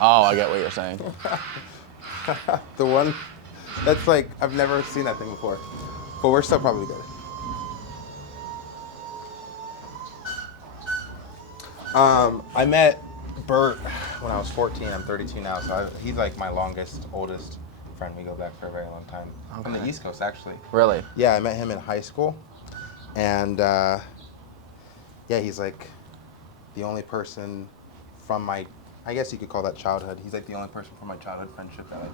Oh, I get what you're saying. The one that's like, I've never seen that thing before. But we're still probably good. I met Bert when I was 14. I'm 32 now, so he's like my longest, oldest friend. We go back for a very long time. From the East Coast, actually. Really? Yeah, I met him in high school. And yeah, he's like the only person from my, I guess you could call that childhood. He's like the only person from my childhood friendship that like.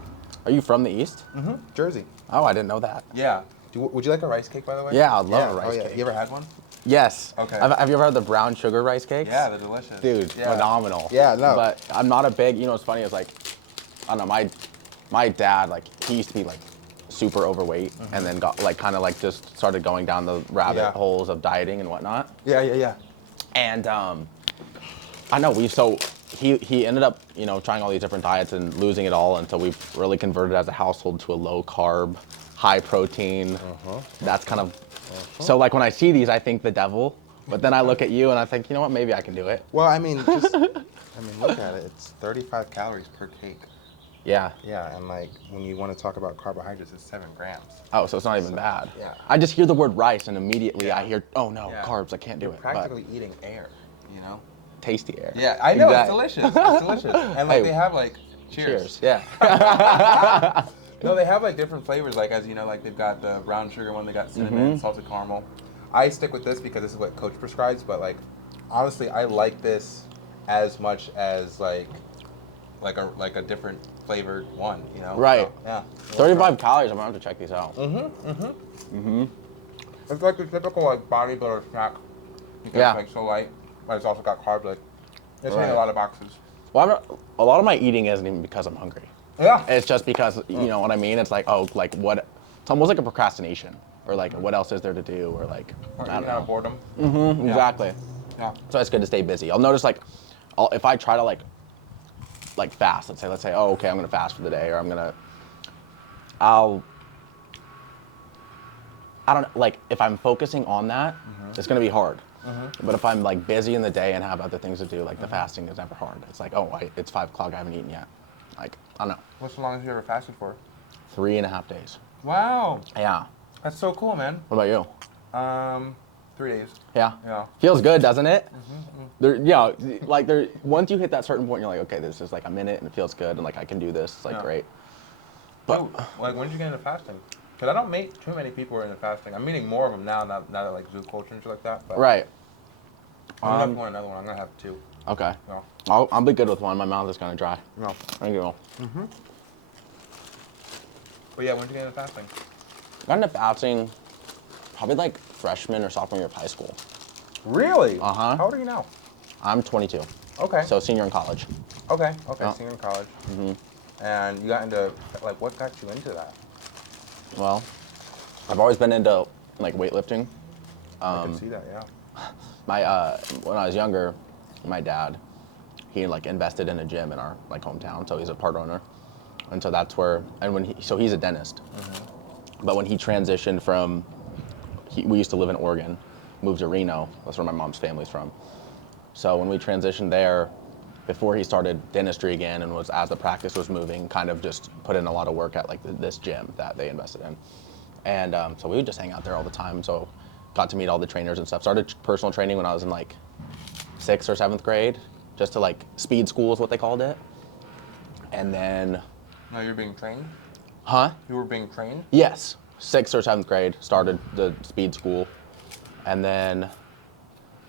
Are you from the East? Mm-hmm. Jersey. Oh, I didn't know that. Yeah. Would you like a rice cake, by the way? Yeah, I'd love a rice cake. You ever had one? Yes. Okay. Have you ever had the brown sugar rice cakes? Yeah, they're delicious. Dude, yeah. phenomenal. Yeah, no. But I'm not a big, what's funny is like, I don't know, my dad, like, he used to be like super overweight and then got like kind of like just started going down the rabbit holes of dieting and whatnot. Yeah. And I know he ended up, trying all these different diets and losing it all until we've really converted as a household to a low carb, high protein. That's kind of, so like when I see these, I think the devil, but then I look at you and I think, you know what, maybe I can do it. Well, I mean, look at it. It's 35 calories per cake. Yeah. Yeah, and like when you want to talk about carbohydrates, it's 7 grams. Oh, so it's not even bad. Yeah. I just hear the word rice and immediately I hear, oh no, carbs, I can't do it. Practically eating air, Tasty air. Yeah, I know, it's delicious. It's delicious. And like they have like, cheers. Yeah. No, they have like different flavors. Like as you know, like they've got the brown sugar one, they got cinnamon, salted caramel. I stick with this because this is what Coach prescribes. But like, honestly, I like this as much as like a different flavored one. Right. So, yeah. 35 calories. I'm gonna have to check these out. It's like the typical like bodybuilder snack. Because it's like so light, but it's also got carbs. Like it's hitting a lot of boxes. Well, a lot of my eating isn't even because I'm hungry. Yeah. It's just because, you know what I mean? It's like, oh, like what? It's almost like a procrastination. Or like, what else is there to do? Or like, Or I don't eating out know. of boredom. Mm-hmm, exactly. Yeah. So it's good to stay busy. I'll notice like, if I try to like fast, let's say, oh, okay, I'm gonna fast for the day, or I don't know, like if I'm focusing on that, it's gonna be hard. But if I'm like busy in the day and have other things to do, like the fasting is never hard. It's like, oh, it's 5 o'clock, I haven't eaten yet. Like, I don't know. What's the longest you ever fasted for? 3.5 days. Wow. Yeah. That's so cool, man. What about you? 3 days. Yeah. Yeah. Feels good, doesn't it? Once you hit that certain point, you're like, okay, this is like a minute and it feels good and like I can do this. It's like great. But like when did you get into fasting? Because I don't meet too many people who are into fasting. I'm meeting more of them now that like zoo culture and shit like that. But right. I'm gonna want another one. I'm gonna have 2. Okay. No. I'll be good with one. My mouth is kind of dry. No. Thank you. But yeah, when did you get into fasting? I got into fasting probably like freshman or sophomore year of high school. Really? Uh-huh. How old are you now? I'm 22. Okay. So senior in college. Okay. Yeah. Senior in college. And you got into, like, what got you into that? Well, I've always been into like weightlifting. I can see that, yeah. When I was younger, my dad, he like invested in a gym in our like hometown, so he's a part owner, and so that's where. And he's a dentist, but when he transitioned from, we used to live in Oregon, moved to Reno. That's where my mom's family's from. So when we transitioned there, before he started dentistry again, and as the practice was moving, kind of just put in a lot of work at like this gym that they invested in, and so we would just hang out there all the time. So got to meet all the trainers and stuff. Started personal training when I was in like 6th or 7th grade, just to like speed school is what they called it. And then. No, you're being trained? Huh? You were being trained? Yes. 6th or 7th grade, started the speed school. And then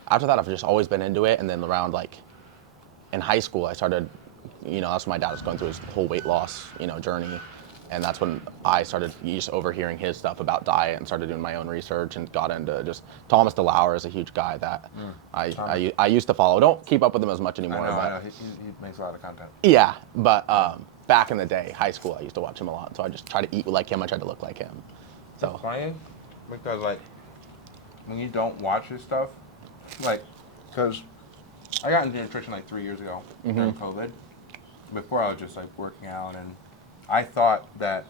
after that, I've just always been into it. And then around like in high school, I started, that's when my dad was going through his whole weight loss, journey. And that's when I started just overhearing his stuff about diet and started doing my own research and got into just Thomas DeLauer is a huge guy that I used to follow. Don't keep up with him as much anymore. I know. He makes a lot of content. Yeah, but back in the day, high school, I used to watch him a lot. So I just tried to eat like him. I tried to look like him. So it's funny because like when you don't watch his stuff, like because I got into nutrition like 3 years ago during COVID. Before I was just like working out and I thought that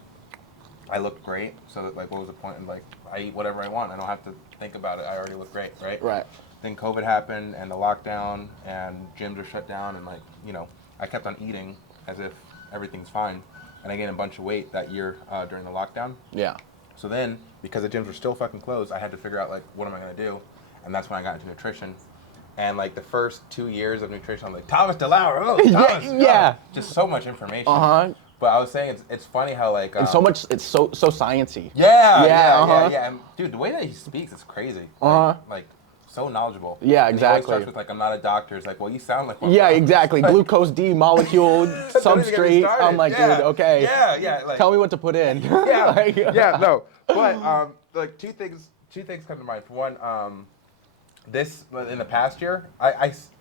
I looked great, so that like what was the point in like I eat whatever I want, I don't have to think about it, I already look great, right? Right. Then COVID happened and the lockdown and gyms are shut down and like, I kept on eating as if everything's fine. And I gained a bunch of weight that year during the lockdown. Yeah. So then, because the gyms were still fucking closed, I had to figure out, like, what am I going to do? And that's when I got into nutrition. And, like, the first 2 years of nutrition, I'm like, Thomas DeLauer, oh, Thomas. Yeah. Oh. Just so much information. Uh-huh. But I was saying it's funny how, like... and so much, it's so sciencey. Yeah. And, dude, the way that he speaks is crazy. Like, so knowledgeable. Yeah, and exactly. He always starts with, like, I'm not a doctor. It's like, well, you sound like one. Yeah, exactly. Glucose D molecule, substrate. I'm like, dude, okay. Yeah. Like, tell me what to put in. No. But, like, two things come to mind. For one, this, in the past year,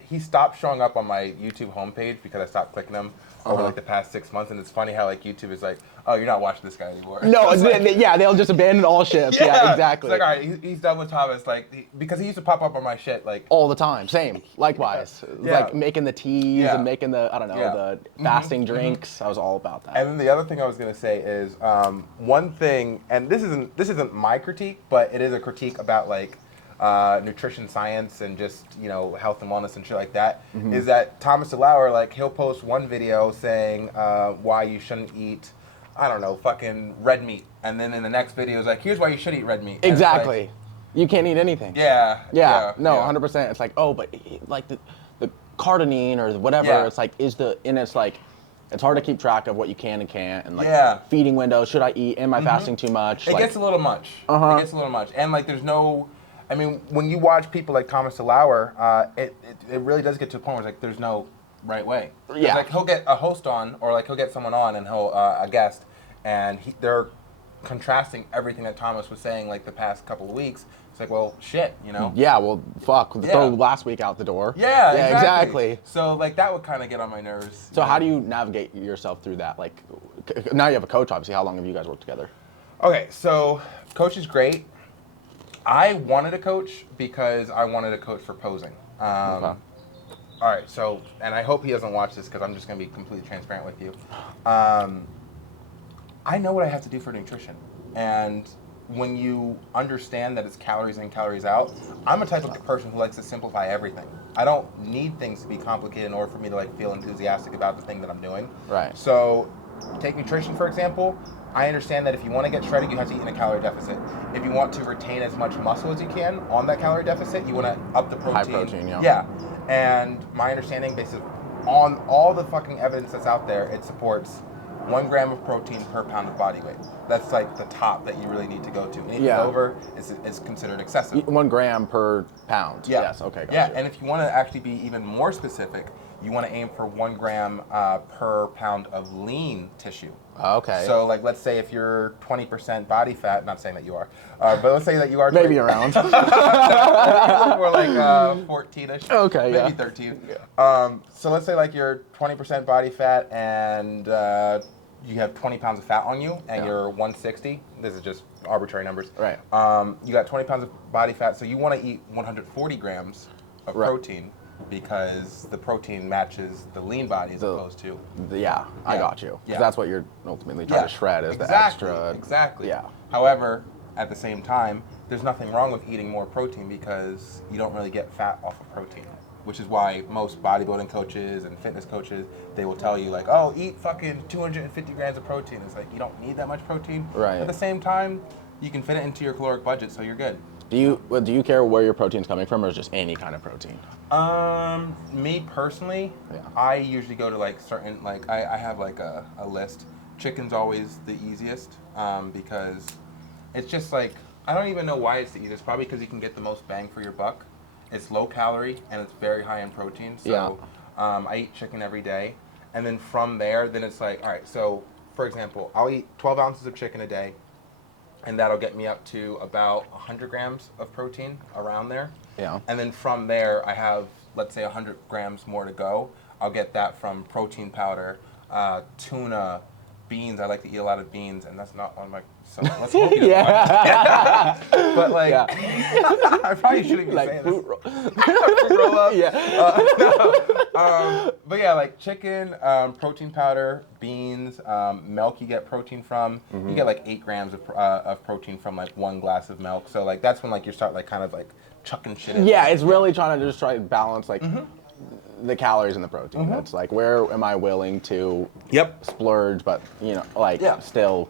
he stopped showing up on my YouTube homepage because I stopped clicking him over like the past 6 months, and it's funny how like YouTube is like, oh, you're not watching this guy anymore. No, they'll just abandon all ships. Yeah, exactly. It's like, all right, he's done with Thomas, like, because he used to pop up on my shit like all the time. Same, likewise. Like making the teas and making the the fasting drinks. I was all about that. And then the other thing I was gonna say is one thing, and this isn't my critique, but it is a critique about like nutrition science and just, you know, health and wellness and shit like that, is that Thomas DeLauer, like, he'll post one video saying why you shouldn't eat, I don't know, fucking red meat. And then in the next video is like, here's why you should eat red meat. And exactly. Like, you can't eat anything. Yeah. 100%. It's like, oh, but like the carnitine or whatever, it's like, it's like, it's hard to keep track of what you can and can't, and like feeding windows, should I eat, am I fasting too much? It gets a little much. It gets a little much. And like, there's no... I mean, when you watch people like Thomas DeLauer, it really does get to a point where it's like there's no right way. Yeah. Like he'll get a host on, or like he'll get someone on, and he'll a guest, and they're contrasting everything that Thomas was saying like the past couple of weeks. It's like, well, shit, you know? Yeah, well, fuck. Throw last week out the door. Yeah, exactly. So like that would kind of get on my nerves. So how do you navigate yourself through that? Like, now you have a coach, obviously. How long have you guys worked together? Okay, so coach is great. I wanted a coach because I wanted a coach for posing. All right, so, and I hope he doesn't watch this because I'm just going to be completely transparent with you. I know what I have to do for nutrition. And when you understand that it's calories in, calories out, I'm a type of person who likes to simplify everything. I don't need things to be complicated in order for me to like feel enthusiastic about the thing that I'm doing. Right. So take nutrition, for example. I understand that if you want to get shredded, you have to eat in a calorie deficit. If you want to retain as much muscle as you can on that calorie deficit, you want to up the protein. High protein, Yeah. And my understanding, based on all the fucking evidence that's out there, it supports 1 gram of protein per pound of body weight. That's like the top that you really need to go to. Anything over is considered excessive. 1 gram per pound. Yeah. Yes, okay, gotcha. Yeah, and if you want to actually be even more specific, you want to aim for 1 gram per pound of lean tissue. Okay. So, like, let's say if you're 20% body fat, not saying that you are, but let's say that you are... Maybe around. More like 14-ish. Okay, maybe 13. So let's say, like, you're 20% body fat and you have 20 pounds of fat on you and you're 160. This is just arbitrary numbers. Right. You got 20 pounds of body fat, so you want to eat 140 grams of protein, because the protein matches the lean body as opposed to... I got you. Because that's what you're ultimately trying to shred is the extra... Exactly. Yeah. However, at the same time, there's nothing wrong with eating more protein because you don't really get fat off of protein, which is why most bodybuilding coaches and fitness coaches, they will tell you like, oh, eat fucking 250 grams of protein. It's like, you don't need that much protein. Right. At the same time, you can fit it into your caloric budget, so you're good. Do you care where your protein's coming from, or is just any kind of protein? Me personally, I usually go to like certain, like I have like a list. Chicken's always the easiest because it's just like, I don't even know why it's the easiest. Probably because you can get the most bang for your buck. It's low calorie and it's very high in protein. So I eat chicken every day. And then from there, then it's like, all right, so for example, I'll eat 12 ounces of chicken a day. And that'll get me up to about 100 grams of protein, around there. Yeah. And then from there, I have, let's say, 100 grams more to go. I'll get that from protein powder, tuna, beans. I like to eat a lot of beans, and that's not on my... So let's hope you don't mind. But, like, I probably shouldn't be saying this. Fruit roll-up? But, yeah, like chicken, protein powder, beans, milk you get protein from. You get, like, 8 grams of protein from, like, 1 glass of milk. So, like, that's when, like, you start, like, kind of, like, chucking shit in. Yeah, it's really trying to just try to balance, like... the calories and the protein. It's like, where am I willing to splurge, but like still,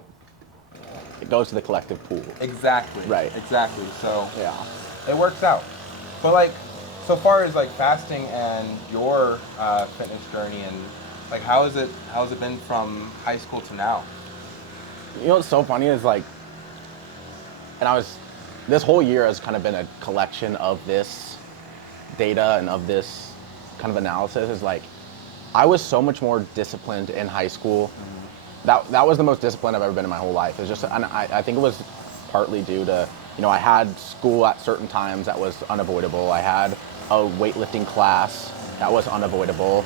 it goes to the collective pool. Exactly. Right. Exactly. So Yeah. it works out. But like, so far as like fasting and your fitness journey, and like, how has it been from high school to now? You know what's so funny is like, this whole year has kind of been a collection of this data and of this kind of analysis. Is like, I was so much more disciplined in high school. That was the most disciplined I've ever been in my whole life. It's just, and I think it was partly due to, I had school at certain times that was unavoidable. I had a weightlifting class that was unavoidable.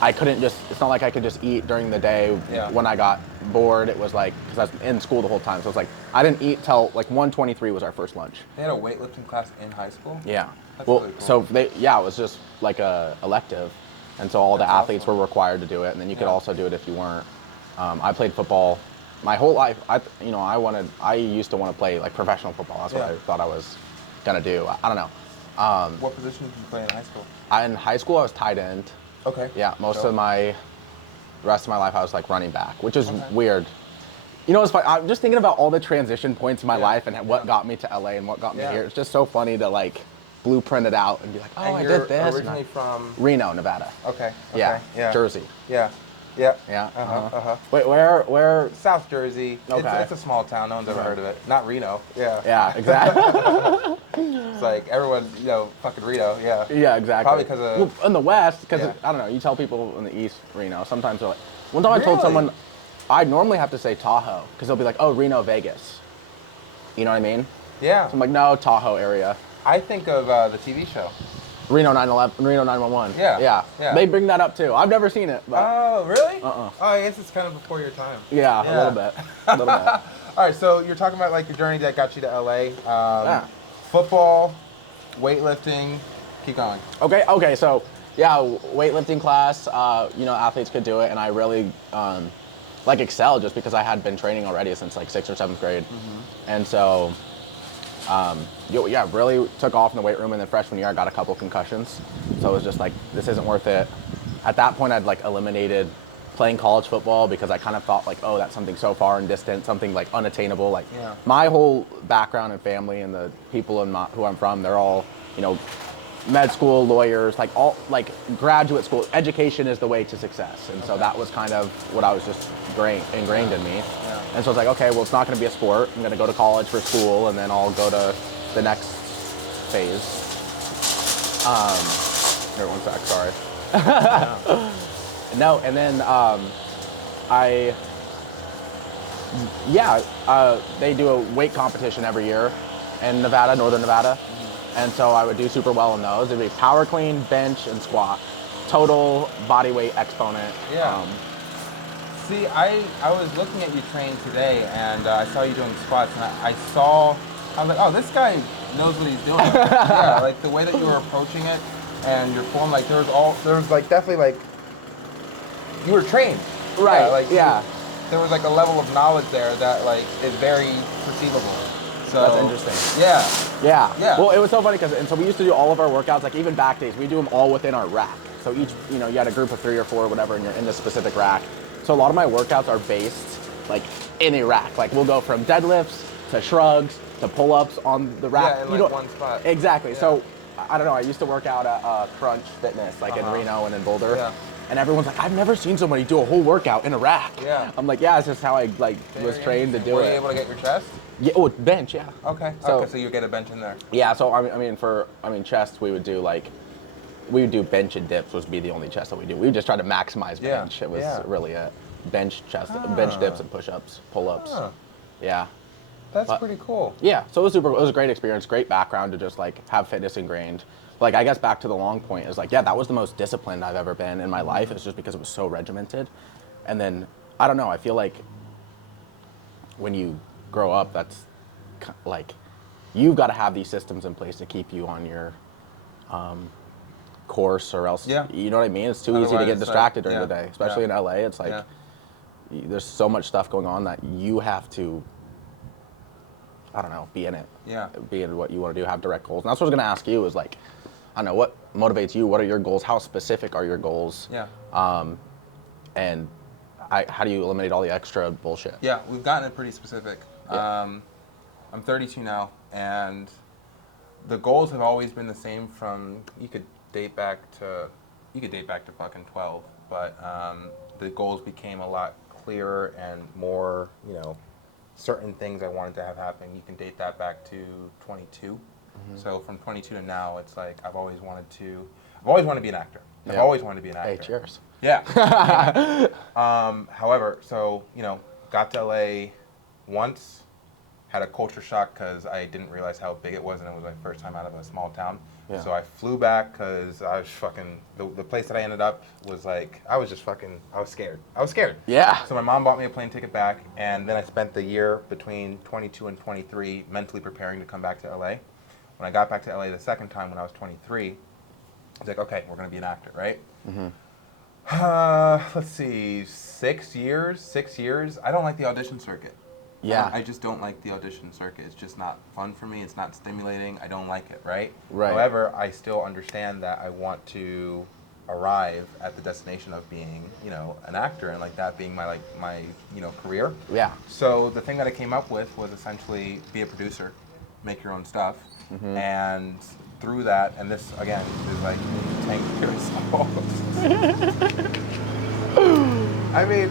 I couldn't it's not like I could just eat during the day when I got bored. It was like, because I was in school the whole time. So it's like, I didn't eat till like 1:23 was our first lunch. They had a weightlifting class in high school? Yeah. That's really cool. So it was just like a elective. And so all the athletes were required to do it. And then you could also do it if you weren't. I played football my whole life. I used to want to play like professional football. That's what I thought I was gonna do. I don't know. What position did you play in high school? In high school, I was tight end. Okay. Yeah, the rest of my life, I was like running back, which is weird. It's funny. I'm just thinking about all the transition points in my life and what got me to LA and what got me here. It's just so funny to like blueprint it out and be like, I did this. Originally from Reno, Nevada. Okay. Yeah. Jersey. Yeah. Yeah. Yeah. Wait, where? South Jersey. Okay. It's a small town. No one's ever heard of it. Not Reno. Yeah. Yeah, exactly. It's like everyone, fucking Reno. Yeah. Yeah, exactly. Probably because of in the West, because I don't know. You tell people in the East, Reno. Sometimes they're like, one time I told someone, I normally have to say Tahoe because they'll be like, oh, Reno, Vegas. You know what I mean? Yeah. So I'm like, no, Tahoe area. I think of the TV show. Reno 911, Reno 911. Yeah. They bring that up too. I've never seen it. But oh, really? Oh, I guess it's kind of before your time. Yeah, a little bit. All right, so you're talking about like your journey that got you to LA. Football, weightlifting, keep going. Okay. So weightlifting class. Athletes could do it, and I really excelled just because I had been training already since like 6th or 7th grade, and so. Really took off in the weight room, and then freshman year I got a couple concussions, so it was just like, this isn't worth it. At that point I'd like eliminated playing college football because I kind of thought like, oh, that's something so far and distant, something like unattainable. Like my whole background and family and the people who I'm from, they're all, med school, lawyers, like all like graduate school. Education is the way to success, and so that was kind of what I was just ingrained in me. And so I was like, okay, well, it's not going to be a sport. I'm going to go to college for school, and then I'll go to the next phase. Here, 1 sec, sorry. No, and then they do a weight competition every year in Nevada, Northern Nevada. And so I would do super well in those. It'd be power clean, bench, and squat. Total body weight exponent. Yeah. See, I was looking at you train today, and I saw you doing squats, and I was like, oh, this guy knows what he's doing. Yeah, like the way that you were approaching it, and your form, like there was like definitely like, you were trained. Right, There was like a level of knowledge there that like is very perceivable. So, that's interesting. Yeah. Well, it was so funny so we used to do all of our workouts, like even back days, we do them all within our rack. So each, you had a group of 3 or 4 or whatever, and you're in this specific rack. So a lot of my workouts are based like in a rack. Like we'll go from deadlifts to shrugs to pull-ups on the rack. Yeah, in like one spot. Exactly. Yeah. So I don't know. I used to work out at Crunch Fitness, like in Reno and in Boulder. Yeah. And everyone's like, I've never seen somebody do a whole workout in a rack. Yeah. I'm like, yeah, it's just how I was trained to do Were it. you able to get your chest? Yeah, bench, yeah. Okay. So you get a bench in there. Yeah. So chest we would do bench and dips would be the only chest that we do. We just try to maximize bench. It was really it. Bench, chest, bench dips and push-ups, pull-ups. Yeah. That's pretty cool. Yeah. So it was a great experience, great background to just like have fitness ingrained. Like I guess back to the long point is like, that was the most disciplined I've ever been in my life. It's just because it was so regimented. And then I don't know, I feel like when you grow up, that's like you've got to have these systems in place to keep you on your course, or else you know what I mean. It's too easy to get distracted during the day, especially in LA. It's like there's so much stuff going on that you have to, I don't know, be in it. Yeah. Be in what you want to do, have direct goals. And that's what I was going to ask you is like, I don't know, what motivates you? What are your goals? How specific are your goals? Yeah. And how do you eliminate all the extra bullshit? Yeah, we've gotten it pretty specific. Yeah. I'm 32 now, and the goals have always been the same. From you could date back to fucking 12, but the goals became a lot clearer and more, certain things I wanted to have happen. You can date that back to 22. Mm-hmm. So from 22 to now, it's like I've always wanted to be an actor. I've always wanted to be an actor. Hey, cheers. Yeah. However, so, got to LA once, had a culture shock because I didn't realize how big it was, and it was my first time out of a small town. Yeah. So I flew back because I was fucking, the place that I ended up was like, I was scared. Yeah. So my mom bought me a plane ticket back, and then I spent the year between 22 and 23 mentally preparing to come back to LA. When I got back to LA the second time when I was 23, I was like, okay, we're going to be an actor, right? Mm-hmm. Let's see, 6 years. I don't like the audition circuit. Yeah. I just don't like the audition circuit. It's just not fun for me. It's not stimulating. I don't like it, right? Right. However, I still understand that I want to arrive at the destination of being, an actor, and like that being my career. Yeah. So the thing that I came up with was essentially be a producer, make your own stuff, mm-hmm. and through that, and this again is like 10 years almost. I mean,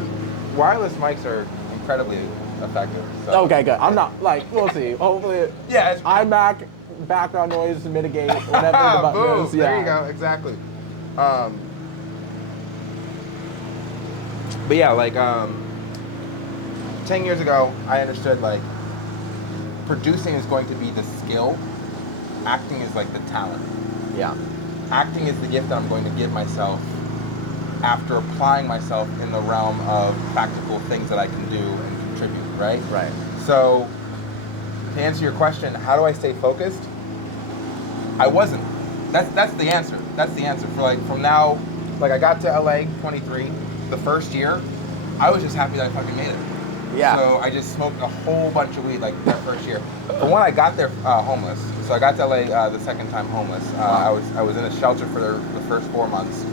wireless mics are incredibly effective. So. Okay, good. I'm not, we'll see. Hopefully, yeah, iMac, background noise, mitigate, whatever the button boom, is. Yeah. There you go, exactly. But yeah, 10 years ago, I understood, producing is going to be the skill. Acting is like the talent. Yeah. Acting is the gift that I'm going to give myself after applying myself in the realm of practical things that I can do and contribute, right? Right. So, to answer your question, how do I stay focused? I wasn't. That's the answer. That's the answer. For from now, I got to LA 23, the first year, I was just happy that I fucking made it. Yeah. So I just smoked a whole bunch of weed that first year. But when I got there homeless, so I got to LA the second time homeless. Wow. I was in a shelter for the first 4 months.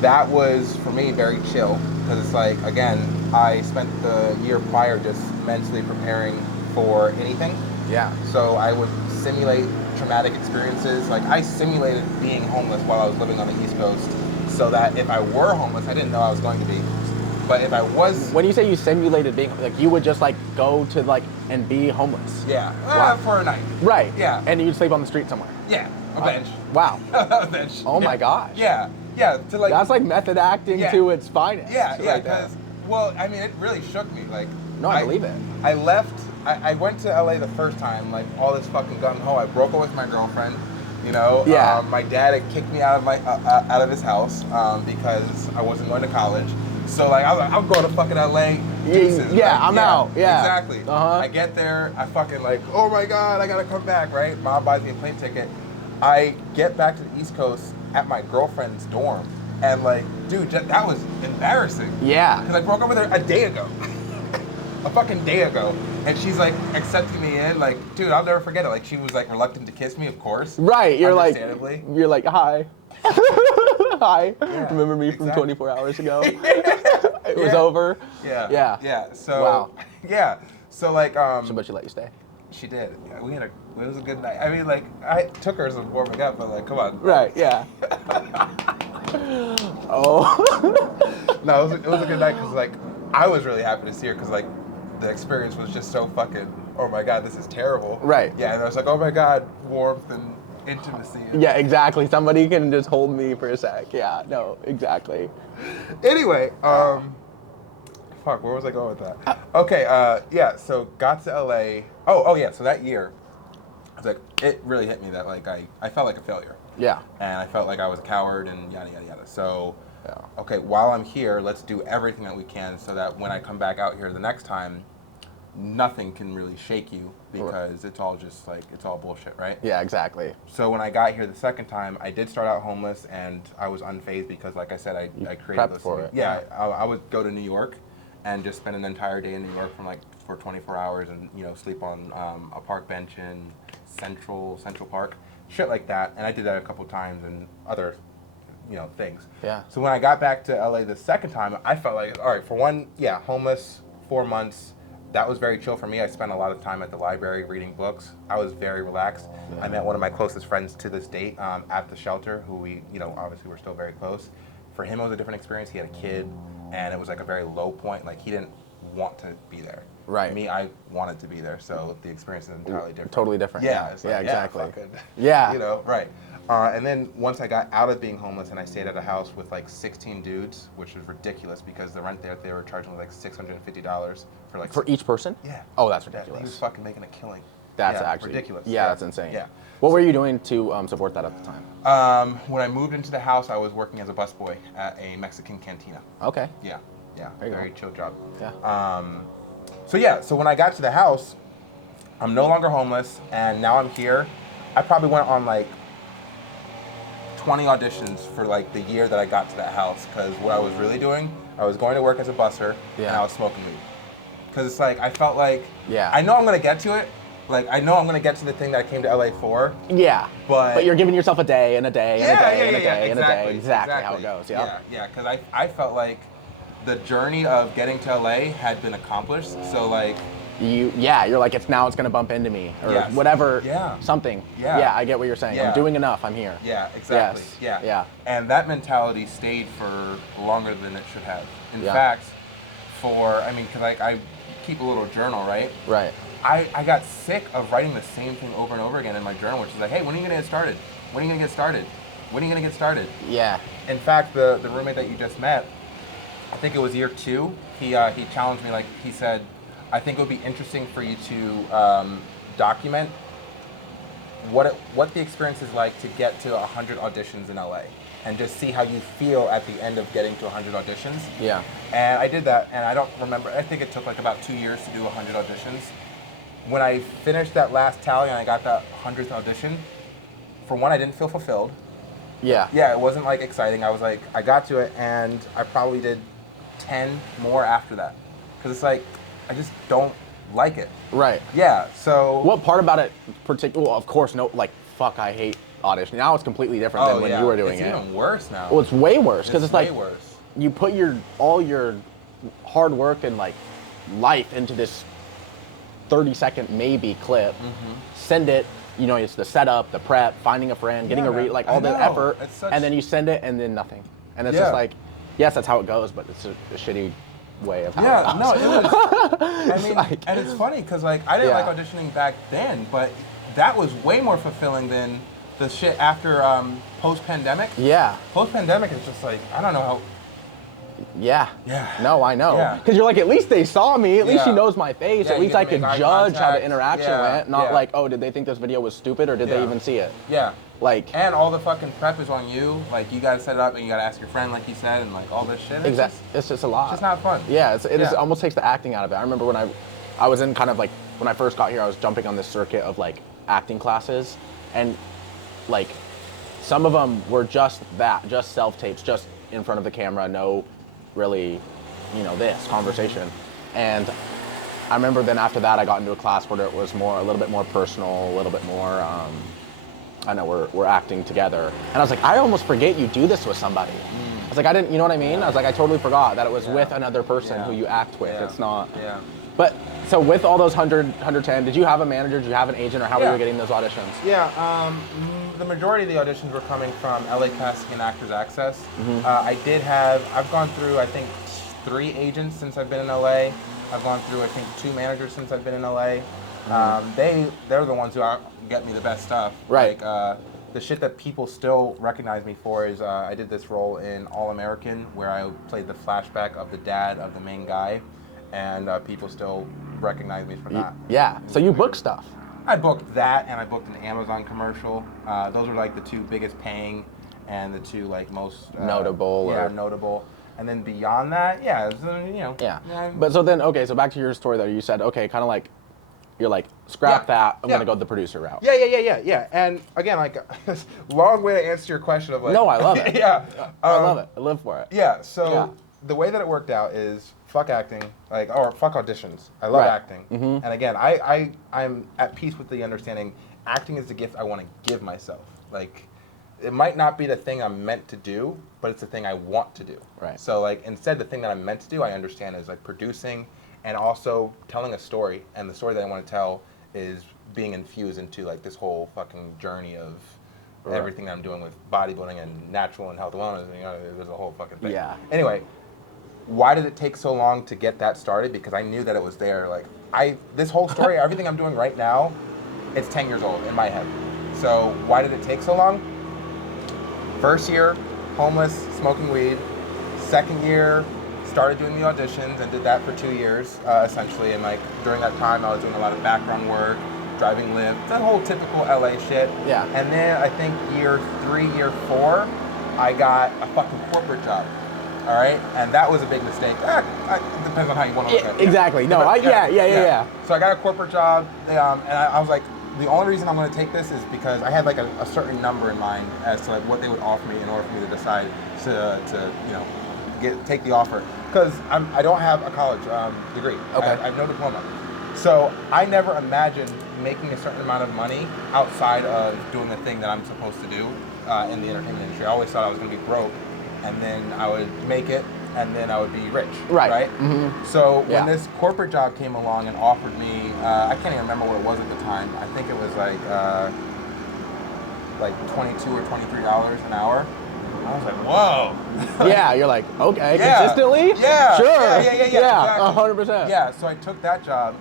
That was for me very chill because it's again, I spent the year prior just mentally preparing for anything. Yeah. So I would simulate traumatic experiences. I simulated being homeless while I was living on the East Coast, so that if I were homeless, I didn't know I was going to be. But if I was... When you say you simulated being, you would just go to and be homeless? Yeah, wow. For a night. Right. Yeah. And you'd sleep on the street somewhere? Yeah, a bench. Wow. A bench. Oh my gosh. Yeah, to That's method acting to its finest. Yeah, because, well, I mean, it really shook me. No, I believe it. I left, I went to LA the first time, all this fucking gung-ho. I broke up with my girlfriend, Yeah. My dad had kicked me out of out of his house because I wasn't going to college. So I was like, I'm going to fucking LA. Deuces, yeah, I'm out. Yeah. Exactly. I get there, I fucking oh my God, I gotta come back, right? Mom buys me a plane ticket. I get back to the East Coast at my girlfriend's dorm. And dude, that was embarrassing. Yeah. Because I broke up with her a day ago. A fucking day ago. And she's accepting me in, dude, I'll never forget it. She was reluctant to kiss me, of course. Right. You're understandably. Hi. Hi. Yeah, remember me from 24 hours ago? It was Yeah. over. Yeah. Yeah. Yeah. So. Wow. Yeah. So But she let you stay. She did. Yeah, it was a good night. I mean, I took her as a warming up, but come on. Right. Yeah. Oh. No, it was a good night because I was really happy to see her because the experience was just so fucking. Oh my God, this is terrible. Right. Yeah, and I was oh my God, warmth and intimacy. Yeah, exactly. Somebody can just hold me for a sec. Yeah. No. Exactly. Anyway, fuck, where was I going with that? Okay, yeah, so got to LA. Oh yeah, so that year, I was it really hit me that I felt like a failure. Yeah. And I felt like I was a coward and yada yada yada. So, yeah. Okay, while I'm here, let's do everything that we can so that when I come back out here the next time, nothing can really shake you because it's all just it's all bullshit, right? Yeah, exactly. So when I got here the second time, I did start out homeless and I was unfazed because like I said, I created prepped for it. Yeah, I would go to New York and just spend an entire day in New York for 24 hours and sleep on a park bench in Central Park. shit like that. And I did that a couple times and other, things. Yeah. So when I got back to LA the second time, I felt like, all right, for one, yeah, homeless, 4 months. That was very chill for me. I spent a lot of time at the library reading books. I was very relaxed. Yeah. I met one of my closest friends to this date at the shelter, who we, obviously we're still very close. For him, it was a different experience. He had a kid, and it was like a very low point. Like, he didn't want to be there. Right. Me, I wanted to be there, so the experience is entirely different. Totally different. Yeah, it's like, exactly. fucking, Yeah. right. And then once I got out of being homeless and I stayed at a house with like 16 dudes, which is ridiculous because the rent there, they were charging like $650 for like... For each person? Yeah. Oh, that's He ridiculous. was fucking making a killing. That's Yeah, actually ridiculous. Yeah, that's insane. Yeah. What were you doing to support that at the time? When I moved into the house, I was working as a busboy at a Mexican cantina. Okay. Yeah. There you Very go. chill job. Yeah. So when I got to the house, I'm no longer homeless, and now I'm here. I probably went on like 20 auditions for like the year that I got to that house, because what I was really doing, I was going to work as a busser, and I was smoking weed. Because it's like, I felt like, I know I'm going to get to it. Like, I know I'm going to get to the thing that I came to LA for. Yeah. But you're giving yourself a day and a day and a day and a day and a day. exactly, Exactly how it goes. Yeah, because I felt like the journey of getting to LA had been accomplished. So like, you're like, it's gonna bump into me or whatever. Something. Yeah. I get what you're saying. Yeah. I'm doing enough. I'm here. Yeah, exactly. Yes. Yeah. And that mentality stayed for longer than it should have. In Yeah. fact, because I keep a little journal, right? Right. I got sick of writing the same thing over and over again in my journal, which is like, hey, when are you gonna get started? When are you gonna get started? When are you gonna get started? Yeah. In fact, the roommate that you just met, I think it was year 2, he challenged me, like, he said, I think it would be interesting for you to document what the experience is like to get to 100 auditions in LA and just see how you feel at the end of getting to 100 auditions. Yeah. And I did that, and I don't remember, I think it took like about 2 years to do 100 auditions. When I finished that last tally and I got that 100th audition, for one, I didn't feel fulfilled. Yeah. Yeah, it wasn't like exciting. I was like, I got to it, and I probably did 10 more after that. Because it's like, I just don't like it. Right. Yeah, so... What part about it well, of course, fuck, I hate auditioning. Now it's completely different than when you were doing it's it. It's even worse now. Well, it's way worse, because it's like, way worse. You put all your hard work and like life into this 30-second maybe clip, send it, it's the setup, the prep, finding a friend, getting all the effort, and then you send it and then nothing. And it's just like, yes, that's how it goes, but it's a shitty way of how it goes. No, it was, and it's funny, because I didn't like auditioning back then, but that was way more fulfilling than the shit after post-pandemic. Yeah. Post-pandemic is just like, I don't know how... Yeah. Yeah. No, I know. Because you're like, at least they saw me. At least she knows my face. Yeah, at least I could judge how the interaction went. Not like, oh, did they think this video was stupid or did they even see it? Yeah. Like. And all the fucking prep is on you. Like, you gotta set it up and you gotta ask your friend, like you said, and like all this shit. Exactly. It's just a lot. It's just not fun. Yeah. It almost takes the acting out of it. I remember when I was in kind of like, when I first got here, I was jumping on this circuit of like acting classes, and like some of them were just self-tapes, just in front of the camera, no really, this conversation. And I remember then after that, I got into a class where it was a little bit more personal, a little bit more, I know we're acting together. And I was like, I almost forget you do this with somebody. I was like, I didn't, you know what I mean? I was like, I totally forgot that it was with another person who you act with. It's not. Yeah. But, so with all those 110, did you have a manager, did you have an agent, or how were you getting those auditions? Yeah, the majority of the auditions were coming from LA Casting and Actors Access. I've gone through, I think, 3 agents since I've been in LA. I've gone through, I think, 2 managers since I've been in LA. They're the ones who get me the best stuff. Right. Like, the shit that people still recognize me for is I did this role in All American where I played the flashback of the dad of the main guy, and people still recognize me for that. Yeah, so you book stuff. I booked that, and I booked an Amazon commercial. Those are like the 2 biggest paying and the 2 like most notable. Notable. And then beyond that, Yeah. But so then, okay, so back to your story there. You said, okay, kind of like, you're like, scrap that, I'm going to go the producer route. Yeah. And again, like, long way to answer your question of like... No, I love it. Yeah. I love it. I live for it. Yeah, so the way that it worked out is fuck acting, or fuck auditions. I love acting. And again, I'm at peace with the understanding acting is the gift I want to give myself. Like, it might not be the thing I'm meant to do, but it's the thing I want to do. Right. So like instead the thing that I'm meant to do, I understand is like producing and also telling a story. And the story that I want to tell is being infused into like this whole fucking journey of everything that I'm doing with bodybuilding and natural and health and wellness. You know, there's a whole fucking thing. Yeah. Anyway, why did it take so long to get that started? Because I knew that it was there. Like this whole story, everything I'm doing right now, it's 10 years old in my head. So why did it take so long? First year, homeless, smoking weed. Second year, started doing the auditions and did that for 2 years, essentially. And like during that time, I was doing a lot of background work, driving Lyft, the whole typical LA shit. Yeah. And then I think year 3, year 4, I got a fucking corporate job. All right, and that was a big mistake. It depends on how you want to look at it. Exactly. No, yeah. So I got a corporate job, and I was like, the only reason I'm going to take this is because I had like a certain number in mind as to like what they would offer me in order for me to decide to you know take the offer. Because I don't have a college degree. Okay. I have no diploma. So I never imagined making a certain amount of money outside of doing the thing that I'm supposed to do in the entertainment industry. I always thought I was going to be broke, and then I would make it, and then I would be rich. Right. Mm-hmm. So when this corporate job came along and offered me, I can't even remember what it was at the time. I think it was like $22 or $23 an hour. I was like, whoa. Yeah, you're like, okay, consistently? Yeah. Sure. Yeah, exactly. 100%. Yeah, so I took that job,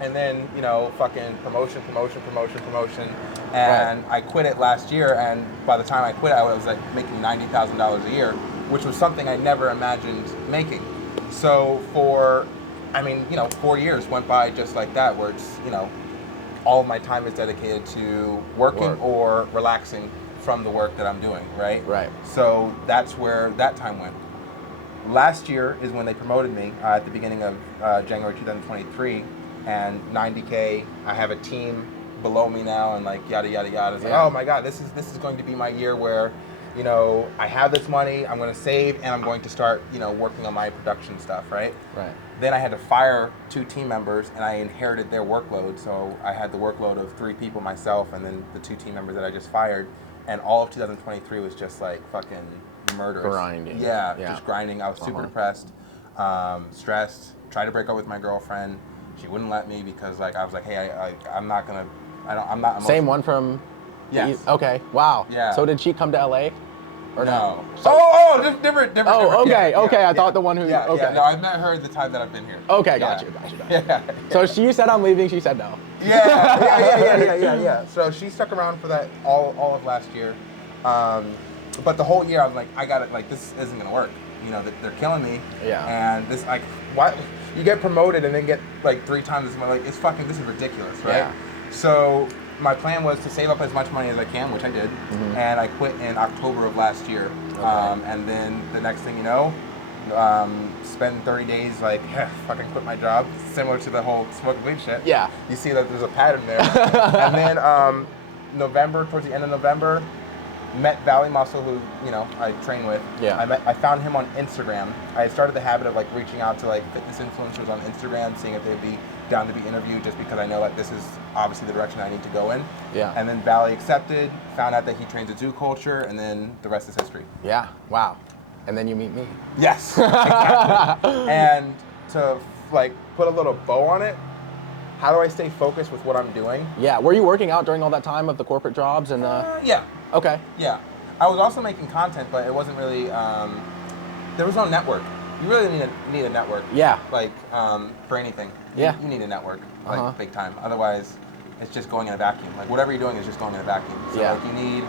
and then, you know, fucking promotion, and I quit it last year, and by the time I quit, I was like making $90,000 a year, which was something I never imagined making. So for, 4 years went by just like that, where it's, you know, all of my time is dedicated to working or relaxing from the work that I'm doing, right? Right. So that's where that time went. Last year is when they promoted me at the beginning of January 2023, and 90K. I have a team below me now, and like yada yada yada. It's like, oh my God, this is going to be my year where, you know, I have this money, I'm going to save, and I'm going to start, you know, working on my production stuff, right? Right. Then I had to fire 2 team members, and I inherited their workload. So I had the workload of 3 people myself, and then the 2 team members that I just fired. And all of 2023 was just like fucking murderous. Grinding. Yeah, just grinding. I was super depressed, stressed. Tried to break up with my girlfriend. She wouldn't let me because like I was like, hey, I'm not gonna, I'm not. Emotional. Same one from. Yes. Okay. Wow. Yeah. So did she come to LA? Or no. So, Just different. Oh, okay, Yeah, okay. Yeah, I thought the one who. Yeah, okay. Yeah, no, I've met her the time that I've been here. Okay, got you. Yeah. So she said I'm leaving. She said no. Yeah. So she stuck around for that all of last year, but the whole year I was like, I got it. Like this isn't gonna work. You know, they're killing me. Yeah. And this like, why you get promoted and then get like 3 times as much? Like it's fucking. This is ridiculous, right? Yeah. So my plan was to save up as much money as I can, which I did, and I quit in October of last year. Okay. And then the next thing you know, spend 30 days like, fucking quit my job, similar to the whole smoking weed shit. Yeah. You see that there's a pattern there. And then November, towards the end of November, met Valley Muscle, who, you know, I train with. Yeah. I found him on Instagram. I had started the habit of like reaching out to like fitness influencers on Instagram, seeing if they'd be down to be interviewed, just because I know that this is obviously the direction I need to go in. Yeah. And then Valley accepted, found out that he trains at Zoo Culture, and then the rest is history. Yeah. Wow. And then you meet me. Yes. Exactly. And to like put a little bow on it, how do I stay focused with what I'm doing? Yeah. Were you working out during all that time of the corporate jobs and Yeah. Okay. Yeah. I was also making content, but it wasn't really, there was no network. You really need a network. Yeah. Like, for anything. Yeah. You need a network, like, big time. Otherwise, it's just going in a vacuum. Like, whatever you're doing is just going in a vacuum. So, like, you need,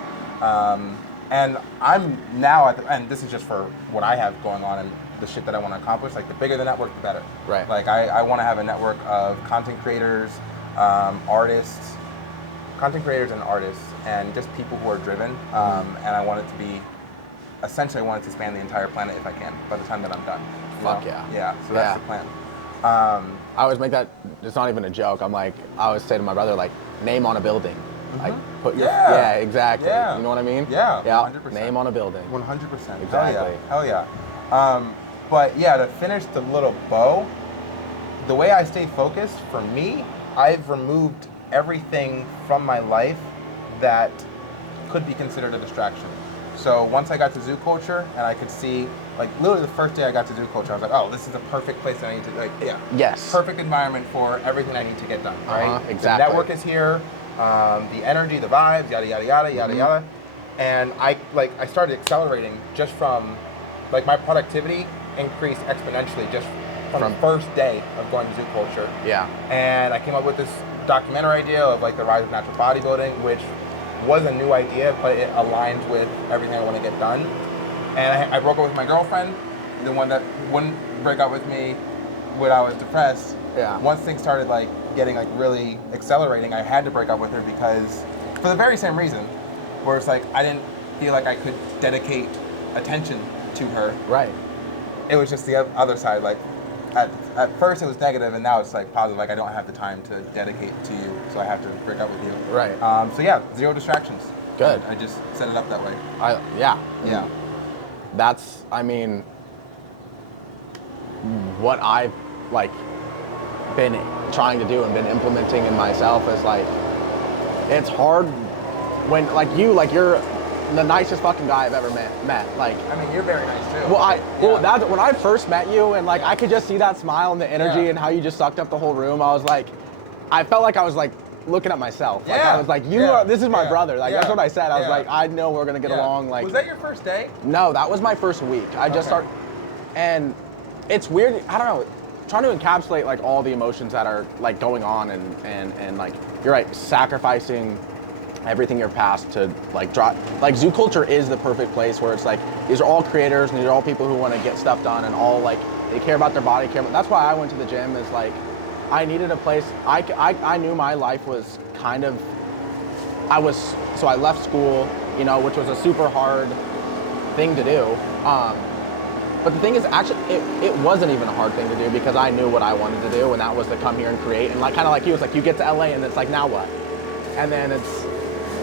and I'm now and this is just for what I have going on and the shit that I want to accomplish. Like, the bigger the network, the better. Right. Like, I want to have a network of content creators, artists, and just people who are driven. And I want it to be, essentially, I want it to span the entire planet if I can by the time that I'm done. Fuck yeah. Yeah, so that's the plan. I always make that, it's not even a joke. I'm like, I always say to my brother, like, name on a building. Like, put your, exactly. Yeah. You know what I mean? Yeah, Yeah, 100%. Name on a building. 100%. Exactly. Hell yeah. But yeah, to finish the little bow, the way I stay focused, for me, I've removed everything from my life that could be considered a distraction. So once I got to zoo culture and I could see, like literally the first day I got to zoo culture, I was like, oh, this is the perfect place that I need to, like, yeah. Yes. Perfect environment for everything I need to get done, right? Exactly. The network is here, the energy, the vibes, yada, yada, yada, yada, yada. And I started accelerating just from, like, my productivity increased exponentially just from the first day of going to zoo culture. Yeah. And I came up with this documentary idea of like the rise of natural bodybuilding, which was a new idea, but it aligned with everything I want to get done. And I broke up with my girlfriend, the one that wouldn't break up with me when I was depressed. Yeah. Once things started like getting like really accelerating, I had to break up with her because, for the very same reason, where it's like I didn't feel like I could dedicate attention to her. Right. It was just the other side. Like at first it was negative, and now it's like positive. Like I don't have the time to dedicate to you, so I have to break up with you. Right. So yeah, 0 distractions. Good. I just set it up that way. Yeah. Yeah. That's, I mean, what I've like been trying to do and been implementing in myself is like, it's hard when you're the nicest fucking guy I've ever met. Like, I mean, you're very nice too. Well, that's when I first met you, and like I could just see that smile and the energy and how you just sucked up the whole room. I was like, I felt like I was like looking at myself. Like I was like, this is my brother. Like that's what I said. I was like, I know we're gonna get along. Like, was that your first day? No, that was my first week. I just started, and it's weird. I don't know. Trying to encapsulate like all the emotions that are like going on, and like you're right, sacrificing everything you're past to like drop. Like zoo culture is the perfect place where it's like these are all creators and these are all people who want to get stuff done and all like they care about their body. That's why I went to the gym. Is like I needed a place. I knew my life was kind of. So I left school, you know, which was a super hard thing to do. But the thing is, actually, it wasn't even a hard thing to do because I knew what I wanted to do, and that was to come here and create. And like kind of like you, it's like you get to LA and it's like now what? And then it's,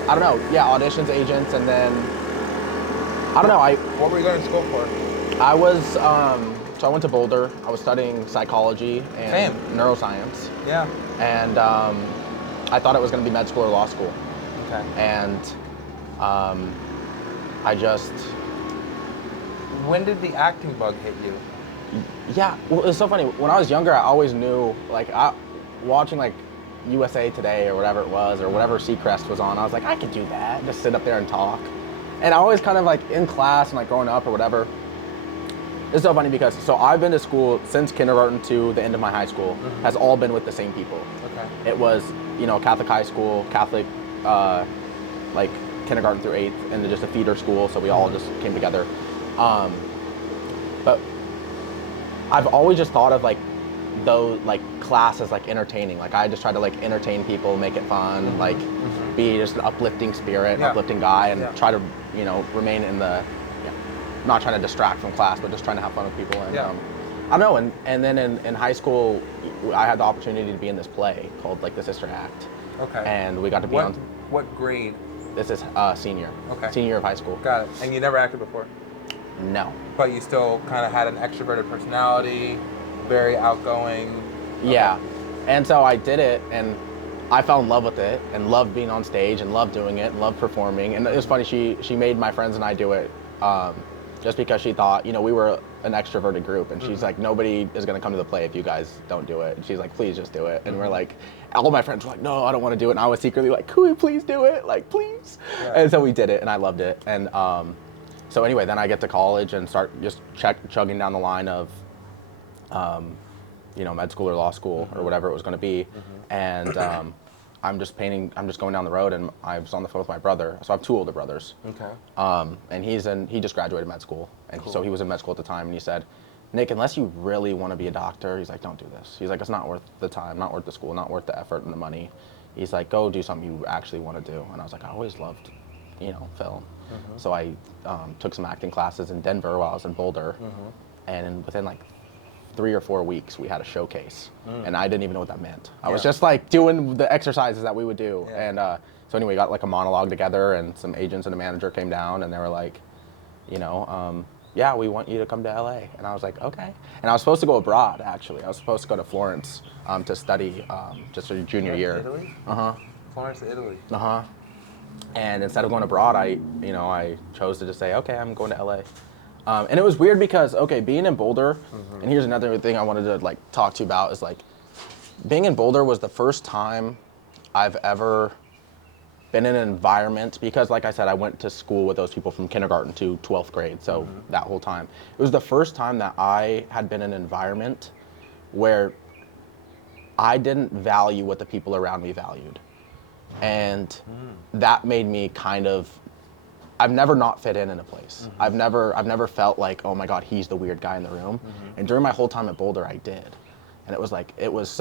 I don't know, yeah, auditions, agents, and then I don't know. What were you going to school for? I was so I went to Boulder. I was studying psychology and neuroscience. Yeah. And I thought it was going to be med school or law school. Okay. And I just. When did the acting bug hit you? Yeah, well, it's so funny. When I was younger, I always knew, like, watching like USA Today or whatever it was, or whatever Seacrest was on, I was like, I could do that. Just sit up there and talk. And I always kind of like in class and like growing up or whatever. It's so funny because I've been to school since kindergarten to the end of my high school. Has all been with the same people. Okay. It was, you know, Catholic high school, Catholic, like kindergarten through 8th, and then just a feeder school. So we all just came together. But I've always just thought of like those like classes like entertaining. Like I just try to like entertain people, make it fun, like be just an uplifting spirit, an uplifting guy, and try to, you know, remain in the, not trying to distract from class, but just trying to have fun with people. And I don't know. And then in high school, I had the opportunity to be in this play called like The Sister Act. Okay. And we got to be on. What grade? This is senior. Okay. Senior year of high school. Got it. And you never acted before? No. But you still kind of had an extroverted personality, very outgoing. Yeah. And so I did it, and I fell in love with it, and loved being on stage, and loved doing it, and loved performing. And it was funny, she made my friends and I do it just because she thought, you know, we were an extroverted group, and she's like, nobody is going to come to the play if you guys don't do it. And she's like, please just do it. And we're like, all my friends were like, no, I don't want to do it. And I was secretly like, could we please do it? Like, please. Yeah. And so we did it, and I loved it. And so anyway, then I get to college and start just chugging down the line of, you know, med school or law school or whatever it was going to be. And I'm just going down the road, and I was on the phone with my brother. So I have 2 older brothers. Okay. And he just graduated med school. And so he was in med school at the time, and he said, Nick, unless you really want to be a doctor, he's like, don't do this. He's like, it's not worth the time, not worth the school, not worth the effort and the money. He's like, go do something you actually want to do. And I was like, I always loved, you know, film. So I took some acting classes in Denver while I was in Boulder, and within like 3 or 4 weeks we had a showcase, and I didn't even know what that meant. I was just like doing the exercises that we would do, and so anyway, we got like a monologue together, and some agents and a manager came down, and they were like, you know, yeah, we want you to come to LA. And I was like, okay. And I was supposed to go abroad, actually. I was supposed to go to Florence to study just for junior year. Italy? Uh-huh. Florence, Italy. Uh-huh. And instead of going abroad, I chose to just say, okay, I'm going to LA. And it was weird because, okay, being in Boulder, and here's another thing I wanted to like talk to you about is like, being in Boulder was the first time I've ever been in an environment, because like I said, I went to school with those people from kindergarten to 12th grade, so that whole time. It was the first time that I had been in an environment where I didn't value what the people around me valued. And that made me kind of, I've never not fit in a place. I've never felt like, oh my God, he's the weird guy in the room. And during my whole time at Boulder, I did. And it was like, it was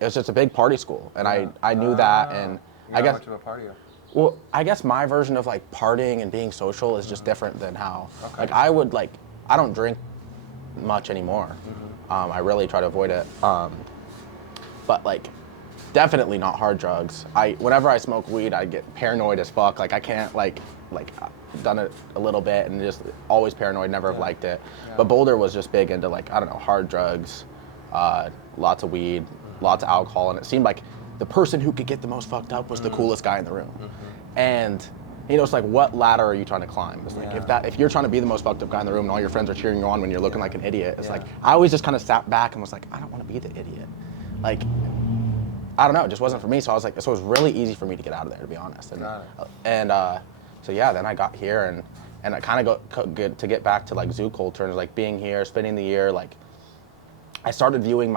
just a big party school. And I knew that, and You're I not guess, much of a partier. well, I guess my version of like partying and being social is just different than how, like I don't drink much anymore. I really try to avoid it. But like, definitely not hard drugs. Whenever I smoke weed, I get paranoid as fuck. Like I can't like I've done it a little bit and just always paranoid, never have liked it. Yeah. But Boulder was just big into like, I don't know, hard drugs, lots of weed, lots of alcohol, and it seemed like the person who could get the most fucked up was the coolest guy in the room. And you know, it's like, what ladder are you trying to climb? It's like, if you're trying to be the most fucked up guy in the room and all your friends are cheering you on when you're looking like an idiot, it's like, I always just kind of sat back and was like, I don't want to be the idiot. Like, I don't know, it just wasn't for me. So I was like, so it was really easy for me to get out of there, to be honest. And so yeah, then I got here and I kind of got good to get back to like zoo culture and like being here, spending the year, like I started viewing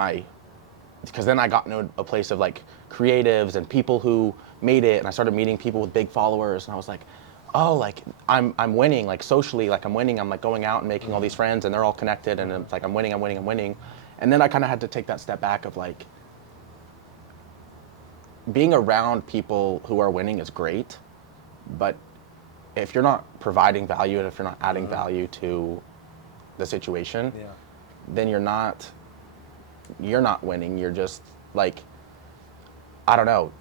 because then I got into a place of like creatives and people who made it, and I started meeting people with big followers, and I was like, oh, like I'm winning, like socially, like I'm winning. I'm like going out and making all these friends, and they're all connected, and it's like I'm winning. And then I kind of had to take that step back of like, being around people who are winning is great, but if you're not providing value and if you're not adding value to the situation, then you're not winning. You're just like, I don't know.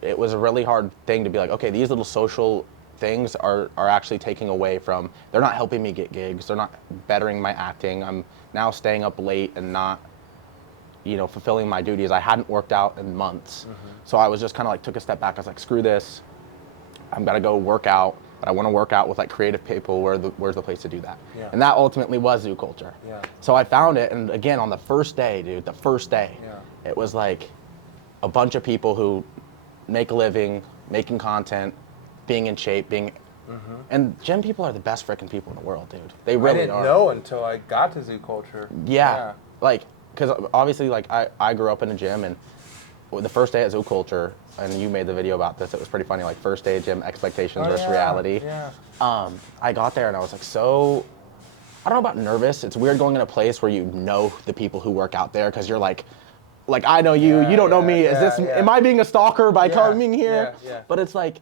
It was a really hard thing to be like, okay, these little social things are actually taking away from, they're not helping me get gigs. They're not bettering my acting. I'm now staying up late and not, you know, fulfilling my duties. I hadn't worked out in months. So I was just kind of like, took a step back. I was like, screw this. I'm gonna go work out, but I want to work out with like creative people. Where's the place to do that? And that ultimately was zoo culture. So I found it, and again, on the first day, dude, it was like a bunch of people who make a living, making content, being in shape, and gym people are the best freaking people in the world, dude. They really are. I didn't know until I got to zoo culture. Yeah. Like, because obviously, like, I grew up in a gym, and the first day at zoo culture, and you made the video about this, it was pretty funny, like first day gym expectations versus reality. I got there and I was like, so, I don't know about nervous. It's weird going in a place where you know the people who work out there, because you're like I know you, you don't know me. Am I being a stalker by coming here? But it's like,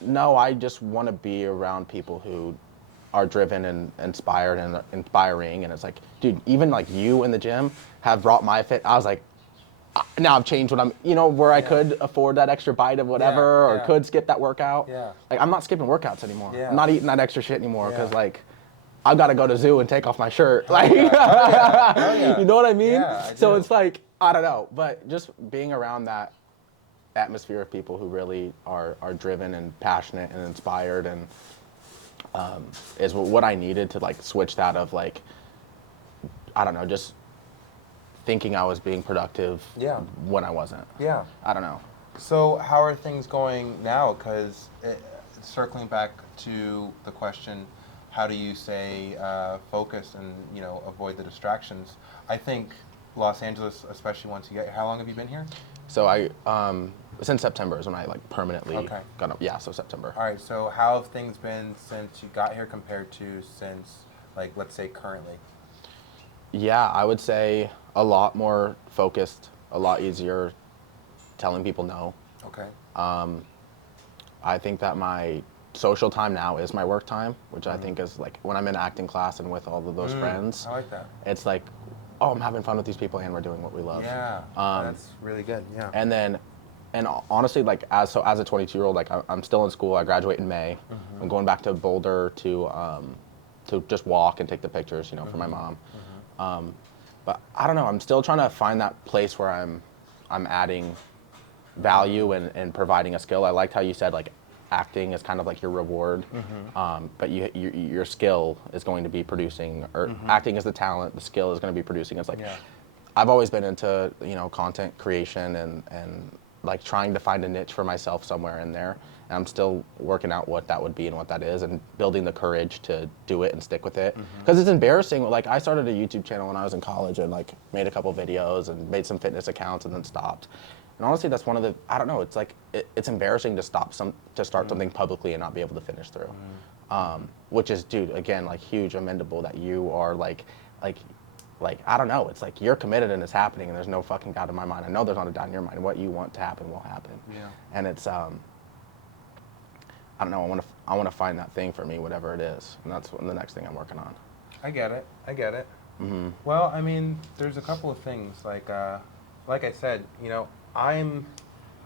no, I just want to be around people who are driven and inspired and inspiring. And it's like, dude, even like you in the gym have brought my fit. I was like, now I've changed what I'm, you know, where I could afford that extra bite of whatever, or could skip that workout. Like, I'm not skipping workouts anymore. I'm not eating that extra shit anymore, because like, I've got to go to zoo and take off my shirt. Like, you know what I mean? So it's like, I don't know, but just being around that atmosphere of people who really are driven and passionate and inspired, and is what I needed to like switch that of like, I don't know, just thinking I was being productive when I wasn't. I don't know. So how are things going now? Because circling back to the question, how do you stay focused and, you know, avoid the distractions? I think Los Angeles, especially once you get here, how long have you been here? So I, since September is when I like permanently got up. Yeah, so September. All right, so how have things been since you got here compared to since, like, let's say currently? Yeah, I would say a lot more focused, a lot easier telling people no. I think that my social time now is my work time, which I think is like when I'm in acting class and with all of those friends. I like that. It's like, oh, I'm having fun with these people and we're doing what we love. That's really good. And honestly, like as a 22-year-old, like I'm still in school. I graduate in May. I'm going back to Boulder to to just walk and take the pictures, for my mom. But I don't know. I'm still trying to find that place where I'm adding value and providing a skill. I liked how you said like acting is kind of like your reward, but your skill is going to be producing, or acting is the talent, the skill is going to be producing. It's like I've always been into content creation and like trying to find a niche for myself somewhere in there. And I'm still working out what that would be and what that is, and building the courage to do it and stick with it. Because it's embarrassing. Like I started a YouTube channel when I was in college and like made a couple videos and made some fitness accounts and then stopped. And honestly, that's one of the, I don't know, it's like, it's embarrassing to start something publicly and not be able to finish through. Which is, dude, again, like huge, commendable that you are like, I don't know, it's like you're committed and it's happening and there's no fucking doubt in my mind. I know there's not a doubt in your mind. What you want to happen will happen. Yeah. And it's, I don't know, I want to find that thing for me, whatever it is. And that's the next thing I'm working on. I get it. Well, I mean, there's a couple of things, like I said, I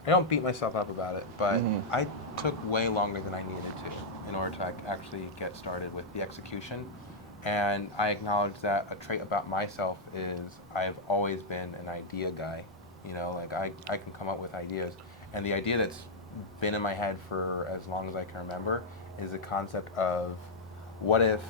don't beat myself up about it, but I took way longer than I needed to in order to actually get started with the execution. And I acknowledge that a trait about myself is I've always been an idea guy. Like I can come up with ideas. And the idea that's been in my head for as long as I can remember is the concept of what if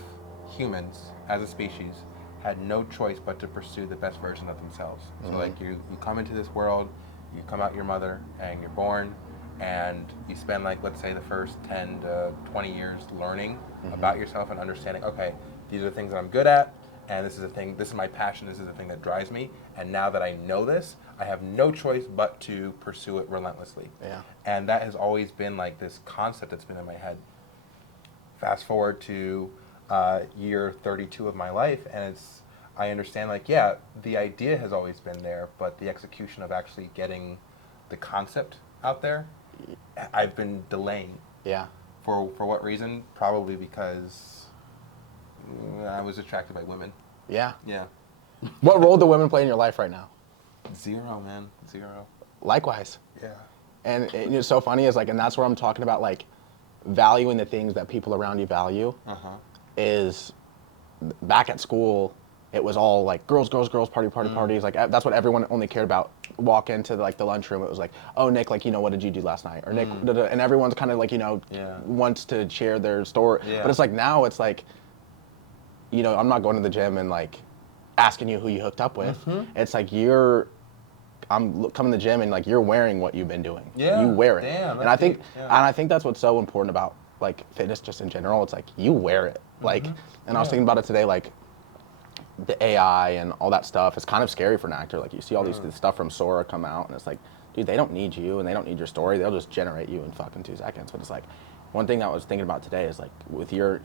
humans as a species had no choice but to pursue the best version of themselves. So like you come into this world, you come out your mother and you're born, and you spend like, let's say the first 10 to 20 years learning about yourself and understanding, okay, these are the things that I'm good at, and this is my passion, this is the thing that drives me, and now that I know this, I have no choice but to pursue it relentlessly. Yeah. And that has always been like this concept that's been in my head. Fast forward to year 32 of my life, and I understand, like, yeah, the idea has always been there, but the execution of actually getting the concept out there, I've been delaying. Yeah. For what reason? Probably because I was attracted by women. Yeah. Yeah. What role do women play in your life right now? Zero, man. Zero. Likewise. Yeah. And it's so funny is like, and that's where I'm talking about like valuing the things that people around you value. Is back at school, it was all like girls, parties. Like that's what everyone only cared about. Walk into like the lunchroom, it was like, oh Nick, like what did you do last night? Or Nick, and everyone's kind of like wants to share their story. Yeah. But it's like now it's like, I'm not going to the gym and like asking you who you hooked up with. It's like I'm coming to the gym and like you're wearing what you've been doing. Yeah. You wear it. Damn, and I think deep. Yeah. and I think that's what's so important about like fitness just in general. It's like you wear it. Like, and I was thinking about it today, like the AI and all that stuff is kind of scary for an actor. Like you see all this stuff from Sora come out and it's like, dude, they don't need you and they don't need your story. They'll just generate you in fucking 2 seconds. But it's like, one thing that I was thinking about today is like with your,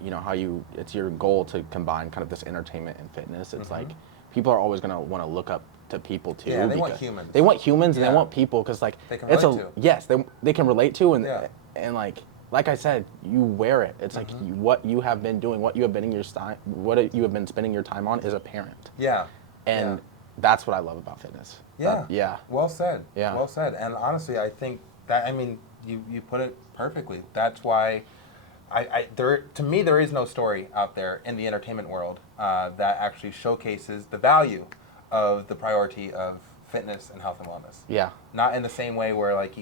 it's your goal to combine kind of this entertainment and fitness. It's like people are always gonna want to look up to people too. Yeah, they want humans. They want humans and they want people because like they can relate to. Yes, they can relate to and like I said, you wear it. It's like what you have been doing, what you have been spending your time on is apparent. Yeah. And that's what I love about fitness. Yeah. Yeah. Well said. Yeah. Well said. And honestly, I think that, you put it perfectly. That's why to me, there is no story out there in the entertainment world that actually showcases the value of the priority of fitness and health and wellness. Yeah. Not in the same way where like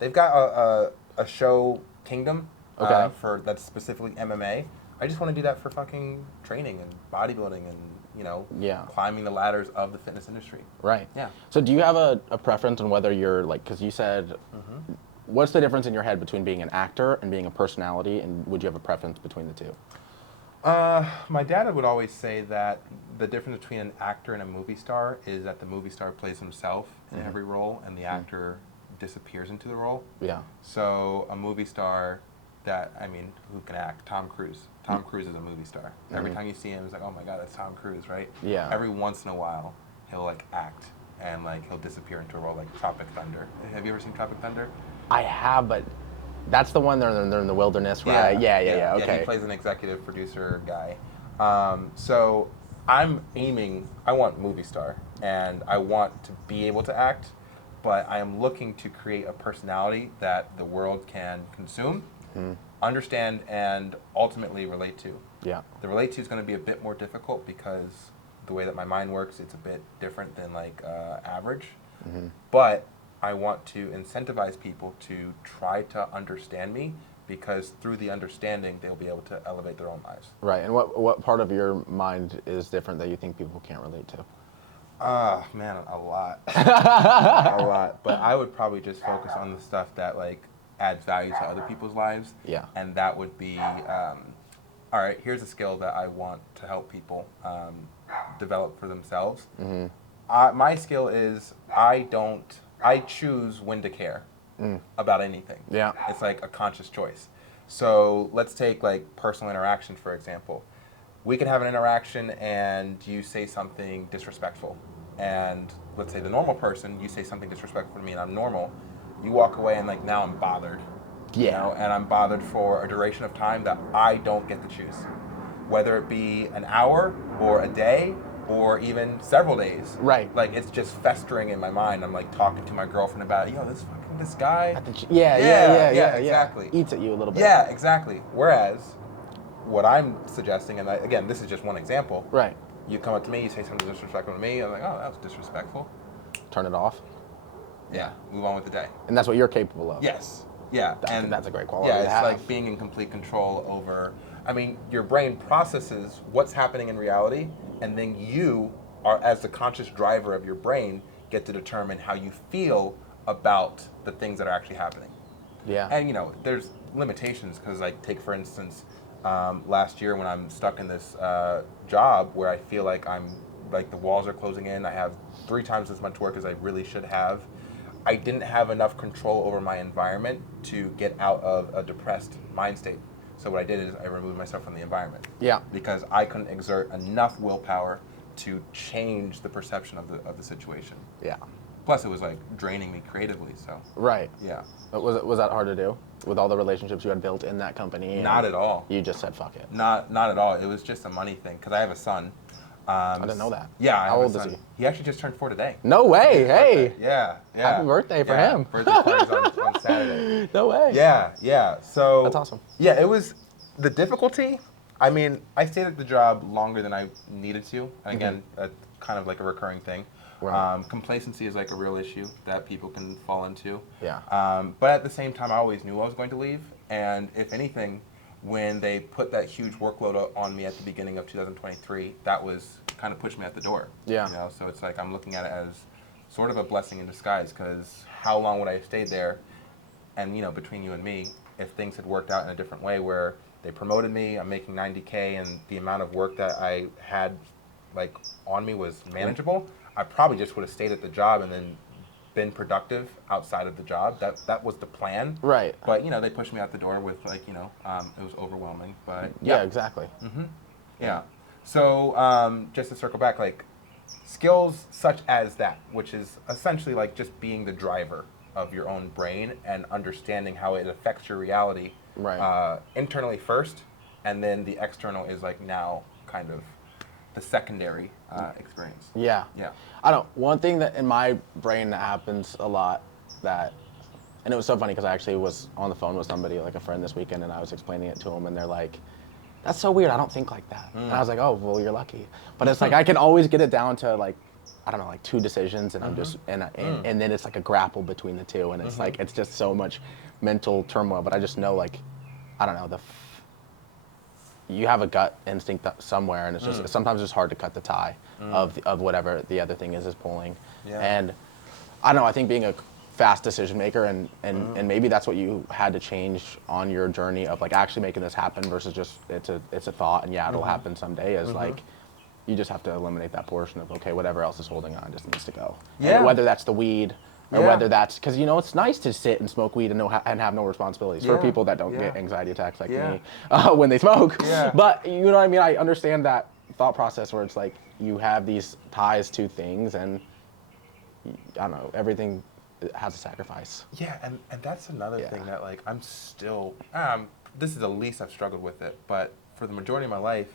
they've got a show Kingdom for that's specifically MMA. I just want to do that for fucking training and bodybuilding and climbing the ladders of the fitness industry. Right. Yeah. So do you have a preference on whether you're like, because you said, what's the difference in your head between being an actor and being a personality, and would you have a preference between the two? My dad would always say that the difference between an actor and a movie star is that the movie star plays himself in every role and the actor disappears into the role. Yeah. So a movie star who can act? Tom Cruise. Tom Cruise is a movie star. Every time you see him, it's like, oh my God, that's Tom Cruise, right? Yeah. Every once in a while, he'll like act and like he'll disappear into a role like Tropic Thunder. Have you ever seen Tropic Thunder? I have, but that's the one they're in the wilderness, right? Yeah. Okay. Yeah, he plays an executive producer guy. So I want movie star, and I want to be able to act, but I am looking to create a personality that the world can consume, understand, and ultimately relate to. Yeah. The relate to is going to be a bit more difficult because the way that my mind works, it's a bit different than like average. But I want to incentivize people to try to understand me because through the understanding, they'll be able to elevate their own lives. Right. And what part of your mind is different that you think people can't relate to? Man, a lot. A lot. But I would probably just focus on the stuff that like adds value to other people's lives. Yeah. And that would be, all right, here's a skill that I want to help people develop for themselves. My skill is I choose when to care about anything. Yeah. It's like a conscious choice. So let's take like personal interaction, for example. We can have an interaction and you say something disrespectful. And let's say the normal person, you say something disrespectful to me and I'm normal. You walk away and like now I'm bothered. Yeah. You know, and I'm bothered for a duration of time that I don't get to choose. Whether it be an hour or a day or even several days. Right. Like it's just festering in my mind. I'm like talking to my girlfriend about, yo, this guy. Yeah, exactly. Eats at you a little bit. Yeah, exactly. Whereas, what I'm suggesting, and again, this is just one example. Right. You come up to me, you say something disrespectful to me, I'm like, oh, that was disrespectful. Turn it off. Yeah, move on with the day. And that's what you're capable of. Yes. Yeah. And that's a great quality Yeah, to it's have. like being in complete control over, I mean, your brain processes what's happening in reality, and then you are, as the conscious driver of your brain, get to determine how you feel about the things that are actually happening. Yeah. And, you know, there's limitations, because, like, take, for instance, last year when I'm stuck in this job where I feel like the walls are closing in, I have 3 times as much work as I really should have. I didn't have enough control over my environment to get out of a depressed mind state. So what I did is I removed myself from the environment. Yeah. Because I couldn't exert enough willpower to change the perception of the situation. Yeah. Plus, it was like draining me creatively. So. Right. Yeah. But was that hard to do with all the relationships you had built in that company? Not at all. You just said fuck it. Not at all. It was just a money thing because I have a son. I didn't know that. Yeah. How old is he? He actually just turned 4 today. No way. Hey. Yeah. Happy birthday for him. Birthday party's on Saturday. No way. Yeah. So. That's awesome. Yeah, it was the difficulty. I mean, I stayed at the job longer than I needed to. And again, kind of like a recurring thing. Right. Complacency is like a real issue that people can fall into. Yeah. But at the same time, I always knew I was going to leave. And if anything, when they put that huge workload on me at the beginning of 2023, that was kind of pushed me at the door. Yeah. You know, so it's like I'm looking at it as sort of a blessing in disguise because how long would I have stayed there? And, you know, between you and me, if things had worked out in a different way where they promoted me, I'm making $90K, and the amount of work that I had like on me was manageable, I probably just would have stayed at the job and then been productive outside of the job. That was the plan. Right. But, you know, they pushed me out the door with like, you know, it was overwhelming. But Yeah, exactly. yeah. So just to circle back, like skills such as that, which is essentially like just being the driver of your own brain and understanding how it affects your reality internally first, and then the external is like now kind of the secondary experience. Yeah. Yeah. One thing that in my brain that happens a lot and it was so funny because I actually was on the phone with somebody, like a friend this weekend, and I was explaining it to them, and they're like, that's so weird, I don't think like that. And I was like, oh, well, you're lucky. But it's like, I can always get it down to like, I don't know, like 2 decisions, and I'm just, and then it's like a grapple between the two, and it's like, it's just so much mental turmoil, but I just know like, I don't know, you have a gut instinct somewhere, and it's just sometimes it's hard to cut the tie of whatever the other thing is pulling. Yeah. And I don't know, I think being a fast decision maker and maybe that's what you had to change on your journey of like actually making this happen versus just it's a thought and it'll happen someday is like you just have to eliminate that portion of okay, whatever else is holding on just needs to go. Yeah. And whether that's the weed or whether that's because you know it's nice to sit and smoke weed and have no responsibilities for people that don't get anxiety attacks like me when they smoke. Yeah. But you know what I mean? I understand that thought process where it's like you have these ties to things and I don't know, everything has a sacrifice. Yeah, and that's another thing that like I'm still this is the least I've struggled with it, but for the majority of my life,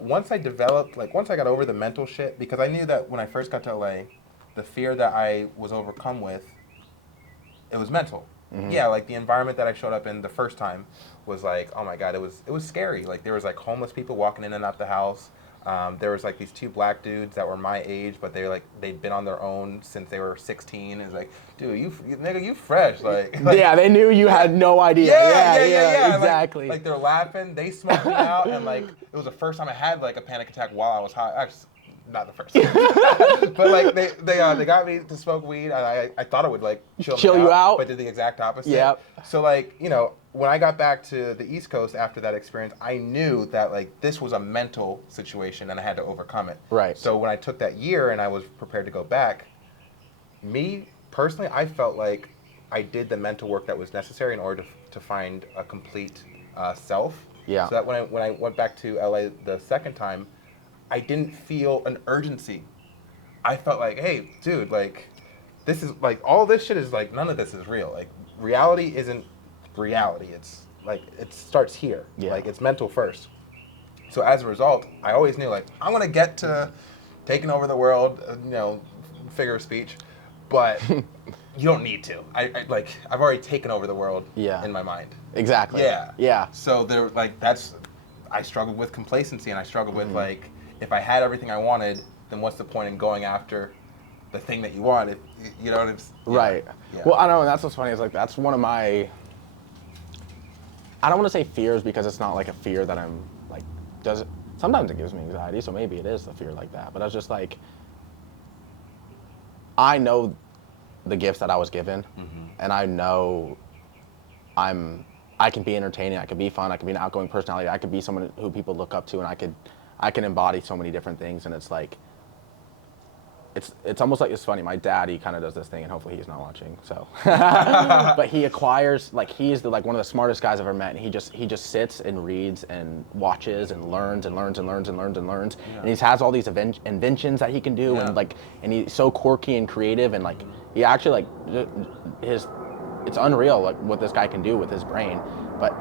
once I got over the mental shit, because I knew that when I first got to LA, the fear that I was overcome with, it was mental. yeah, like the environment that I showed up in the first time was like, oh my God, it was scary. Like there was like homeless people walking in and out the house. There was like these two black dudes that were my age, but they'd been on their own since they were 16. It's like, dude, nigga, you fresh, like yeah, they knew you had no idea. yeah. Exactly. Like they're laughing, they smoked me out, and like it was the first time I had like a panic attack while I was high. Actually, not the first time, but like they got me to smoke weed, and I thought it would like chill you out, but did the exact opposite. Yep. So like when I got back to the East Coast after that experience, I knew that like this was a mental situation and I had to overcome it. Right. So when I took that year and I was prepared to go back, me personally, I felt like I did the mental work that was necessary in order to find a complete self. Yeah. So that when I went back to LA the second time, I didn't feel an urgency. I felt like, hey, dude, like this is like all this shit is like none of this is real. Like reality isn't reality. It's like it starts here. Yeah. Like it's mental first. So as a result, I always knew like I'm gonna get to taking over the world, figure of speech, but you don't need to. I've already taken over the world in my mind. Exactly. Yeah. Yeah. So there I struggled with complacency and I struggled with like if I had everything I wanted, then what's the point in going after the thing that you want? You know what I'm saying? Right. Yeah. Well, I know, and that's what's funny is like that's one of my. I don't want to say fears because it's not like a fear that I'm like sometimes it gives me anxiety, so maybe it is a fear like that. But I was just like, I know the gifts that I was given, and I know I can be entertaining, I can be fun, I can be an outgoing personality, I could be someone who people look up to, and I can embody so many different things, and it's like, it's almost like, it's funny, my dad, he kind of does this thing, and hopefully he's not watching, so. But he acquires, like he's one of the smartest guys I've ever met, and he just sits and reads and watches and learns and learns and learns and learns and learns, and he has all these inventions that he can do, and he's so quirky and creative, and like, he actually it's unreal like what this guy can do with his brain, but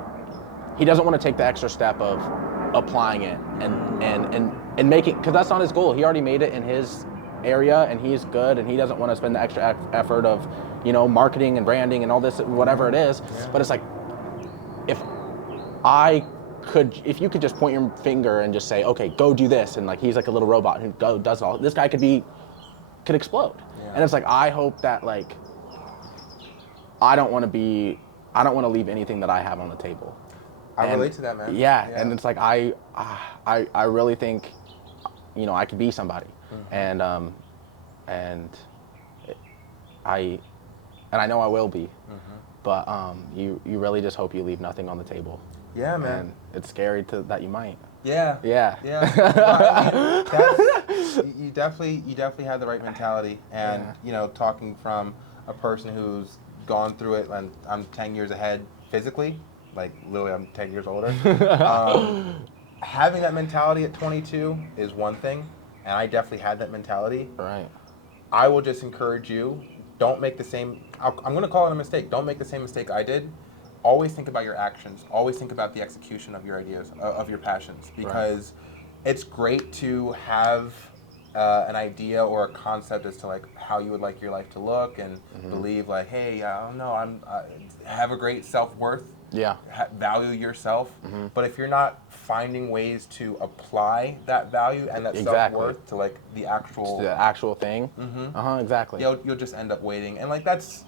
he doesn't want to take the extra step of applying it and making, because that's not his goal. He already made it in his area and he's good, and he doesn't want to spend the extra effort of marketing and branding and all this whatever it is. But it's like, if you could just point your finger and just say, okay, go do this, and like he's like a little robot who does it all, this guy could explode. And it's like, I hope that like I don't want to leave anything that I have on the table. I relate to that, man. Yeah, and it's like I really think, I could be somebody, and I know I will be, but you really just hope you leave nothing on the table. Yeah, man. And it's scary that you might. Yeah. Yeah. Well, I mean, you definitely have the right mentality, and talking from a person who's gone through it, and I'm 10 years ahead physically, like literally I'm 10 years older. Having that mentality at 22 is one thing, and I definitely had that mentality. Right. I will just encourage you, don't make the same, I'm going to call it a mistake, don't make the same mistake I did. Always think about your actions, always think about the execution of your ideas, of your passions, because it's great to have an idea or a concept as to like how you would like your life to look, and believe like, hey, I don't know, have a great self-worth, value yourself. But if you're not finding ways to apply that value and that self-worth to like the actual thing, exactly, you'll just end up waiting, and like it's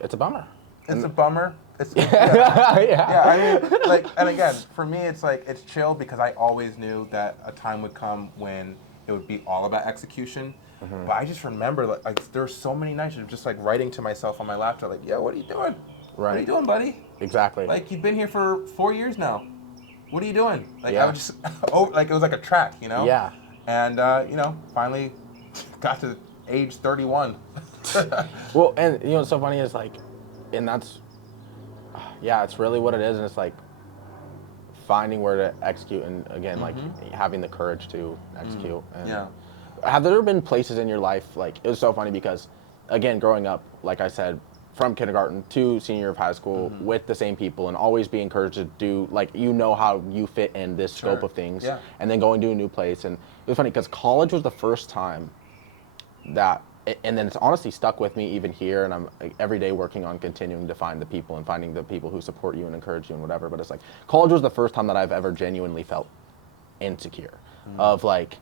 a bummer. It's a bummer. I mean, like, and again, for me, it's like, it's chill because I always knew that a time would come when it would be all about execution. But I just remember, like there were so many nights of just like writing to myself on my laptop, like, yo, what are you doing? What are you doing, buddy? Exactly. Like, you've been here for 4 years now. What are you doing? Like, I would just, like, it was like a track, Yeah. And, finally got to age 31. Well, and what's so funny is like, and that's, it's really what it is, and it's like finding where to execute, and again, like having the courage to execute. And have there been places in your life, like, it was so funny because, again, growing up, like I said, from kindergarten to senior year of high school with the same people, and always be encouraged to do, like, how you fit in this scope of things, and then going to a new place. And it was funny because college was the first time that and then it's honestly stuck with me even here, and I'm like, every day working on continuing to find the people and finding the people who support you and encourage you and whatever. But it's like college was the first time that I've ever genuinely felt insecure of like,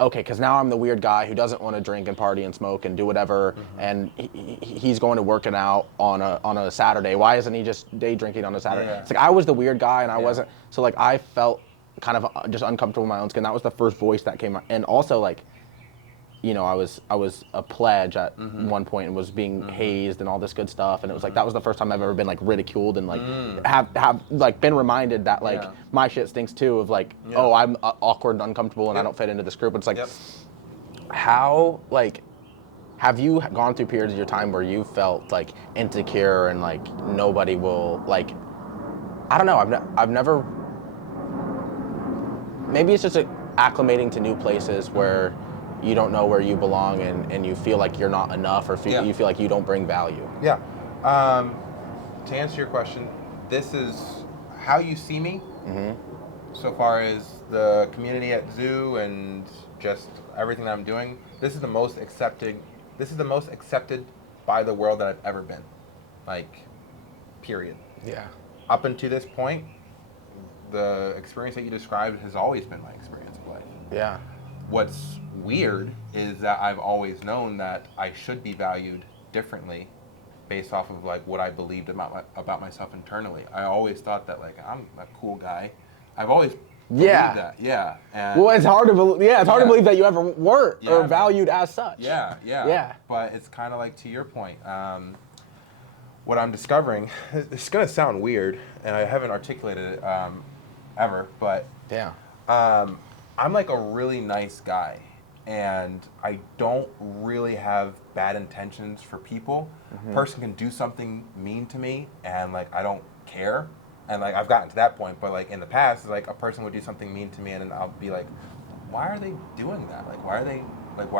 okay, because now I'm the weird guy who doesn't want to drink and party and smoke and do whatever, and he's going to working out on a Saturday. Why isn't he just day drinking on a Saturday? Yeah. It's like I was the weird guy, and I wasn't. So like I felt kind of just uncomfortable in my own skin. That was the first voice that came out, and also like, you know, I was a pledge at one point and was being hazed and all this good stuff, and it was like that was the first time I've ever been like ridiculed and like have like been reminded that like my shit stinks too, of like oh, I'm awkward and uncomfortable and I don't fit into this group. It's like how like have you gone through periods of your time where you felt like insecure and like nobody will like, I don't know, I've never, maybe it's just acclimating to new places where you don't know where you belong and you feel like you're not enough, or you feel like you don't bring value. Yeah. To answer your question, this is how you see me. So far as the community at Zoo and just everything that I'm doing, this is the most accepted by the world that I've ever been. Like, period. Yeah. Up until this point, the experience that you described has always been my experience of life. Yeah. What's weird is that I've always known that I should be valued differently based off of like what I believed about myself internally. I always thought that like I'm a cool guy. I've always believed that. Yeah. And well, it's hard to believe. Yeah, it's hard to believe that you ever weren't or valued as such. Yeah. But it's kind of like to your point. What I'm discovering, it's gonna sound weird, and I haven't articulated it ever, but I'm like a really nice guy, and I don't really have bad intentions for people. A person can do something mean to me, and like I don't care, and like I've gotten to that point. But like in the past, like a person would do something mean to me, and then I'll be like, why are they doing that? Like why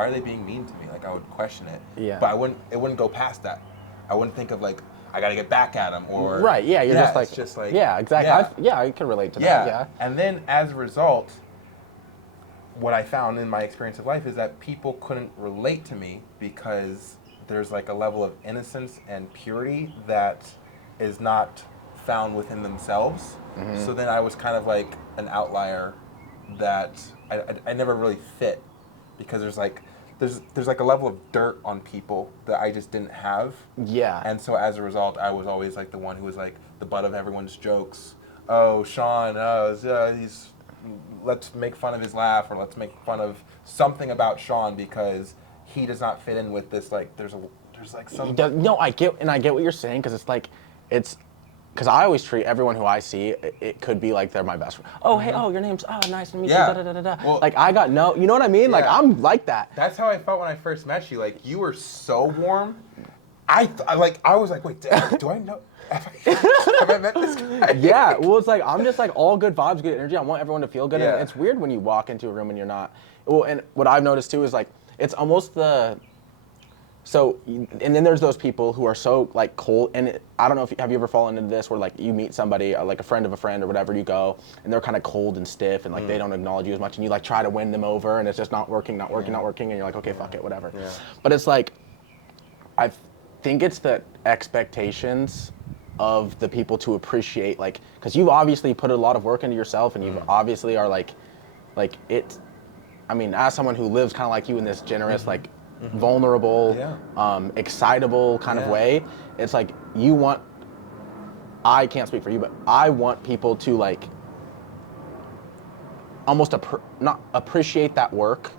are they being mean to me? Like I would question it. Yeah. But it wouldn't go past that. I wouldn't think of like I got to get back at them or right. Yeah, you're just like yeah, exactly. Yeah. I can relate to that. Yeah. And then as a result, what I found in my experience of life is that people couldn't relate to me because there's like a level of innocence and purity that is not found within themselves. So then I was kind of like an outlier that I never really fit, because there's like a level of dirt on people that I just didn't have. Yeah. And so as a result, I was always like the one who was like the butt of everyone's jokes. Oh, Sean, let's make fun of his laugh, or let's make fun of something about Sean because he does not fit in with this. Like, there's like some. No, I get what you're saying, because because I always treat everyone who I see, it could be like they're my best friend. Oh, hey, your name's, nice to meet you, da da da da. Well, like I got you know what I mean? Yeah. Like I'm like that. That's how I felt when I first met you. Like you were so warm. I was like, wait, do I know? Have I met this guy? Yeah, well, it's like I'm just like all good vibes, good energy. I want everyone to feel good. And it's weird when you walk into a room and you're not. Well, and what I've noticed too is like it's almost and then there's those people who are so like cold. And I don't know have you ever fallen into this where like you meet somebody, like a friend of a friend or whatever, you go and they're kind of cold and stiff and like they don't acknowledge you as much, and you like try to win them over and it's just not working, and you're like, okay, fuck it, whatever. Yeah. But it's like I think it's the expectations of the people to appreciate, like, because you've obviously put a lot of work into yourself, and you obviously are like it. I mean, as someone who lives kind of like you in this generous, like, vulnerable, excitable kind of way, it's like you want. I can't speak for you, but I want people to like almost not appreciate that work.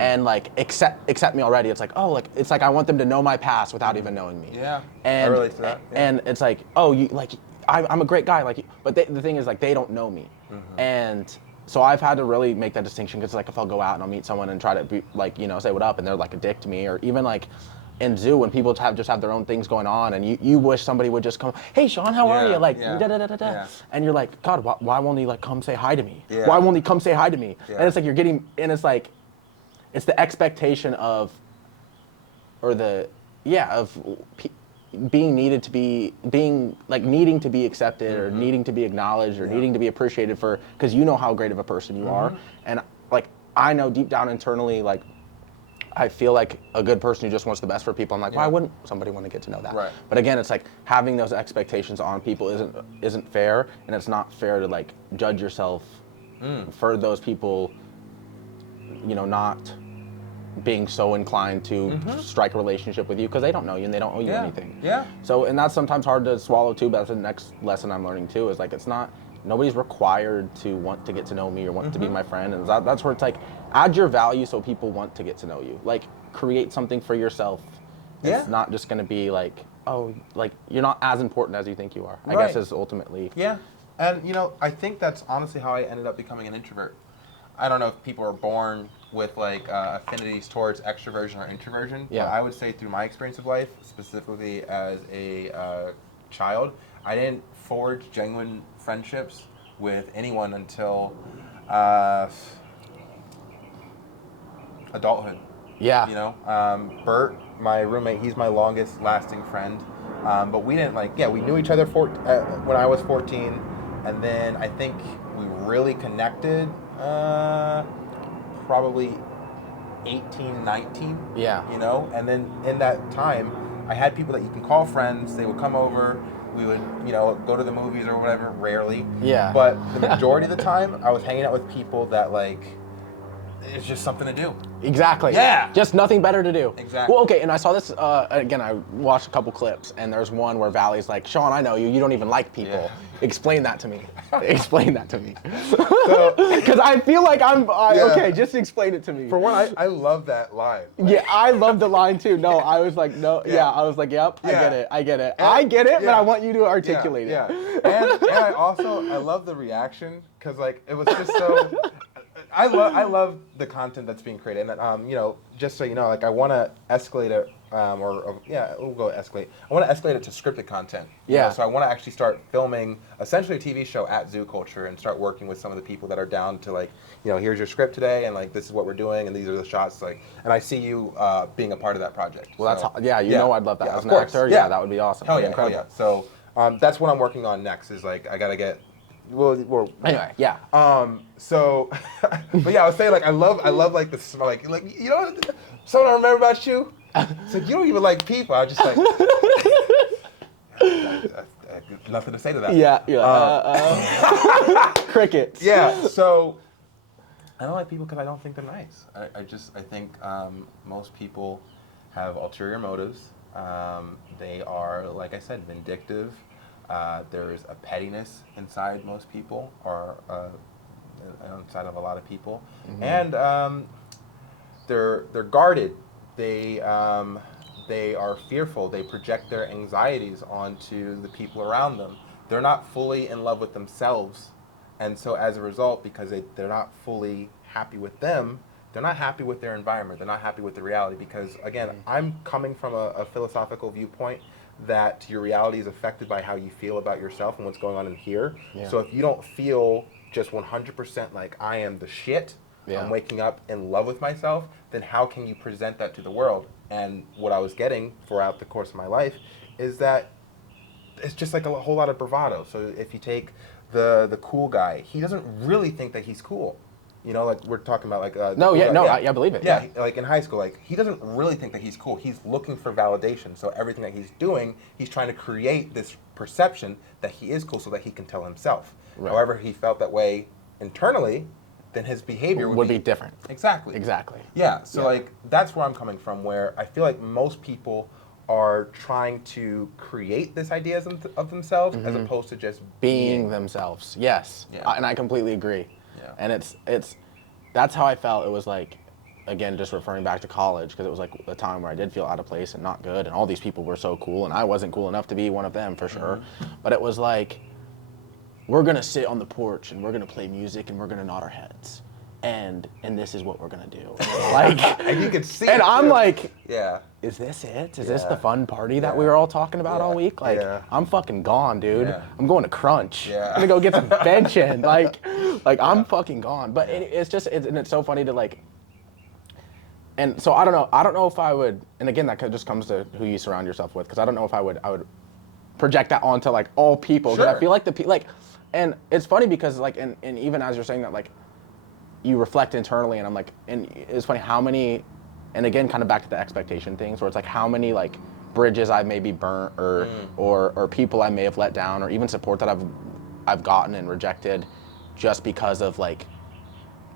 And like accept me already. It's like, oh, like it's like I want them to know my past without even knowing me. Yeah. And I relate to that. Yeah. And it's like, oh, you like I'm a great guy, like, but the thing is like they don't know me, and so I've had to really make that distinction, because like if I'll go out and I'll meet someone and try to be like, you know, say what up, and they're like a dick to me, or even like in Zoo when people just have their own things going on, and you wish somebody would just come, hey Sean, how are you? Like da da da da da, and you're like, God, why won't he like come say hi to me? Yeah. Why won't he come say hi to me? Yeah. And it's like you're getting, and it's like. It's the expectation of, being needed to be, needing to be accepted, or needing to be acknowledged, or needing to be appreciated for, because you know how great of a person you are. And like, I know deep down internally, like, I feel like a good person who just wants the best for people. I'm like, why Yeah. wouldn't somebody want to get to know that? Right. But again, it's like having those expectations on people isn't fair, and it's not fair to like judge yourself for those people, you know, not being so inclined to strike a relationship with you because they don't know you and they don't owe you anything. Yeah. So, and that's sometimes hard to swallow too, but that's the next lesson I'm learning too, is like, it's not, nobody's required to want to get to know me or want to be my friend. And that's where it's like, add your value so people want to get to know you. Like, create something for yourself. It's not just going to be like, oh, like, you're not as important as you think you are, I guess is ultimately. Yeah. And, you know, I think that's honestly how I ended up becoming an introvert. I don't know if people are born with like affinities towards extroversion or introversion. Yeah. But I would say through my experience of life, specifically as a child, I didn't forge genuine friendships with anyone until adulthood. Yeah. You know, Bert, my roommate, he's my longest lasting friend. But we didn't we knew each other when I was 14. And then I think we really connected probably 18, 19. Yeah. You know, and then in that time, I had people that you can call friends. They would come over. We would, you know, go to the movies or whatever, rarely. Yeah. But the majority of the time, I was hanging out with people that, like, it's just something to do. Exactly. Yeah. Just nothing better to do. Exactly. Well, okay, and I saw this, again, I watched a couple clips, and there's one where Valley's like, Sean, I know you don't even like people. Yeah. Explain that to me. Explain that to me. Because I feel like okay, just explain it to me. For one, I love that line. Yeah, I love the line too. No, I was like, no, I was like, yep, I get it. And, I get it, but I want you to articulate it. Yeah. And I love the reaction, because, like, it was just so... I love the content that's being created, and you know, just so you know, like, I want to escalate it, we'll go escalate. I want to escalate it to scripted content. Yeah. You know, so I want to actually start filming essentially a TV show at Zoo Culture and start working with some of the people that are down to, like, you know, here's your script today, and like, this is what we're doing, and these are the shots, like, and I see you being a part of that project. Well, so, you know, I'd love that as an course. actor. Yeah, that would be awesome. Hell That'd yeah, be incredible. hell yeah. So that's what I'm working on next. Is like, I gotta get. Well, anyway, yeah. So, but yeah, I was saying, like, I love like the smell, like, you know, something I remember about you. It's like, you don't even like people. I was just like, nothing to say to that. Yeah. Crickets. Yeah. So, I don't like people because I don't think they're nice. I think most people have ulterior motives. They are, like I said, vindictive. There is a pettiness inside most people, or inside of a lot of people, and they're guarded. They are fearful. They project their anxieties onto the people around them. They're not fully in love with themselves, and so as a result, because they're not fully happy with them, they're not happy with their environment. They're not happy with the reality. Because again, I'm coming from a philosophical viewpoint that your reality is affected by how you feel about yourself and what's going on in here. Yeah. So if you don't feel just 100% like I am the shit, I'm waking up in love with myself, then how can you present that to the world? And what I was getting throughout the course of my life is that it's just like a whole lot of bravado. So if you take the cool guy, he doesn't really think that he's cool. You know, like we're talking about, like I believe it. Yeah, like in high school, like he doesn't really think that he's cool. He's looking for validation. So everything that he's doing, he's trying to create this perception that he is cool, so that he can tell himself. Right. However, he felt that way internally, then his behavior would be different. Exactly. Yeah. So like that's where I'm coming from. Where I feel like most people are trying to create this ideas of themselves, as opposed to just being themselves. Yes. Yeah. And I completely agree. Yeah. And it's that's how I felt. It was like, again, just referring back to college, because it was like a time where I did feel out of place and not good, and all these people were so cool, and I wasn't cool enough to be one of them for sure. But it was like, we're gonna sit on the porch and we're gonna play music and we're gonna nod our heads, and this is what we're gonna do. Like, and you could see. And it I'm too. like, yeah. Is this it? Is this the fun party that we were all talking about all week? Like, I'm fucking gone, dude. Yeah. I'm going to Crunch. Yeah. I'm gonna go get some benching. Like I'm fucking gone. But it's so funny to like. And so I don't know if I would. And again, that just comes to who you surround yourself with. Because I don't know if I would project that onto like all people. Because I feel like and it's funny because like, and even as you're saying that, like, you reflect internally, and I'm like, and it's funny how many and again, kind of back to the expectation things, where it's like how many like bridges I've maybe burnt, or people I may have let down, or even support that I've gotten and rejected, just because of like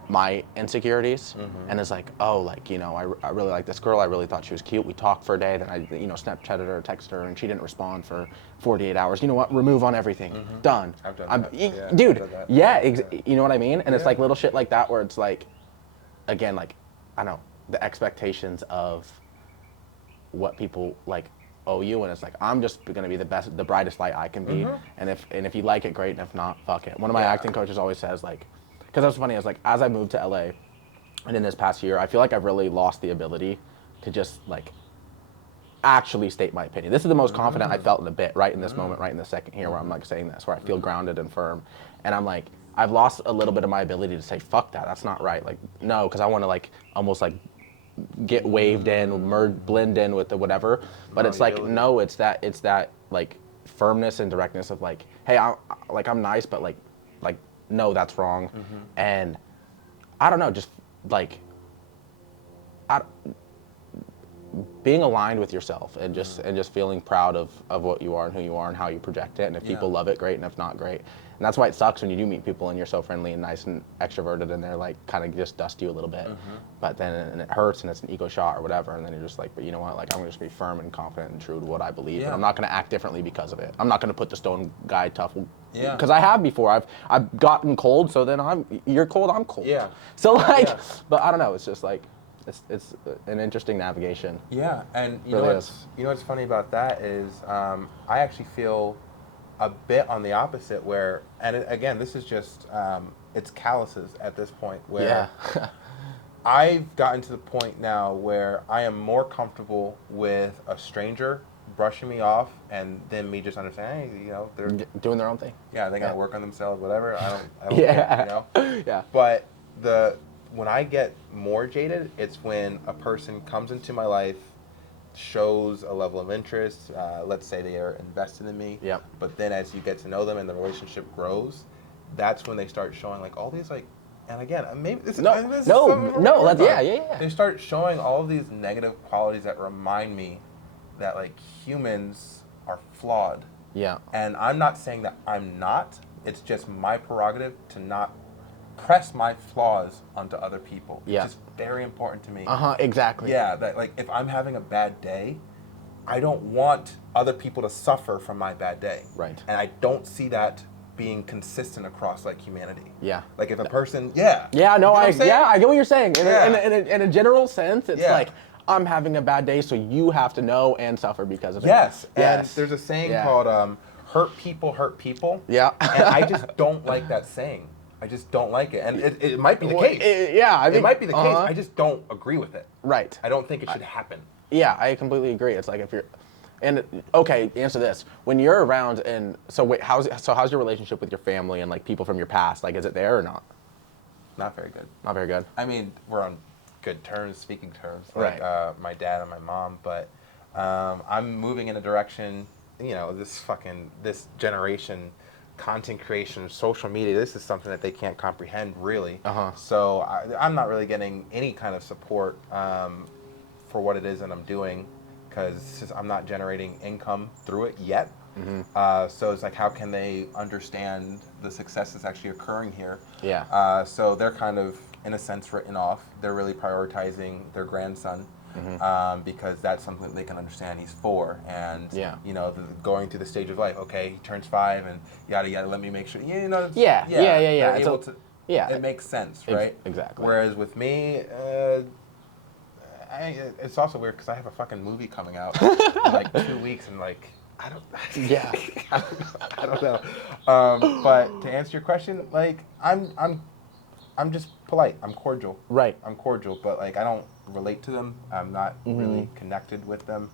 my insecurities. And it's like, oh, like, you know, I really like this girl. I really thought she was cute. We talked for a day. Then I, you know, Snapchatted her, texted her, and she didn't respond for 48 hours. You know what? Remove on everything. Done. I've done that. Yeah, Dude, I've done that. yeah, you know what I mean? And it's Yeah. like little shit like that where it's like, again, like, I don't know, the expectations of what people like owe you, and it's like, I'm just gonna be the brightest light I can be, and if you like it, great, and if not, fuck it. One of my acting coaches always says, like, because that's funny, I was like, as I moved to LA, and in this past year, I feel like I've really lost the ability to just like actually state my opinion. This is the most confident I felt in a bit, right in this moment, right in the second here, where I'm like saying this, where I feel grounded and firm, and I'm like, I've lost a little bit of my ability to say, fuck that, that's not right, like, no, because I want to like almost like get waved in, blend in with the whatever, but it's like, no, it's that like firmness and directness of like, hey, I'm nice, but like no, that's wrong, and I don't know, just like, being aligned with yourself and just feeling proud of what you are and who you are and how you project it, and if people love it, great, and if not, great. And that's why it sucks when you do meet people and you're so friendly and nice and extroverted and they're like kind of just dust you a little bit, but then and it hurts and it's an ego shot or whatever, and then you're just like, but you know what, like I'm gonna just be firm and confident and true to what I believe, and I'm not gonna act differently because of it. I'm not gonna put the stone guy tough, because I have before. I've gotten cold, so then you're cold, I'm cold. Yeah. So like, but I don't know, it's just like, it's an interesting navigation. Yeah, and you Really know what's funny about that is I actually feel a bit on the opposite, where, and again, this is just it's calluses at this point, where I've gotten to the point now where I am more comfortable with a stranger brushing me off and then me just understanding, hey, you know, they're doing their own thing. Yeah, they gotta work on themselves, whatever. I don't care, you know. Yeah. But when I get more jaded, it's when a person comes into my life, shows a level of interest. Let's say they are invested in me. Yep. But then as you get to know them and the relationship grows, that's when they start showing like all these like, and again, maybe this No, yeah. They start showing all of these negative qualities that remind me that like humans are flawed. Yeah. And I'm not saying that I'm not. It's just my prerogative to not press my flaws onto other people. Yeah. It's just very important to me. Exactly. Yeah, that like if I'm having a bad day, I don't want other people to suffer from my bad day. Right. And I don't see that being consistent across like humanity. Yeah. Like if a person, Yeah, no, I get what you're saying. In a general sense, it's Yeah. like, I'm having a bad day, so you have to know and suffer because of it. Yes. Yes. And there's a saying called hurt people. Yeah. And I just don't like that saying. I just don't like it. And it might be the case. I think, it might be the case. I just don't agree with it. Right. I don't think it should happen. Yeah, I completely agree. It's like if you're, and okay, answer this. When you're around, and so wait, how's your relationship with your family and like people from your past? Like, is it there or not? Not very good. Not very good. I mean, we're on good terms, speaking terms, like my dad and my mom, but I'm moving in a direction, you know, this generation, content creation, social media, this is something that they can't comprehend really. So I'm not really getting any kind of support for what it is that I'm doing, because I'm not generating income through it yet. So it's like, how can they understand the success that's actually occurring here? Yeah. So they're kind of, in a sense, written off. They're really prioritizing their grandson because that's something that they can understand. He's 4, and you know, going through the stage of life. Okay, he turns 5, and yada yada. Let me make sure. You know. Yeah. It makes sense, right? Exactly. Whereas with me, it's also weird because I have a fucking movie coming out in like 2 weeks, and like I don't. Yeah. I don't know. But to answer your question, like I'm just polite. I'm cordial. Right. I'm cordial, but like I don't relate to them. I'm not really connected with them.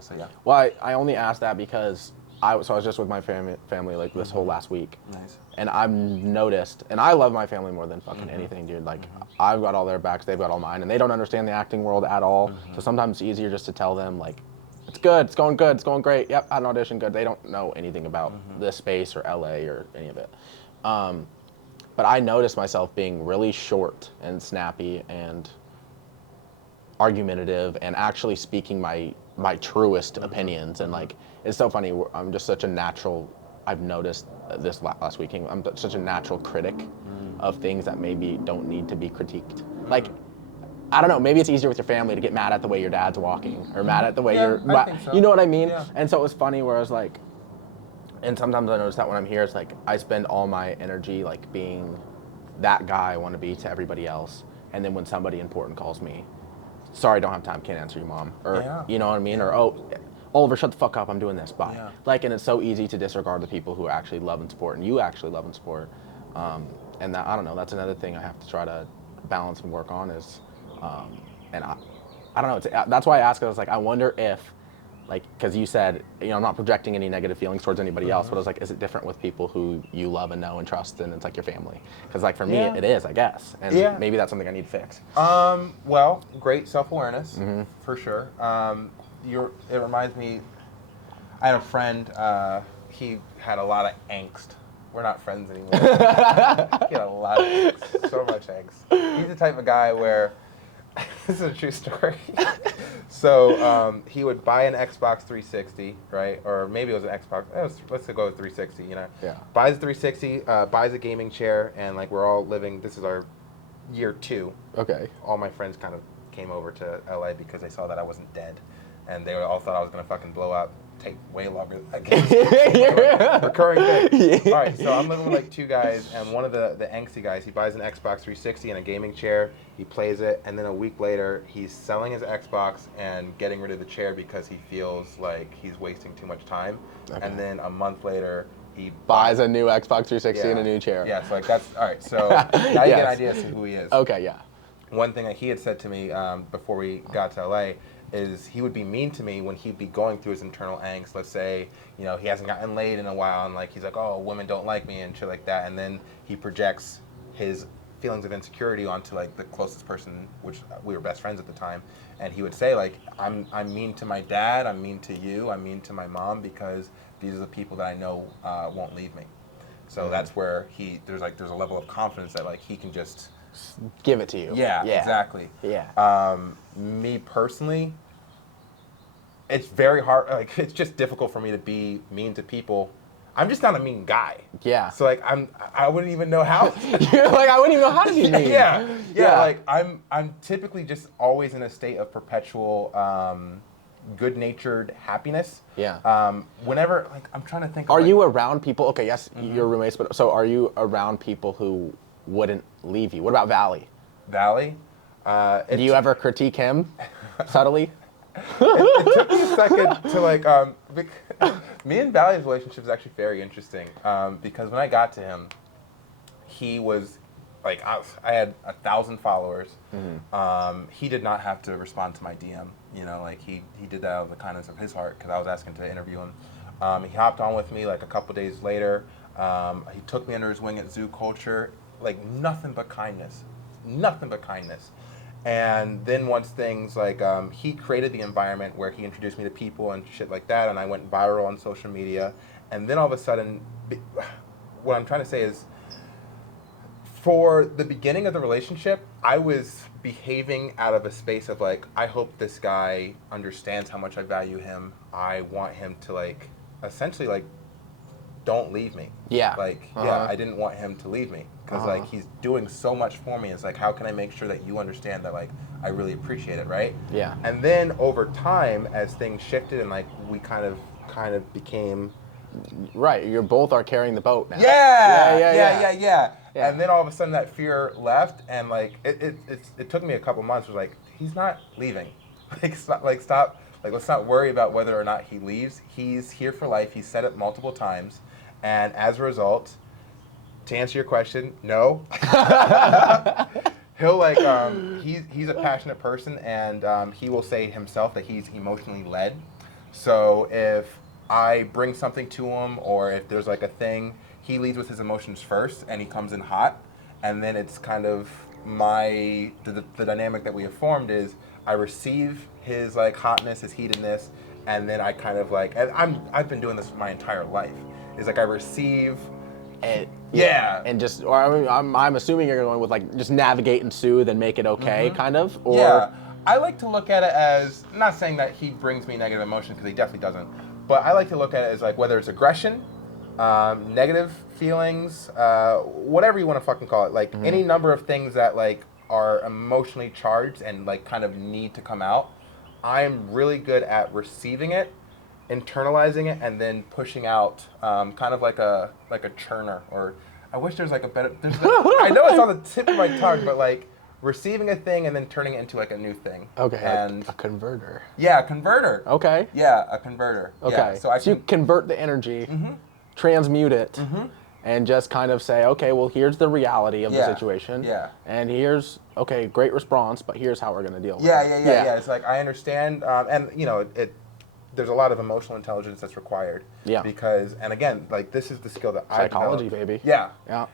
So yeah. Well, I only asked that because I was just with my family like this whole last week. Nice. And I've noticed, and I love my family more than fucking anything, dude. Like, I've got all their backs, they've got all mine, and they don't understand the acting world at all. So sometimes it's easier just to tell them, like, it's good, it's going great. Yep, had an audition, good. They don't know anything about this space or LA or any of it. But I noticed myself being really short and snappy and argumentative and actually speaking my truest opinions. And like, it's so funny. I'm just such a natural. I've noticed this last weekend. I'm such a natural critic of things that maybe don't need to be critiqued. Like, I don't know. Maybe it's easier with your family to get mad at the way your dad's walking, or mad at the way I think so. you know what I mean? Yeah. And so it was funny where I was like, and sometimes I notice that when I'm here, it's like I spend all my energy like being that guy I want to be to everybody else, and then when somebody important calls me, sorry, don't have time, can't answer you, mom, or you know what I mean, or oh, Oliver, shut the fuck up, I'm doing this, bye. Yeah. Like, and it's so easy to disregard the people who actually love and support, and you actually love and support, and that, I don't know, that's another thing I have to try to balance and work on is, and I don't know, that's why I asked, I was like, I wonder if, like, because you said, you know, I'm not projecting any negative feelings towards anybody else, but I was like, is it different with people who you love and know and trust, and it's like your family? Because like for me, it is, I guess, and maybe that's something I need to fix. Well, great self-awareness, for sure. It reminds me, I had a friend, he had a lot of angst. We're not friends anymore. He had a lot of angst, so much angst. He's the type of guy where, this is a true story. So he would buy an Xbox 360, right? Or maybe it was an Xbox. Let's go with 360. You know. Yeah. Buys a 360, buys a gaming chair, and like we're all living. This is our year 2. Okay. All my friends kind of came over to LA because they saw that I wasn't dead, and they all thought I was gonna fucking blow up. Take way longer. Recurring thing. Yeah. All right, so I'm living with like 2 guys, and one of the angsty guys, he buys an Xbox 360 and a gaming chair. He plays it, and then a week later, he's selling his Xbox and getting rid of the chair because he feels like he's wasting too much time. Okay. And then a month later, he buys a new Xbox 360 and a new chair. Yeah, so like that's all right. So now you get an idea as to who he is. Okay, yeah. One thing that he had said to me before we got to LA is he would be mean to me when he'd be going through his internal angst. Let's say, you know, he hasn't gotten laid in a while, and like he's like, oh, women don't like me and shit like that, and then he projects his feelings of insecurity onto like the closest person, which we were best friends at the time, and he would say like, I'm mean to my dad, I'm mean to you, I'm mean to my mom because these are the people that I know won't leave me. So that's where there's a level of confidence that like he can just give it to you. Yeah, exactly. Yeah. Me personally, it's very hard. Like, it's just difficult for me to be mean to people. I'm just not a mean guy. Yeah. So like, I wouldn't even know how. You're like, I wouldn't even know how to be mean. Yeah. Like, I'm typically just always in a state of perpetual good-natured happiness. Yeah. Whenever, like, I'm trying to think. Are you around people? Okay, yes, you're roommates, but so are you around people who wouldn't leave you? What about Valley? Valley? Do you ever critique him subtly? It took me a second to like, me and Valley's relationship is actually very interesting because when I got to him, he was like, I had 1,000 followers. He did not have to respond to my DM, you know, like he did that out of the kindness of his heart because I was asking to interview him. He hopped on with me like a couple days later. He took me under his wing at Zoo Culture, like nothing but kindness. And then once things like, he created the environment where he introduced me to people and shit like that, and I went viral on social media. And then all of a sudden, what I'm trying to say is, for the beginning of the relationship, I was behaving out of a space of like, I hope this guy understands how much I value him. I want him to like, essentially like, don't leave me. Yeah. Like, yeah, I didn't want him to leave me because like he's doing so much for me. It's like, how can I make sure that you understand that like I really appreciate it, right? Yeah. And then over time, as things shifted and like we kind of became. Right, you both are carrying the boat now. Yeah. And then all of a sudden that fear left, and like it took me a couple months. It was like, he's not leaving. Stop. Like, let's not worry about whether or not he leaves. He's here for life. He's said it multiple times, and as a result, to answer your question, no. He'll like he's a passionate person, and he will say himself that he's emotionally led. So if I bring something to him, or if there's like a thing, he leads with his emotions first, and he comes in hot, and then it's kind of the dynamic that we have formed is I receive his like hotness, his heatedness, and then I kind of like, and I've been doing this my entire life. Is like I receive. And and just, or I'm assuming you're going with like just navigate and soothe and make it okay, kind of. Or I like to look at it as, not saying that he brings me negative emotion, because he definitely doesn't, but I like to look at it as like whether it's aggression, negative feelings, whatever you want to fucking call it, like any number of things that like are emotionally charged and like kind of need to come out. I'm really good at receiving it, internalizing it, and then pushing out, kind of like a churner, or I wish there's like a better. I know it's on the tip of my tongue, but like receiving a thing and then turning it into like a new thing. Okay, and a converter. yeah, a converter. Okay. Yeah, a converter. Okay. Yeah, so you convert the energy, transmute it, and just kind of say, okay, well, here's the reality of the situation. Yeah. And here's, okay, great response, but here's how we're going to deal with it. Yeah. It's like, I understand, and you know, there's a lot of emotional intelligence that's required. Yeah. Because, and again, like this is the skill that Psychology, baby. Yeah. Yeah.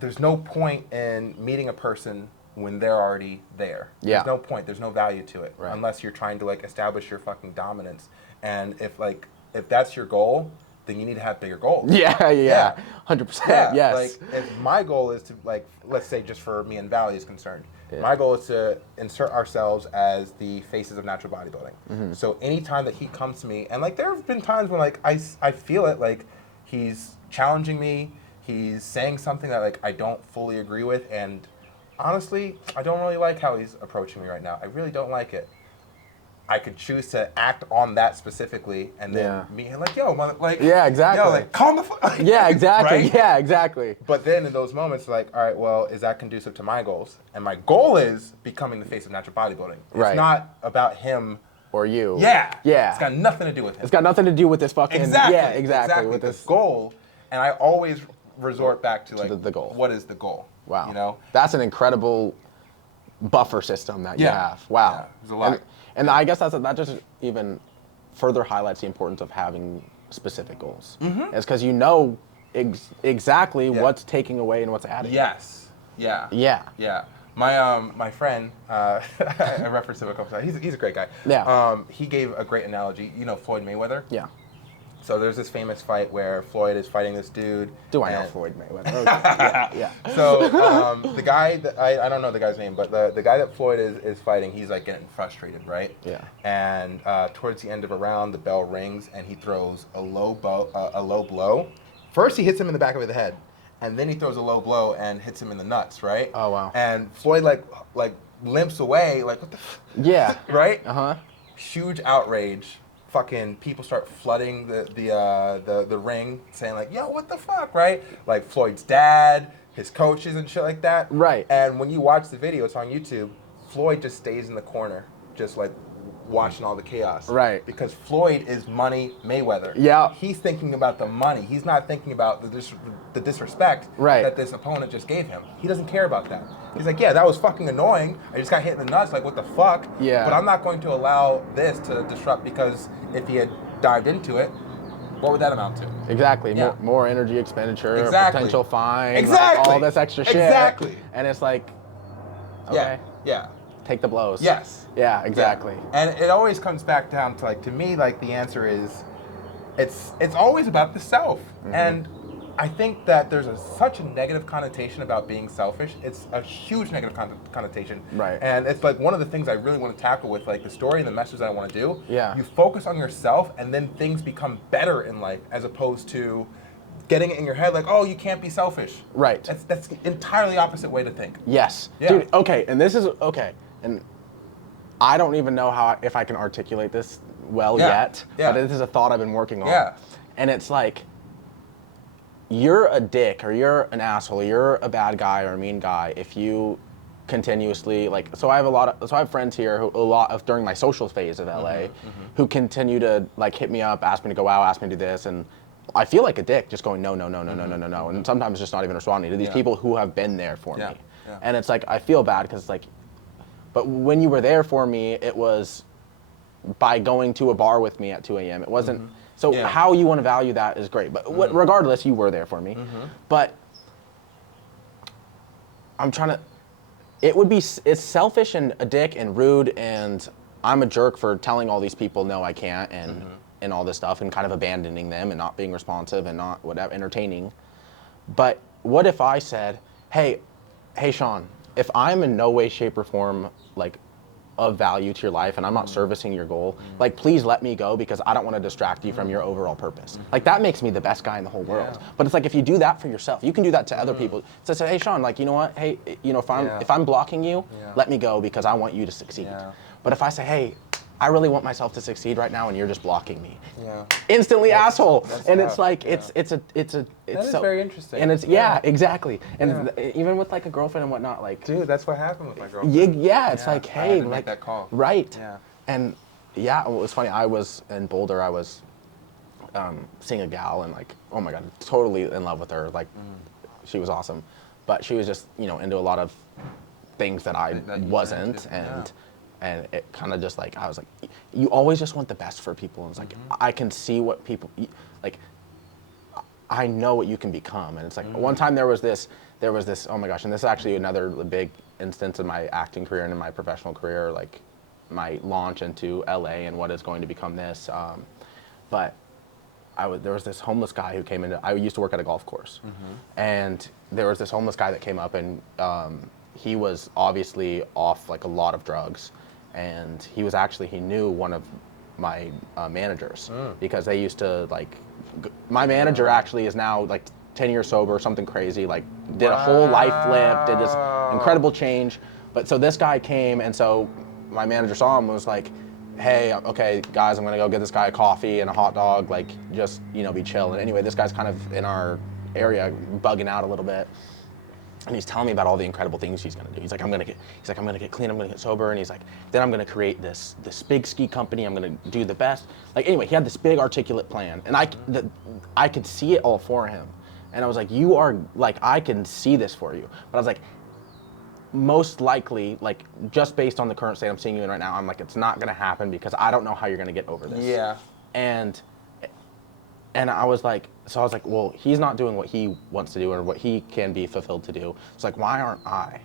There's no point in meeting a person when they're already there. Yeah. There's no point. There's no value to it. Right. Unless you're trying to like establish your fucking dominance. And if that's your goal, then you need to have bigger goals. Yeah. 100%. Yeah, Yes. like if my goal is to, like, let's say just for me and Valley is concerned, my goal is to insert ourselves as the faces of natural bodybuilding. So anytime that he comes to me, and like there have been times when like I feel it, like he's challenging me, he's saying something that like I don't fully agree with, and honestly, I don't really like how he's approaching me right now. I really don't like it. I could choose to act on that specifically, and then meet him like, yo, mother, like, yeah, exactly. Yo, like, calm the fuck. Yeah, exactly. Right? Yeah, exactly. But then in those moments, like, all right, well, is that conducive to my goals? And my goal is becoming the face of natural bodybuilding. It's not about him or you. Yeah. Yeah. It's got nothing to do with him. It's got nothing to do with this fucking. Exactly. Yeah, exactly. With the this goal, and I always resort back to like the goal. What is the goal? Wow. You know, that's an incredible buffer system that you have. Wow. Yeah, there's a lot. And I guess that just even further highlights the importance of having specific goals. It's because you know exactly what's taking away and what's adding. Yes. Yeah. Yeah. Yeah. My friend, I referenced him a couple times. He's a great guy. Yeah. He gave a great analogy. You know Floyd Mayweather? Yeah. So there's this famous fight where Floyd is fighting this dude. Do I know Floyd Mayweather? Okay. Yeah. So the guy that I don't know the guy's name, but the guy that Floyd is fighting, he's like getting frustrated, right? Yeah. And towards the end of a round, the bell rings and he throws a low blow. First, he hits him in the back of the head, and then he throws a low blow and hits him in the nuts, right? Oh wow. And Floyd like limps away, like what the. Yeah. Right. Huge outrage. Fucking people start flooding the ring, saying like, "Yo, what the fuck?" Right? Like Floyd's dad, his coaches, and shit like that. Right. And when you watch the video, it's on YouTube. Floyd just stays in the corner, just like watching all the chaos. Right. Because Floyd is Money Mayweather. Yeah. He's thinking about the money. He's not thinking about the disrespect that this opponent just gave him. He doesn't care about that. He's like, yeah, that was fucking annoying. I just got hit in the nuts. Like, what the fuck? Yeah. But I'm not going to allow this to disrupt, because if he had dived into it, what would that amount to? Exactly. Yeah. More energy expenditure, potential fine, exactly. like all this extra shit. Exactly. And it's like, okay. Yeah. Take the blows. Yes. Yeah, exactly. Yeah. And it always comes back down to like, to me, like the answer is, it's always about the self. And I think that there's such a negative connotation about being selfish. It's a huge negative connotation. Right. And it's like one of the things I really want to tackle with like the story and the message that I want to do. Yeah. You focus on yourself, and then things become better in life, as opposed to getting it in your head like, oh, you can't be selfish. Right. That's entirely opposite way to think. Yes. Yeah. Dude, okay, and this is, okay, and I don't even know if I can articulate this well yet, but this is a thought I've been working on. Yeah. And it's like, you're a dick, or you're an asshole, you're a bad guy or a mean guy if you continuously, like, so I have friends here who during my social phase of LA who continue to like hit me up, ask me to go out, ask me to do this, and I feel like a dick just going no, and sometimes just not even responding to these people who have been there for me. Yeah. And it's like, I feel bad because like, but when you were there for me, it was by going to a bar with me at 2 a.m. It wasn't, so how you want to value that is great. But regardless, you were there for me. But I'm trying to, it's selfish and a dick and rude, and I'm a jerk for telling all these people, no, I can't, and all this stuff, and kind of abandoning them and not being responsive and not whatever, entertaining. But what if I said, hey, Sean, if I'm in no way, shape, or form like of value to your life and I'm not servicing your goal, like please let me go because I don't want to distract you from your overall purpose. Like that makes me the best guy in the whole world. Yeah. But it's like if you do that for yourself, you can do that to other people. So say, hey Sean, like you know what? Hey, you know if I'm blocking you, let me go because I want you to succeed. Yeah. But if I say, hey, I really want myself to succeed right now and you're just blocking me. Yeah. Instantly asshole. And tough. it's like Yeah. it's That is so very interesting. And it's exactly. And even with like a girlfriend and whatnot, like Dude, that's what happened with my girlfriend. it's like, I had hey, to make like that call. right. Yeah. And yeah, it was funny. I was in Boulder. I was seeing a gal and like, oh my god, totally in love with her. Like, she was awesome, but she was just into a lot of things that I That you wasn't, weren't, and it kind of just like I was like, you always just want the best for people. And it's like I can see what people like. I know what you can become, and it's like one time there was this. Oh my gosh, and this is actually another big instance in my acting career and in my professional career, like my launch into LA and what is going to become this. But there was this homeless guy who came into. I used to work at a golf course, and there was this homeless guy that came up, and he was obviously off like a lot of drugs, and he knew one of my managers because they used to like. My manager actually is now like 10 years sober, something crazy, like did a whole life flip, did this incredible change. But so this guy came, and so my manager saw him and was like, hey, okay, guys, I'm gonna go get this guy a coffee and a hot dog, like just, be chill. And anyway, this guy's kind of in our area bugging out a little bit. And he's telling me about all the incredible things he's gonna do. He's like, I'm gonna get clean, I'm gonna get sober, and he's like, then I'm gonna create this big ski company, I'm gonna do the best. Like anyway, he had this big articulate plan, and I could see it all for him. And I was like, you are like, I can see this for you. But I was like, most likely, like just based on the current state I'm seeing you in right now, I'm like, it's not gonna happen because I don't know how you're gonna get over this. Yeah. And I was like, well, he's not doing what he wants to do or what he can be fulfilled to do. It's like, why aren't I?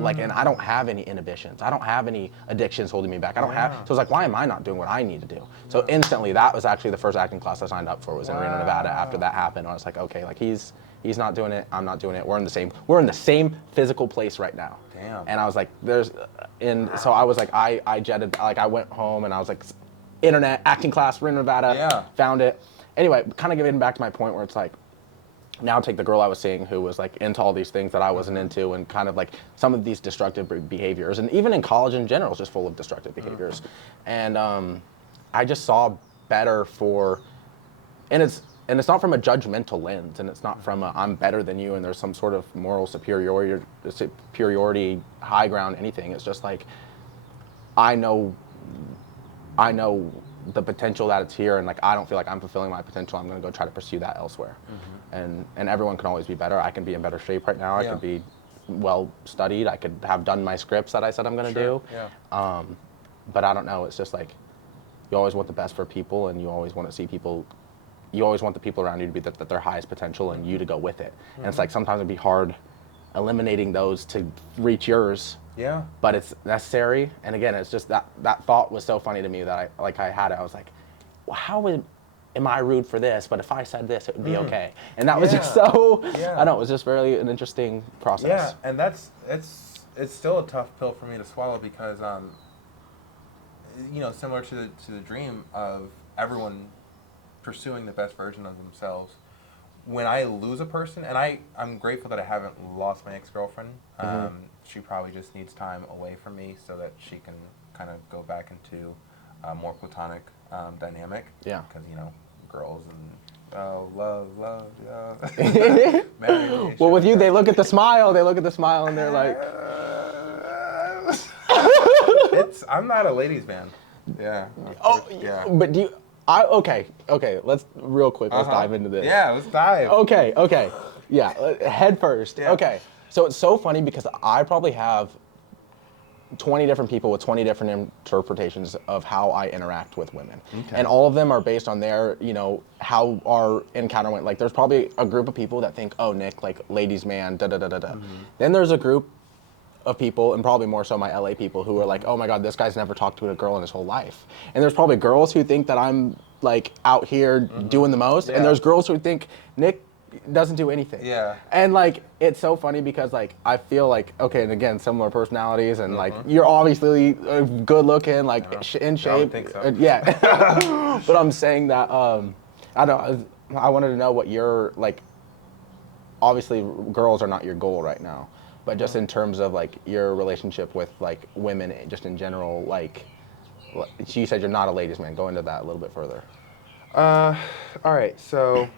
Like, and I don't have any inhibitions. I don't have any addictions holding me back. I don't have, so it's like, why am I not doing what I need to do? So instantly, that was actually the first acting class I signed up for was in Reno, Nevada. After that happened, I was like, okay, like he's not doing it, I'm not doing it. We're in the same physical place right now. Damn. And I was like, so I was like, I jetted, like I went home and I was like, internet, acting class, Reno, Nevada, found it. Anyway, kind of getting back to my point where it's like, now take the girl I was seeing who was like into all these things that I wasn't into and kind of like some of these destructive behaviors. And even in college in general, it's just full of destructive behaviors. And I just saw better and it's not from a judgmental lens, and it's not from I'm better than you and there's some sort of moral superiority, high ground, anything. It's just like, I know the potential that it's here, and like I don't feel like I'm fulfilling my potential. I'm gonna go try to pursue that elsewhere. And everyone can always be better. I can be in better shape right now. I could be well studied. I could have done my scripts that I said I'm gonna do. Yeah. But I don't know. It's just like you always want the best for people, and you always want to see people. You always want the people around you to be at their highest potential, and you to go with it. And it's like sometimes it'd be hard eliminating those to reach yours. Yeah. But it's necessary. And again, it's just that thought was so funny to me that I had it. I was like, well, how am I rude for this? But if I said this, it would be okay. And that was just so, I know, it was just really an interesting process. Yeah, and it's still a tough pill for me to swallow because, similar to the dream of everyone pursuing the best version of themselves. When I lose a person, and I'm grateful that I haven't lost my ex-girlfriend. She probably just needs time away from me so that she can kind of go back into a more platonic dynamic. Yeah. Because, girls and love, yeah. Well, with you, they look at the smile, and they're like... I'm not a ladies' man. Yeah. Oh, yeah. But do you... Okay, let's dive into this. Yeah, let's dive. Okay. Yeah, head first. Yeah. Okay, so it's so funny because I probably have 20 different people with 20 different interpretations of how I interact with women. Okay. And all of them are based on their, how our encounter went. Like there's probably a group of people that think, oh, Nick, like ladies' man, da-da-da-da-da. Then there's a group of people, and probably more so my LA people, who are like, oh my God, this guy's never talked to a girl in his whole life. And there's probably girls who think that I'm like out here doing the most, and there's girls who think, Nick doesn't do anything. Yeah. And like it's so funny because like I feel like okay, and again similar personalities and like you're obviously good looking, like in shape. I would think so. Yeah. But I'm saying that I don't. I wanted to know what your like. Obviously, girls are not your goal right now, but just in terms of like your relationship with like women, just in general, like. You said you're not a ladies' man. Go into that a little bit further. All right, so.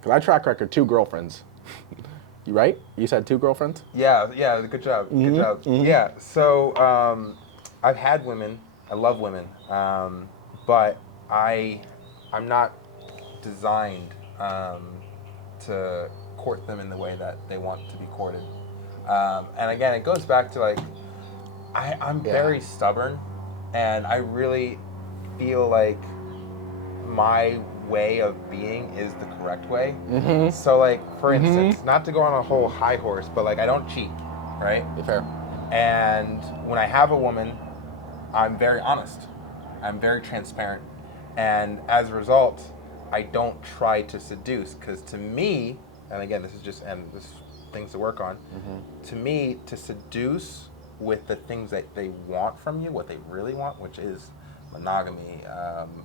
Because I track record 2 girlfriends. You right? You said 2 girlfriends? Yeah, good job, good job. Yeah, so I've had women, I love women, but I'm not designed to court them in the way that they want to be courted. And again, it goes back to like, I'm very stubborn, and I really feel like my way of being is the correct way. So like, for instance, not to go on a whole high horse, but like I don't cheat, right? Be fair. And when I have a woman, I'm very honest. I'm very transparent. And as a result, I don't try to seduce, because to me, and again, this is things to work on, to me, to seduce with the things that they want from you, what they really want, which is monogamy,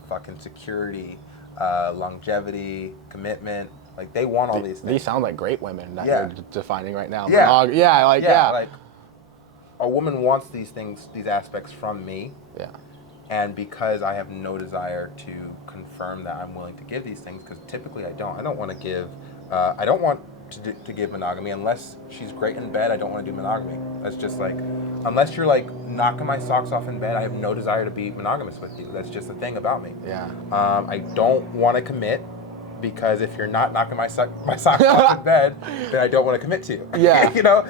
fucking security, longevity, commitment. Like, they want all these things. These sound like great women that you're defining right now. Yeah. Like a woman wants these things, these aspects from me. Yeah. And because I have no desire to confirm that I'm willing to give these things, because typically I don't want to give, I don't want to give monogamy unless she's great in bed. I don't want to do monogamy. That's just like, unless you're like knocking my socks off in bed, I have no desire to be monogamous with you. That's just the thing about me. Yeah. I don't want to commit, because if you're not knocking my socks off in bed, then I don't want to commit to you. Yeah. You know.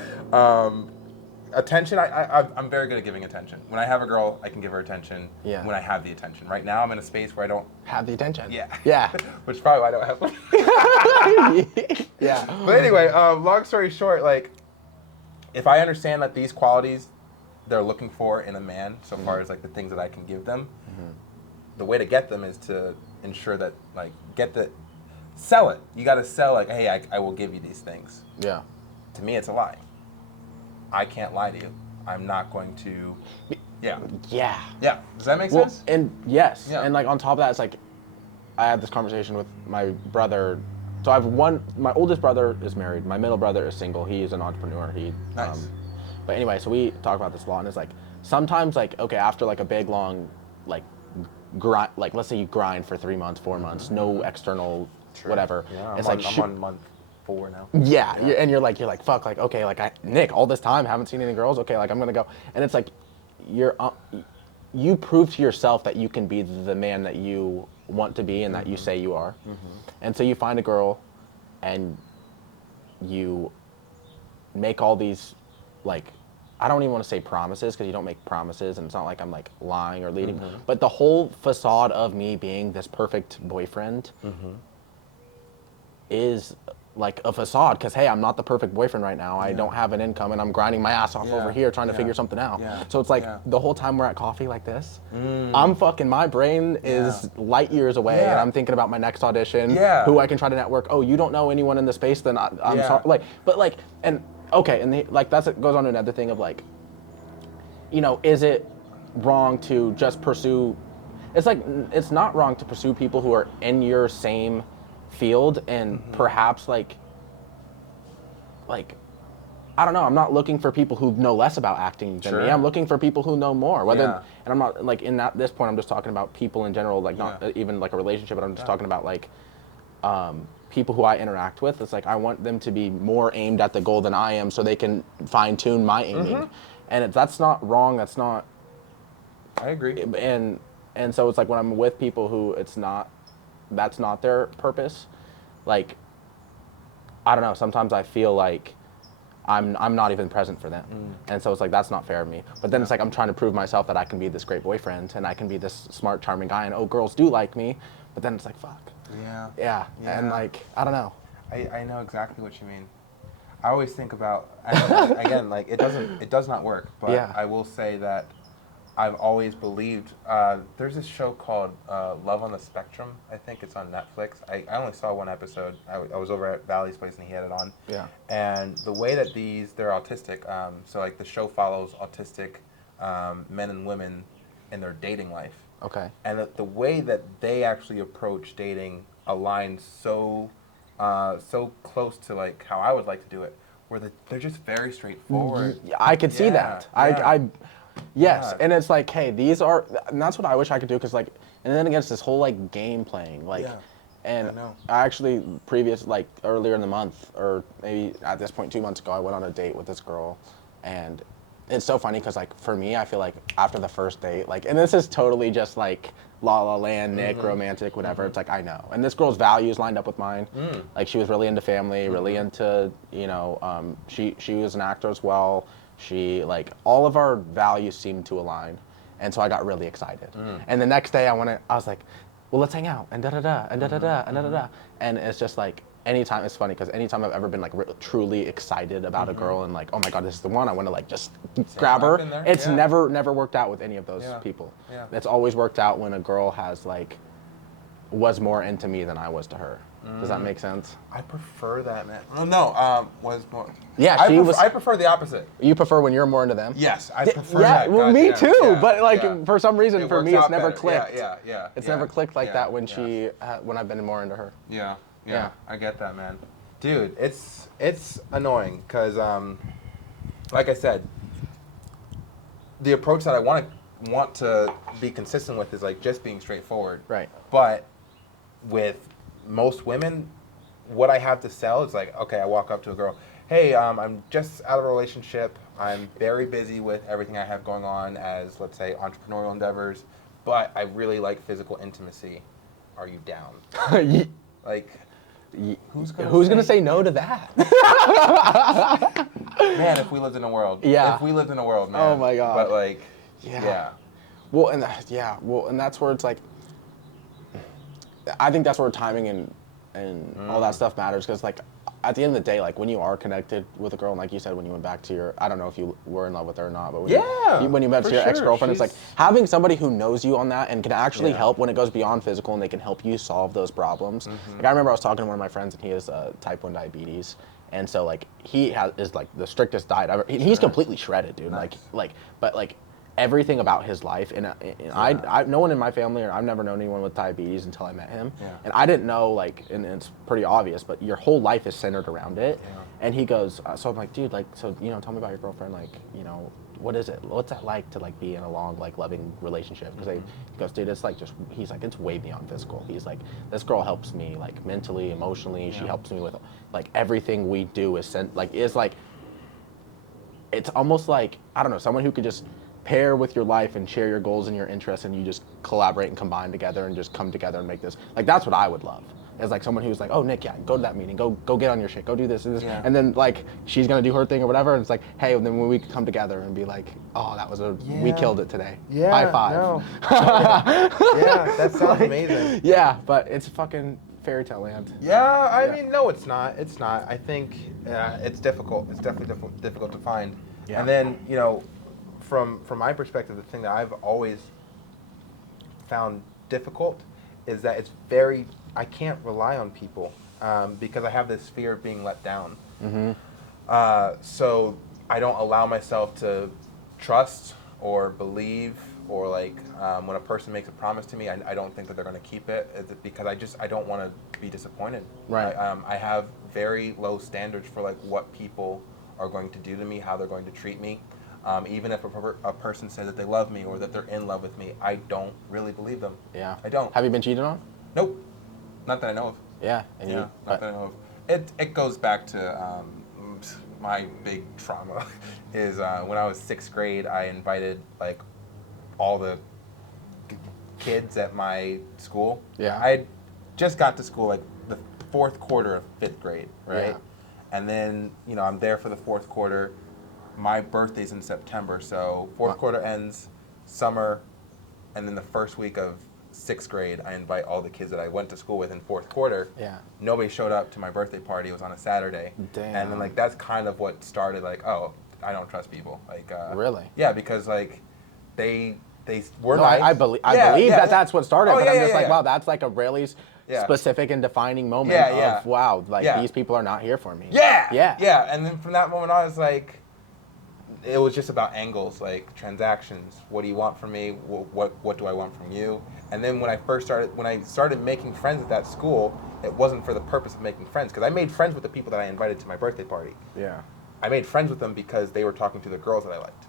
Attention, I'm very good at giving attention. When I have a girl, I can give her attention. Yeah. When I have the attention. Right now, I'm in a space where I don't have the attention. Yeah. Yeah. Which is probably why I don't have. Yeah. But anyway, long story short, like, if I understand that these qualities they're looking for in a man, so far as like the things that I can give them, the way to get them is to ensure that like sell it. You got to sell like, hey, I will give you these things. Yeah. To me, it's a lie. I can't lie to you. I'm not going to. Yeah. Yeah. Yeah. Does that make sense? And yes. Yeah. And like on top of that, it's like I had this conversation with my brother. So I have my oldest brother is married. My middle brother is single. He is an entrepreneur. Nice. But anyway, so we talk about this a lot, and it's like sometimes like okay, after like a big long like grind, like let's say you grind for 3 months, 4 months, no external whatever. Yeah. It's I'm on month 4 now. Yeah, and you're like fuck, like okay, like Nick, all this time haven't seen any girls. Okay, like I'm gonna go, and it's like you prove to yourself that you can be the man that you want to be and that you say you are, and so you find a girl, and you make all these like. I don't even want to say promises because you don't make promises and it's not like I'm like lying or leading, but the whole facade of me being this perfect boyfriend is like a facade because hey, I'm not the perfect boyfriend right now. I don't have an income and I'm grinding my ass off over here trying to figure something out. Yeah. So it's like the whole time we're at coffee like this, I'm fucking, my brain is light years away and I'm thinking about my next audition, who I can try to network. Oh, you don't know anyone in the space, then I'm sorry. Like, but like, and okay, and like goes on to another thing of like, you know, is it wrong to just pursue? It's like it's not wrong to pursue people who are in your same field and perhaps like I don't know. I'm not looking for people who know less about acting than me. I'm looking for people who know more. And I'm not like this point. I'm just talking about people in general, like not even like a relationship. But I'm just talking about like people who I interact with. It's like I want them to be more aimed at the goal than I am, so they can fine tune my aiming. And that's not wrong. That's not. I agree. And so it's like when I'm with people who that's not their purpose. Like I don't know. Sometimes I feel like I'm not even present for them. And so it's like, that's not fair of me. But then it's like, I'm trying to prove myself that I can be this great boyfriend and I can be this smart, charming guy and oh, girls do like me. But then it's like, fuck. Yeah. And like, I don't know. I know exactly what you mean. I always think about, again, like it does not work, but I will say that I've always believed. There's this show called Love on the Spectrum. I think it's on Netflix. I only saw one episode. I was over at Valley's place and he had it on. Yeah. And the way that they're autistic. So like the show follows autistic men and women in their dating life. Okay. And the way that they actually approach dating aligns so close to like how I would like to do it, where they're just very straightforward. I could see that. Yeah. Yes, Yeah. and it's like, hey, and that's what I wish I could do, because like, and then against this whole like game playing, like, Yeah. and I know. I actually like earlier in the month, or maybe at this point 2 months ago, I went on a date with this girl, and it's so funny because like for me, I feel like after the first date, like, and this is totally just like La La Land, Nick, romantic, whatever. It's like I know, and this girl's values lined up with mine. Like she was really into family, really into she was an actor as well. She like all of our values seemed to align, and so I got really excited. And the next day I was like, well, let's hang out and da da da and da da da and da da da. And it's just like anytime, it's funny because anytime I've ever been like truly excited about a girl and like, oh my god, this is the one, I want to like just grab her. It's never worked out with any of those people. Yeah. It's always worked out when a girl has like was more into me than I was to her. Does that make sense? I prefer that, man. Oh, no, was more. Yeah, I prefer the opposite. You prefer when you're more into them? Yes, I prefer yeah, that. well, God, me yeah, too. yeah, but like yeah. for some reason, for works me, it's out never better. clicked. Yeah. It's never clicked like that when yeah. when I've been more into her. Yeah. I get that, man. Dude, it's annoying because, like I said, the approach that I want to be consistent with is like just being straightforward. Right. But with most women, what I have to sell is like, okay, I walk up to a girl, hey, I'm just out of a relationship. I'm very busy with everything I have going on as, let's say, entrepreneurial endeavors, but I really like physical intimacy. Are you down? Like, who's gonna say no to that? Man, if we lived in a world. Yeah. If we lived in a world, man. Oh my god. But like, yeah. Well, and that's where it's like, I think that's where timing and all that stuff matters, because like at the end of the day, like when you are connected with a girl, and like you said, when you went back to your, I don't know if you were in love with her or not, but when you met your ex-girlfriend, it's like having somebody who knows you on that and can actually help when it goes beyond physical, and they can help you solve those problems. Like I remember I was talking to one of my friends, and he has type 1 diabetes, and so like he is like the strictest diet ever. He's completely shredded, dude. Nice. But everything about his life, and I no one in my family, or I've never known anyone with diabetes until I met him, and I didn't know, like, and it's pretty obvious, but your whole life is centered around it. And he goes, so I'm like, dude, like, so tell me about your girlfriend, like, what is it? What's that like to like be in a long, like, loving relationship? Because he goes, dude, it's like he's like, it's way beyond physical. He's like, this girl helps me like mentally, emotionally. She helps me with like everything we do is it's almost like, I don't know, someone who could just pair with your life and share your goals and your interests, and you just collaborate and combine together and just come together and make this. Like, that's what I would love. Is like someone who's like, oh, Nick, go to that meeting, go get on your shit, go do this and this. And then like she's gonna do her thing or whatever, and it's like, hey, and then when we come together and be like, oh, that was we killed it today. High five. No. Yeah, that sounds amazing. Yeah, but it's fucking fairy tale land. Yeah, I mean, no, it's not. It's not. I think it's difficult. It's definitely difficult to find. Yeah. And then, from my perspective, the thing that I've always found difficult is that I can't rely on people because I have this fear of being let down. So I don't allow myself to trust or believe, or like when a person makes a promise to me, I don't think that they're going to keep it, because I don't want to be disappointed. Right. I have very low standards for like what people are going to do to me, how they're going to treat me. Even if a person says that they love me or that they're in love with me, I don't really believe them. Yeah. I don't. Have you been cheated on? Nope. Not that I know of. Yeah. Not that I know of. It goes back to my big trauma is when I was 6th grade, I invited like all the kids at my school. Yeah. I just got to school like the 4th quarter of 5th grade, right? Yeah. And then, I'm there for the 4th quarter. My birthday's in September, so 4th quarter ends, summer, and then the first week of 6th grade, I invite all the kids that I went to school with in 4th quarter. Yeah. Nobody showed up to my birthday party. It was on a Saturday. Damn. And then, like, that's kind of what started, like, oh, I don't trust people. Like, really? Yeah, because, like, they they were No, nice. I believe that's what started, Oh, but yeah, I'm just yeah, like, yeah. wow, that's like a really Yeah. specific and defining moment Yeah. of, wow, like Yeah. these people are not here for me. Yeah. Yeah. Yeah. And then from that moment on, it's like, it was just about angles, like transactions. What do you want from me? What do I want from you? And then when I started making friends at that school, it wasn't for the purpose of making friends, because I made friends with the people that I invited to my birthday party. Yeah. I made friends with them because they were talking to the girls that I liked.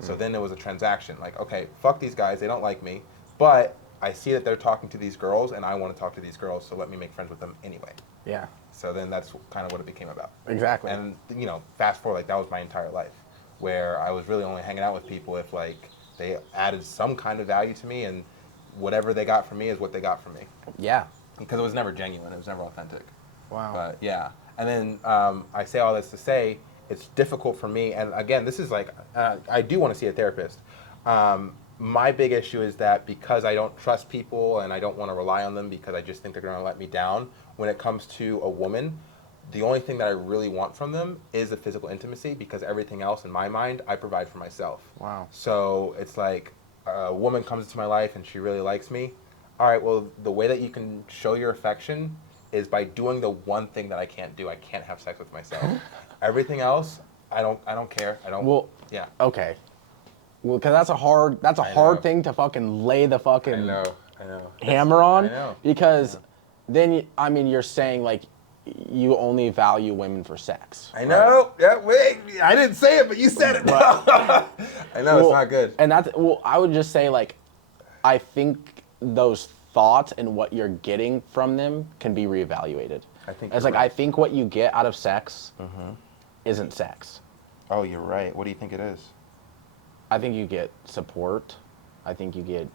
So then there was a transaction. Like, okay, fuck these guys. They don't like me. But I see that they're talking to these girls, and I want to talk to these girls, so let me make friends with them anyway. Yeah. So then that's kind of what it became about. Exactly. And, fast forward, like, that was my entire life, where I was really only hanging out with people if, like, they added some kind of value to me, and whatever they got from me is what they got from me. Yeah. Because it was never genuine. It was never authentic. Wow. But, yeah. And then I say all this to say, it's difficult for me, and again, this is like, I do want to see a therapist. My big issue is that because I don't trust people and I don't want to rely on them because I just think they're going to let me down, when it comes to a woman, the only thing that I really want from them is the physical intimacy, because everything else in my mind, I provide for myself. Wow. So it's like a woman comes into my life and she really likes me. All right, well, the way that you can show your affection is by doing the one thing that I can't do. I can't have sex with myself. Everything else, I don't care. I don't. Well, yeah. Okay. Well, because that's a hard thing to fucking lay the fucking I know. hammer on. I know. Because then, you're saying like you only value women for sex. I know. Right? Yeah. Wait. I didn't say it, but you said it. I know, it's not good. And I would just say, like, I think those thoughts and what you're getting from them can be reevaluated. I think what you get out of sex isn't sex. Oh, you're right. What do you think it is? I think you get support. I think you get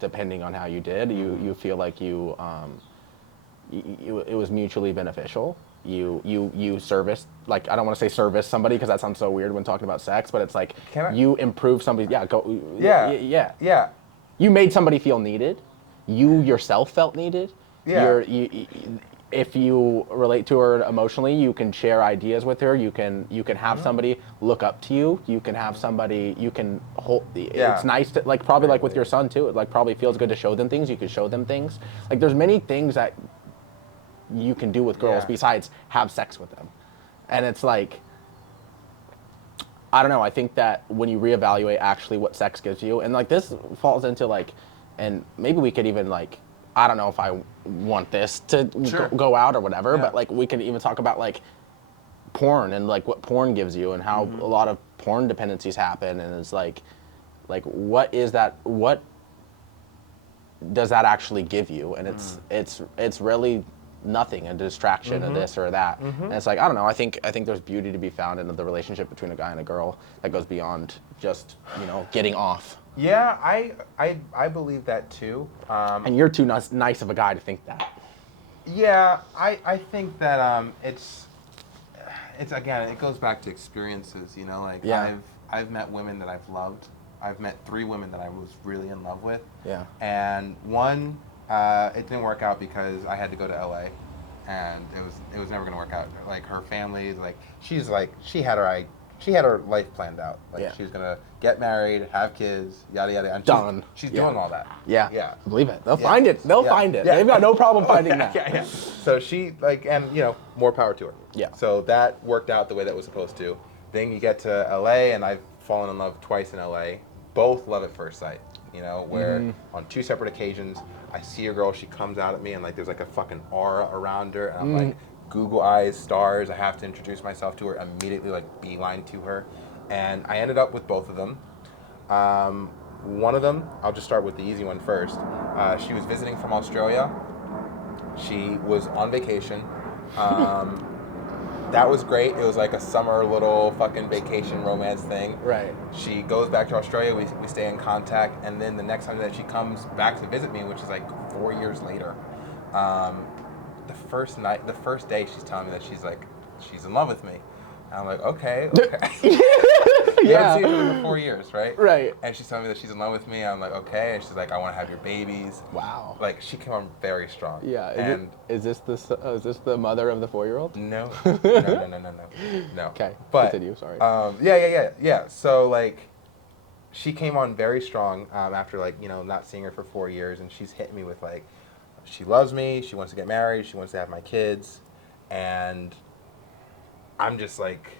depending on how you did, you feel like it was mutually beneficial. You service, like, I don't want to say service somebody because that sounds so weird when talking about sex, but it's like you improve somebody. Yeah. You made somebody feel needed. You yourself felt needed. Yeah. If you relate to her emotionally, you can share ideas with her. You can have somebody look up to you. You can have somebody you can hold. Yeah. It's nice to, like, probably like with your son too. It like probably feels good to show them things. You can show them things. Like, there's many things that you can do with girls besides have sex with them, and it's like, I don't know. I think that when you reevaluate actually what sex gives you, and like this falls into like, and maybe we could even like, I don't know if I want this to go out or whatever, but like we can even talk about like porn and like what porn gives you and how a lot of porn dependencies happen, and it's like what is that? What does that actually give you? And it's really nothing, a distraction of this or that. And it's like, I don't know, I think there's beauty to be found in the relationship between a guy and a girl that goes beyond just, getting off. Yeah, I believe that too. And you're too nice of a guy to think that. Yeah, I think that it's again, it goes back to experiences, like I've met women that I've loved. I've met 3 women that I was really in love with. Yeah. And one, it didn't work out because I had to go to LA, and it was never gonna work out. Like, her family, like, she had her life planned out. Like, she was gonna get married, have kids, yada yada. And she's doing all that. Yeah. Yeah. Believe it. They'll find it. They'll find it. Yeah. They've got no problem finding that. Yeah. So she, like, and more power to her. Yeah. So that worked out the way that it was supposed to. Then you get to LA, and I've fallen in love twice in LA. Both love at first sight. Where on 2 separate occasions, I see a girl, she comes out at me, and like there's like a fucking aura around her, and I'm like, Google eyes, stars, I have to introduce myself to her, immediately like beeline to her. And I ended up with both of them. One of them, I'll just start with the easy one first. She was visiting from Australia. She was on vacation. That was great. It was like a summer little fucking vacation romance thing. Right. She goes back to Australia. We stay in contact. And then the next time that she comes back to visit me, which is like 4 years later, the first day she's telling me that she's in love with me. And I'm like, okay. We haven't seen each other for 4 years, right? Right. And she's telling me that she's in love with me. I'm like, okay. And she's like, I want to have your babies. Wow. Like, she came on very strong. Yeah. And Is this the mother of the 4-year-old? no, no. Okay. But Continue. Sorry. yeah. So like, she came on very strong after like not seeing her for 4 years, and she's hitting me with like, she loves me, she wants to get married, she wants to have my kids, and I'm just like,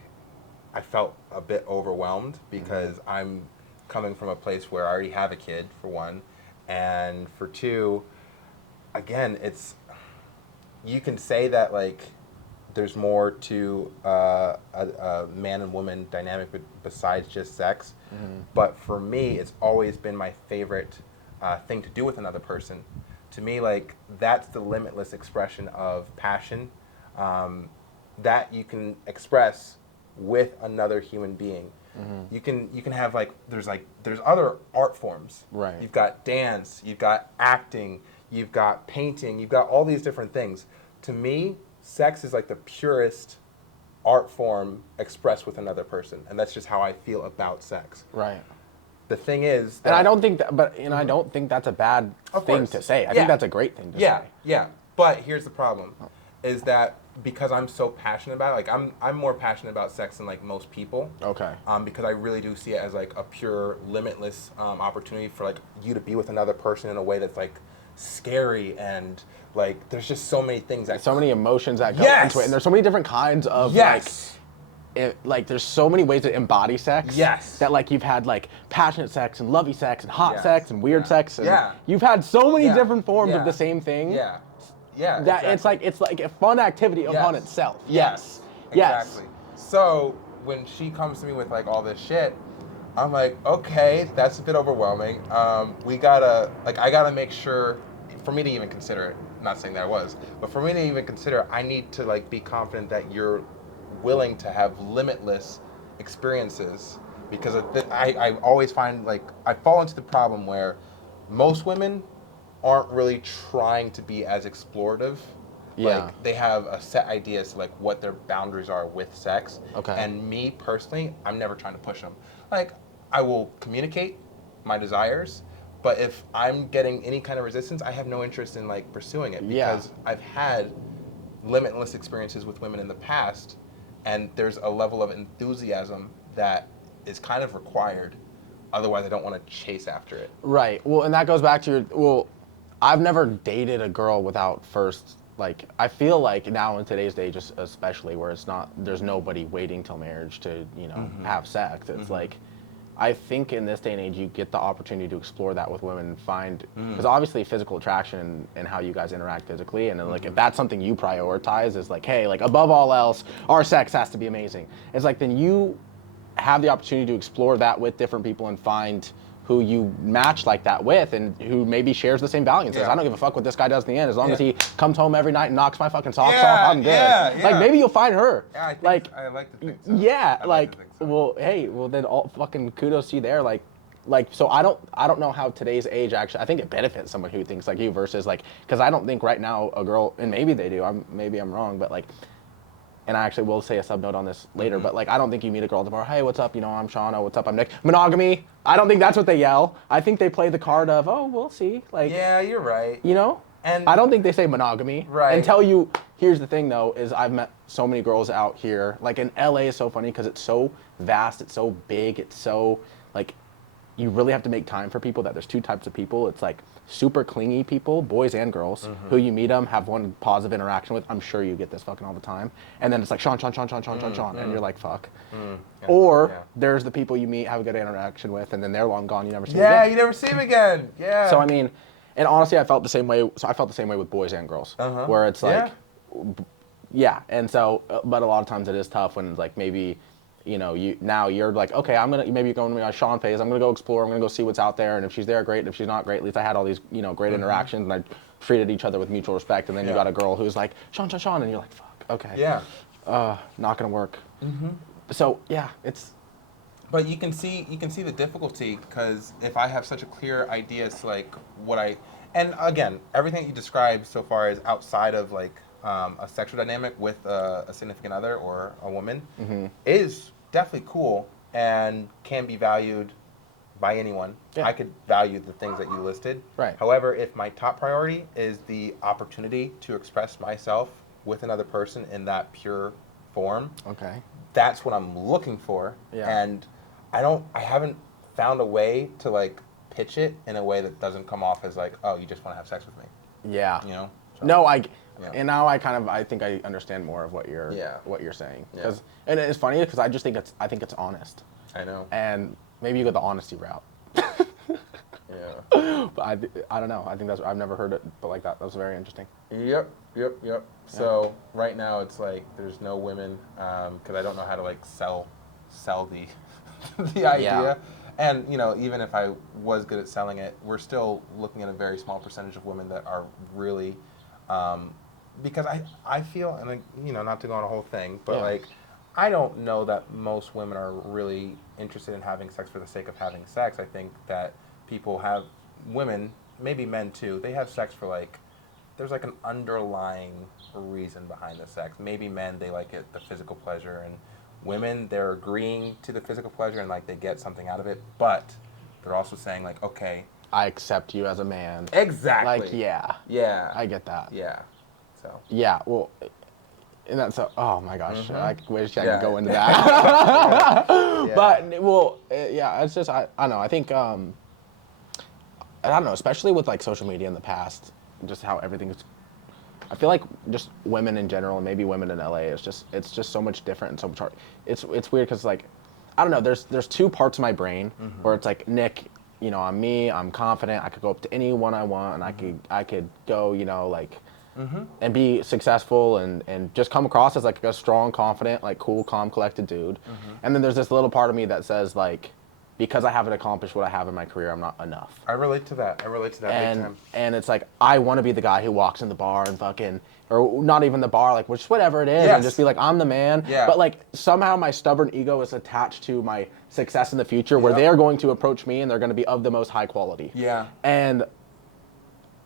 I felt a bit overwhelmed because I'm coming from a place where I already have a kid, for one, and for two, again, you can say that like there's more to a man and woman dynamic besides just sex, but for me, it's always been my favorite thing to do with another person. To me, like, that's the limitless expression of passion that you can express with another human being. You can have there's other art forms. Right. You've got dance, you've got acting, you've got painting, you've got all these different things. To me, sex is like the purest art form expressed with another person, and that's just how I feel about sex. Right. The thing is that, And I don't think that, I don't think that's a bad thing to say. I think that's a great thing to say. Yeah. But here's the problem, is that because I'm so passionate about it, like I'm more passionate about sex than like most people. Okay. Because I really do see it as like a pure, limitless opportunity for like you to be with another person in a way that's like scary, and like there's just so many things that So many emotions that go Yes! into it, and there's so many different kinds of like there's so many ways to embody sex. Yes. That like you've had like passionate sex and lovey sex and hot Yes. sex and weird Yeah. sex, and Yeah. you've had so many Yeah. different forms Yeah. of the same thing. Yeah. That Exactly. it's like a fun activity upon Yes. itself. Yes. Yes. Exactly. So when she comes to me with like all this shit, I'm like, okay, that's a bit overwhelming. I gotta make sure, for me to even consider it, not saying that I was, but for me to even consider, I need to like be confident that you're willing to have limitless experiences, because I always find like I fall into the problem where most women aren't really trying to be as explorative. Yeah. Like they have a set idea as to like what their boundaries are with sex. Okay. And me personally, I'm never trying to push them. Like I will communicate my desires, but if I'm getting any kind of resistance, I have no interest in like pursuing it, because I've had limitless experiences with women in the past, and there's a level of enthusiasm that is kind of required. Otherwise, I don't want to chase after it. Right. Well, and that goes back to I've never dated a girl without first, like, I feel like now in today's day, just especially where there's nobody waiting till marriage to, have sex. It's like, I think in this day and age, you get the opportunity to explore that with women and find, because obviously physical attraction and how you guys interact physically, and then, like, if that's something you prioritize is like, hey, like, above all else, our sex has to be amazing. It's like, then you have the opportunity to explore that with different people and find who you match like that with, and who maybe shares the same values. Says, I don't give a fuck what this guy does in the end, as long as he comes home every night and knocks my fucking socks off, I'm good. Like, maybe you'll find her. Yeah, I like to think so. Yeah, I like to think so. well, hey, well then all fucking kudos to you there. Like, so I don't know how today's age actually. I think it benefits someone who thinks like you versus like, because I don't think right now a girl, and maybe they do. Maybe I'm wrong, but like. And I actually will say a subnote on this later, but like, I don't think you meet a girl tomorrow, hey, what's up? I'm Shauna, what's up? I'm Nick. Monogamy. I don't think that's what they yell. I think they play the card of, oh, we'll see. Like, yeah, you're right. And I don't think they say monogamy. Right. Until here's the thing though, is I've met so many girls out here. Like in LA is so funny because it's so vast, it's so big, it's so like, you really have to make time for people. That there's two types of people. It's like super clingy people, boys and girls, who you meet them, have one positive interaction with. I'm sure you get this fucking all the time. And then it's like Sean, and you're like, fuck. Yeah, Or there's the people you meet, have a good interaction with, and then they're long gone, you never see them Yeah, again. you never see him again. Yeah. So I mean, and honestly, I felt the same way. So I felt the same way with boys and girls, where it's like, and so, but a lot of times it is tough when like maybe, you're like, okay, maybe you're going to my Sean phase. I'm gonna go explore. I'm gonna go see what's out there. And if she's there, great. And if she's not, great. At least I had all these, great interactions, and I treated each other with mutual respect. And then you got a girl who's like, Sean, and you're like, fuck, okay. Yeah. Not gonna work. So yeah, it's. But you can see the difficulty, because if I have such a clear idea as to like and again, everything you described so far is outside of like a sexual dynamic with a significant other or a woman is definitely cool. and can be valued by anyone. Yeah. I could value the things that you listed. Right. However, if my top priority is the opportunity to express myself with another person in that pure form, Okay. that's what I'm looking for. Yeah. And I haven't found a way to like pitch it in a way that doesn't come off as like, oh, you just want to have sex with me. Yeah. You know? So, No, yeah. and now I think I understand more of what you're saying. Yeah. And it's funny because I just think it's honest. I know. And maybe you go the honesty route. Yeah. But I don't know. I think I've never heard it, but like that. That was very interesting. Yep. So right now it's like there's no women because I don't know how to like sell the the idea. Yeah. And you know, even if I was good at selling it, we're still looking at a very small percentage of women that are really because I feel, and like, you know, not to go on a whole thing, but like I don't know that most women are really interested in having sex for the sake of having sex. I think that women, maybe men too, they have sex for like, there's like an underlying reason behind the sex. Maybe men, they like it, the physical pleasure, and women, they're agreeing to the physical pleasure and like they get something out of it, but they're also saying like, okay, I accept you as a man. exactly. Like, yeah. Yeah. I get that. Yeah. So. Yeah. Well, and that's oh my gosh, I wish I could go into Yeah. that. Yeah. But well, yeah, it's just I don't know. I think I don't know, especially with like social media in the past, just how everything's. I feel like just women in general, and maybe women in LA, it's just so much different and so much hard. It's weird because like I don't know. There's two parts of my brain where it's like, Nick, you know, I'm me. I'm confident. I could go up to anyone I want, and I could go, you know, like. And be successful and just come across as like a strong, confident, like cool, calm, collected dude. And then there's this little part of me that says like, because I haven't accomplished what I have in my career, I'm not enough. I relate to that. Big time. And it's like, I want to be the guy who walks in the bar and fucking, or not even the bar, like just whatever it is, and just be like, I'm the man. Yeah. But like somehow my stubborn ego is attached to my success in the future, where they're going to approach me and they're going to be of the most high quality. Yeah. And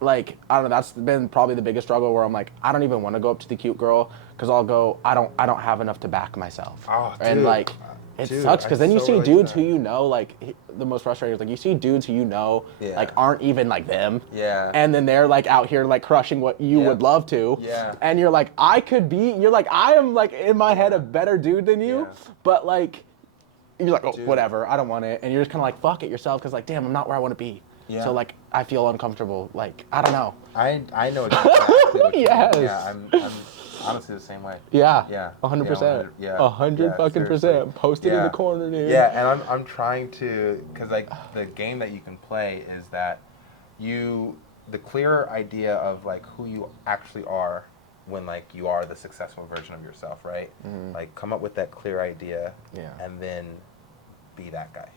like, I don't know, that's been probably the biggest struggle, where I'm like, I don't even want to go up to the cute girl because I'll go, I don't have enough to back myself. Oh, and dude. like, it sucks because then you see dudes who you know, like the most frustrating is like you see dudes who you know like aren't even like them. Yeah. And then they're like out here like crushing what you would love to. Yeah. And you're like, I am like in my head a better dude than you, but like you're like, oh, whatever, I don't want it, and you're just kind of like, fuck it yourself because like, damn, I'm not where I want to be. Yeah. So like I feel uncomfortable. Like I don't know. I know exactly what you yes. mean. Yeah, I'm honestly the same way. Yeah. Yeah. 100%. Yeah. 100 fucking percent. Post it in the corner, dude. Yeah, and I'm trying to, because like the game that you can play is that the clearer idea of like who you actually are when like you are the successful version of yourself, right? Like come up with that clear idea. Yeah. And then be that guy.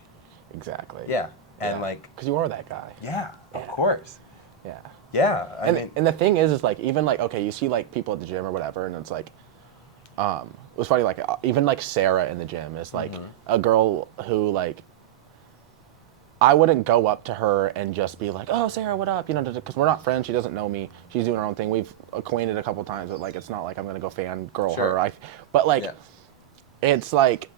Exactly. Yeah. And like, because you are that guy. Yeah, of course. Yeah. Yeah. And the thing is like, even like, okay, you see like people at the gym or whatever, and it's like, it was funny, like even like Sarah in the gym is like a girl who like, I wouldn't go up to her and just be like, oh, Sarah, what up? You know, because we're not friends. She doesn't know me. She's doing her own thing. We've acquainted a couple times, but like, it's not like I'm gonna go fangirl her. But like, it's like,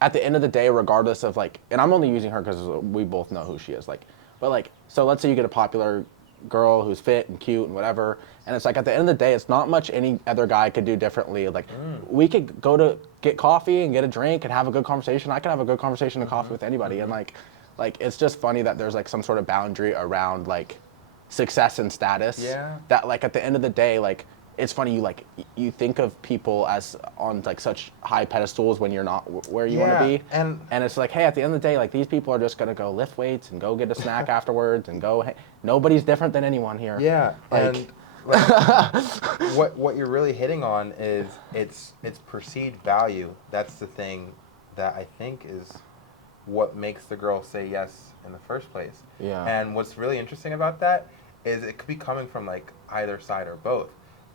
at the end of the day, regardless of like, and I'm only using her because we both know who she is, like, but like, so let's say you get a popular girl who's fit and cute and whatever, and it's like at the end of the day, it's not much any other guy could do differently. Like, we could go to get coffee and get a drink and have a good conversation. I can have a good conversation and coffee with anybody, and like it's just funny that there's like some sort of boundary around like success and status. Yeah. That like at the end of the day, like, it's funny, you think of people as on like such high pedestals when you're not where you want to be, and it's like, hey, at the end of the day, like these people are just gonna go lift weights and go get a snack afterwards and go. Hey, nobody's different than anyone here. Yeah, like, and like, what you're really hitting on is it's perceived value. That's the thing that I think is what makes the girl say yes in the first place. Yeah. And what's really interesting about that is it could be coming from like either side or both.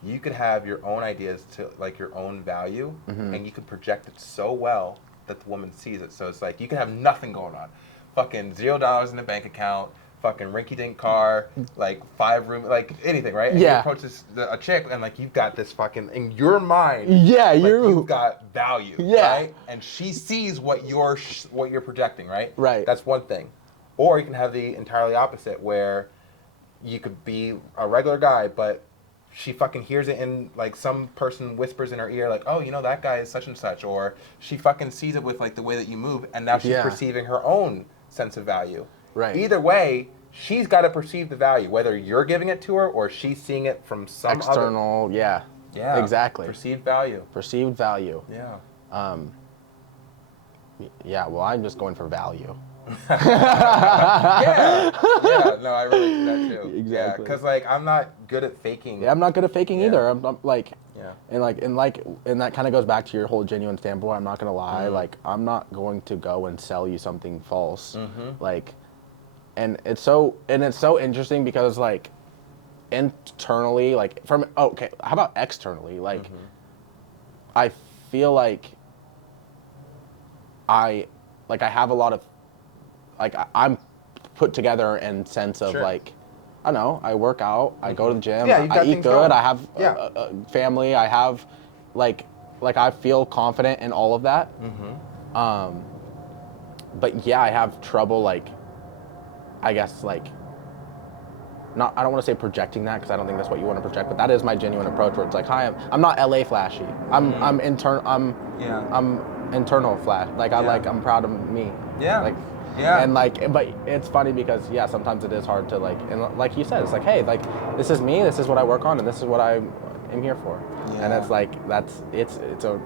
You could have your own ideas to like your own value, and you could project it so well that the woman sees it. So it's like you can have nothing going on, fucking $0 in the bank account, fucking rinky-dink car, like 5-room, like anything, right? And Yeah. you approach a chick, and like you've got this fucking in your mind. Yeah, like, you. you've got value. Yeah. Right? And she sees what you're projecting, right? Right. That's one thing. Or you can have the entirely opposite, where you could be a regular guy, but she fucking hears it in, like, some person whispers in her ear, like, oh, you know, that guy is such and such. Or she fucking sees it with, like, the way that you move, and now she's perceiving her own sense of value. Right. Either way, she's got to perceive the value, whether you're giving it to her or she's seeing it from some external, Yeah. Exactly. Perceived value. Perceived value. Yeah. Yeah, well, I'm just going for value. Yeah, no, I relate to that too. Exactly. Yeah, because like I'm not good at faking. Yeah, I'm not good at faking either. I'm like, yeah, and that kind of goes back to your whole genuine standpoint. I'm not gonna lie, like I'm not going to go and sell you something false, like, and it's so interesting because like internally, like from okay, how about externally, like I feel like I have a lot of like I'm put together in sense of like I don't know, I work out, I go to the gym, I eat good, I have a family, I have like I feel confident in all of that. But yeah, I have trouble like I guess like not, I don't want to say projecting that because I don't think that's what you want to project, but that is my genuine approach where it's like, hi, I'm not LA flashy. I'm internal flash. Like I'm proud of me. Yeah. Like yeah. And like, but it's funny because yeah, sometimes it is hard to like, and like you said, it's like, hey, like this is me, this is what I work on, and this is what I am here for. Yeah. And it's like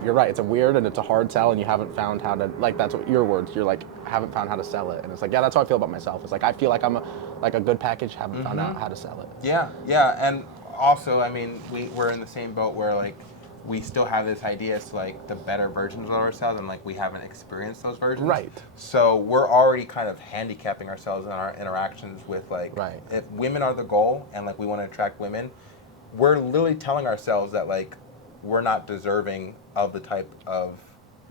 you're right. It's a weird and it's a hard sell, and you haven't found how to like. That's what your words. You're like haven't found how to sell it, and it's like yeah, that's how I feel about myself. It's like I feel like I'm a good package, haven't found out how to sell it. Yeah, yeah, and also I mean we're in the same boat where like we still have this idea to like the better versions of ourselves, and like we haven't experienced those versions. Right. So we're already kind of handicapping ourselves in our interactions with like if women are the goal and like we want to attract women, we're literally telling ourselves that like we're not deserving of the type of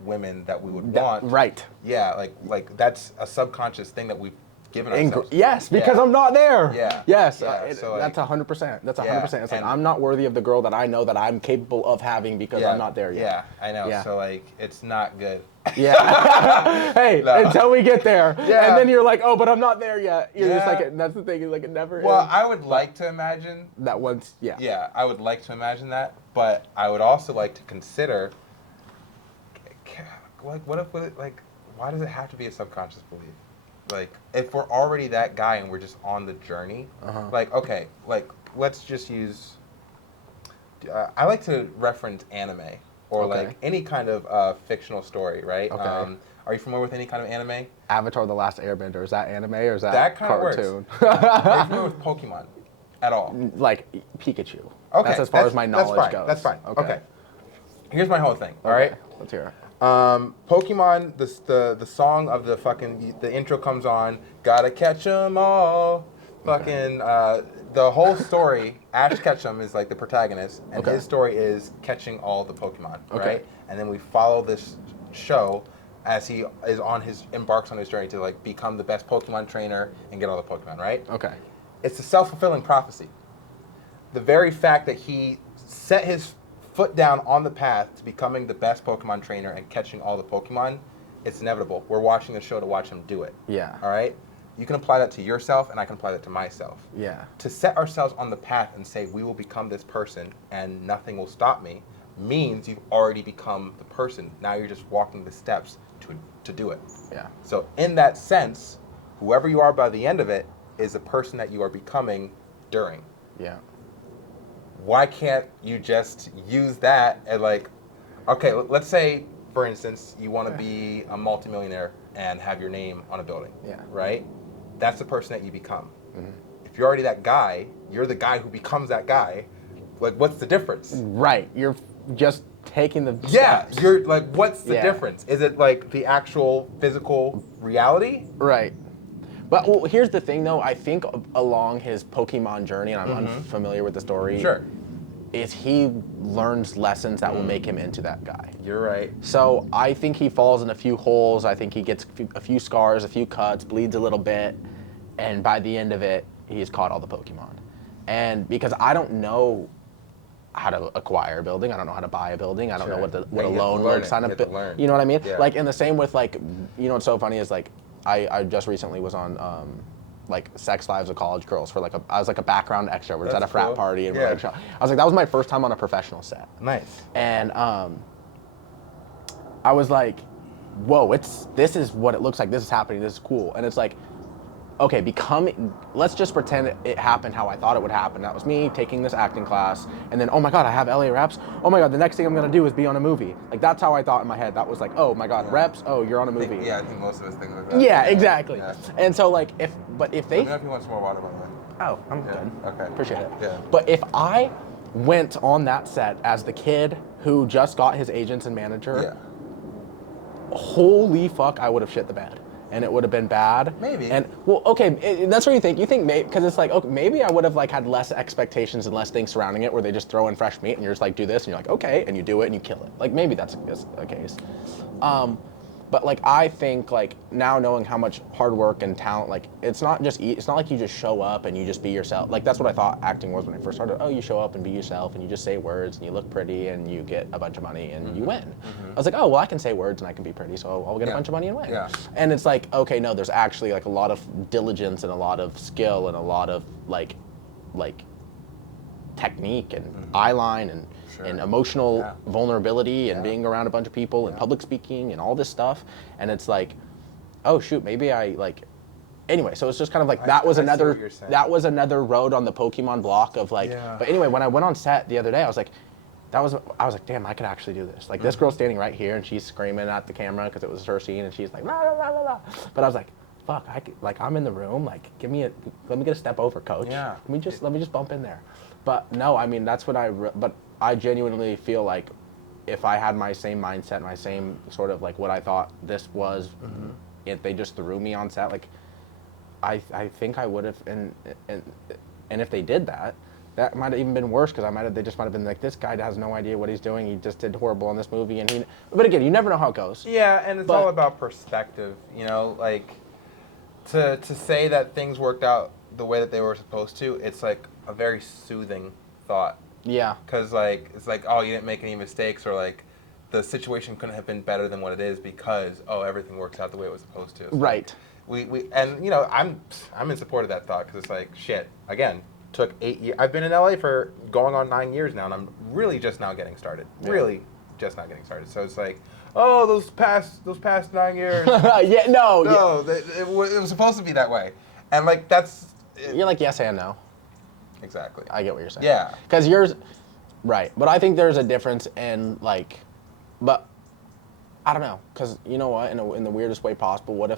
women that we would want. Right. Yeah, like that's a subconscious thing that we've given ourselves. Yes, because I'm not there. Yeah. Yes, Yeah. So that's 100%. That's 100%. It's like and I'm not worthy of the girl that I know that I'm capable of having because I'm not there yet. Yeah, I know. Yeah. So like it's not good. Yeah. Hey, until we get there. Yeah. And then you're like, oh, but I'm not there yet. You're just like, that's the thing. Is like it never. Well, is. I would like to imagine that once. Yeah. Yeah, I would like to imagine that, but I would also like to consider. Like, what if like, why does it have to be a subconscious belief? Like, if we're already that guy and we're just on the journey, like, okay, like, let's just use. I like to reference anime or like any kind of fictional story, right? Okay. Are you familiar with any kind of anime? Avatar: The Last Airbender. Is that anime or is that kind cartoon? Of works. Are you familiar with Pokemon at all? Like Pikachu. Okay. That's as far as my knowledge goes. That's fine. Okay. Here's my whole thing. All right. Let's hear it. Pokemon, the song of the intro comes on, gotta catch 'em all. Fucking, the whole story, Ash Ketchum is like the protagonist, and his story is catching all the Pokemon, right? And then we follow this show as he is embarks on his journey to like become the best Pokemon trainer and get all the Pokemon, right? Okay. It's a self-fulfilling prophecy. The very fact that he set his foot down on the path to becoming the best Pokemon trainer and catching all the Pokemon, it's inevitable. We're watching the show to watch him do it. Yeah. All right? You can apply that to yourself, and I can apply that to myself. Yeah. To set ourselves on the path and say, we will become this person and nothing will stop me, means you've already become the person. Now you're just walking the steps to do it. Yeah. So in that sense, whoever you are by the end of it is the person that you are becoming during. Yeah. Why can't you just use that and like, okay, let's say, for instance, you want to be a multimillionaire and have your name on a building, right? That's the person that you become. If you're already that guy, you're the guy who becomes that guy. Like, what's the difference? Right, you're just taking the steps. Yeah, you're like, what's the difference? Is it like the actual physical reality? Right. But well, here's the thing, though. I think along his Pokemon journey, and I'm unfamiliar with the story, is he learns lessons that will make him into that guy. You're right. So I think he falls in a few holes. I think he gets a few scars, a few cuts, bleeds a little bit. And by the end of it, he's caught all the Pokemon. And because I don't know how to acquire a building, I don't know how to buy a building, I don't know what a loan looks on a building. You know what I mean? Yeah. Like, and the same with like, you know what's so funny is like, I just recently was on like Sex Lives of College Girls for like I was like a background extra. We're just at a frat party and we're like, I was like, that was my first time on a professional set. Nice. And I was like, whoa, this is what it looks like. This is happening. This is cool. And it's like, okay, let's just pretend it happened how I thought it would happen. That was me taking this acting class, and then, oh my God, I have LA reps. Oh my God, the next thing I'm gonna do is be on a movie. Like, that's how I thought in my head. That was like, oh my God, reps, oh, you're on a movie. I think most of us think like that. Yeah, exactly. Yeah. And so like, if they... Let me know if you want some more water, by the way. Oh, I'm good. Okay. Appreciate it. Yeah. But if I went on that set as the kid who just got his agents and manager, holy fuck, I would have shit the bed. And it would have been bad. Maybe. And well, okay, that's what you think. You think maybe because it's like, okay, maybe I would have like had less expectations and less things surrounding it, where they just throw in fresh meat and you're just like, do this, and you're like, okay, and you do it and you kill it. Like maybe that's a case. But like I think like now knowing how much hard work and talent, like it's not like you just show up and you just be yourself. Like that's what I thought acting was when I first started. Oh, you show up and be yourself and you just say words and you look pretty and you get a bunch of money and you win. I was like, oh well, I can say words and I can be pretty, so I'll get a bunch of money and win. Yeah. And it's like, okay, no, there's actually like a lot of diligence and a lot of skill and a lot of like technique and eye line and emotional vulnerability and being around a bunch of people and public speaking and all this stuff. And it's like, oh shoot, maybe I like, anyway, so it's just kind of like, that was another road on the Pokemon block of like, but anyway, when I went on set the other day, I was like, damn, I could actually do this. Like this girl's standing right here and she's screaming at the camera because it was her scene and she's like, la la la la la. But I was like, fuck, I'm in the room, like let me get a step over, coach. Yeah. Let me just bump in there. But no, I mean, that's what but I genuinely feel like if I had my same mindset, my same sort of like what I thought this was, if they just threw me on set, like I think I would have, and if they did that might have even been worse because they just might have been like, this guy has no idea what he's doing. He just did horrible in this movie, but again, you never know how it goes. Yeah, and it's all about perspective, you know, like to say that things worked out the way that they were supposed to, it's like a very soothing thought. Yeah. Because like it's like, oh, you didn't make any mistakes, or like the situation couldn't have been better than what it is because everything works out the way it was supposed to. So right. We and you know I'm in support of that thought because it's like shit. Again, took 8 years. I've been in LA for going on 9 years now, and I'm really just now getting started. Yeah. Really just now getting started. So it's like, oh, those past 9 years. No, it was supposed to be that way, and like that's. You're like yes and no. Exactly. I get what you're saying. Yeah. Because yours, right. But I think there's a difference in like, but I don't know. Because you know what? In the weirdest way possible, what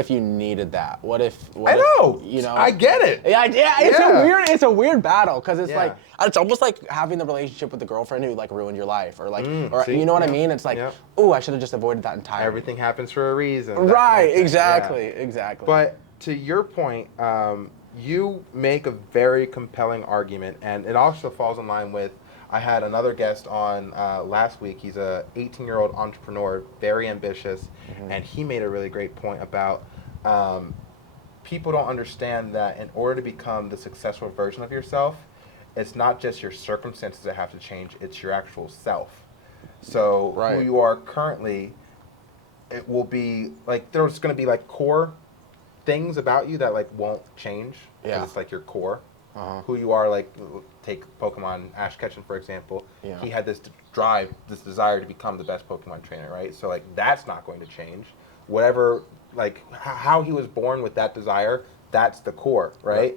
if you needed that? What if you know? I get it. Yeah. It's a weird battle because it's like it's almost like having the relationship with the girlfriend who like ruined your life, or like, you know what I mean? It's like, oh, I should have just avoided that entirely. Everything happens for a reason. Right. Exactly. But to your point, you make a very compelling argument, and it also falls in line with, I had another guest on last week. He's a 18-year-old entrepreneur, very ambitious, and he made a really great point about people don't understand that in order to become the successful version of yourself, it's not just your circumstances that have to change, it's your actual self. So who you are currently, it will be, like, there's going to be, like, core things about you that like won't change because it's like your core. Who you are, like take Pokemon Ash Ketchum for example. He had this drive, this desire to become the best Pokemon trainer, right? So like that's not going to change. Whatever, like how he was born with that desire, that's the core, right?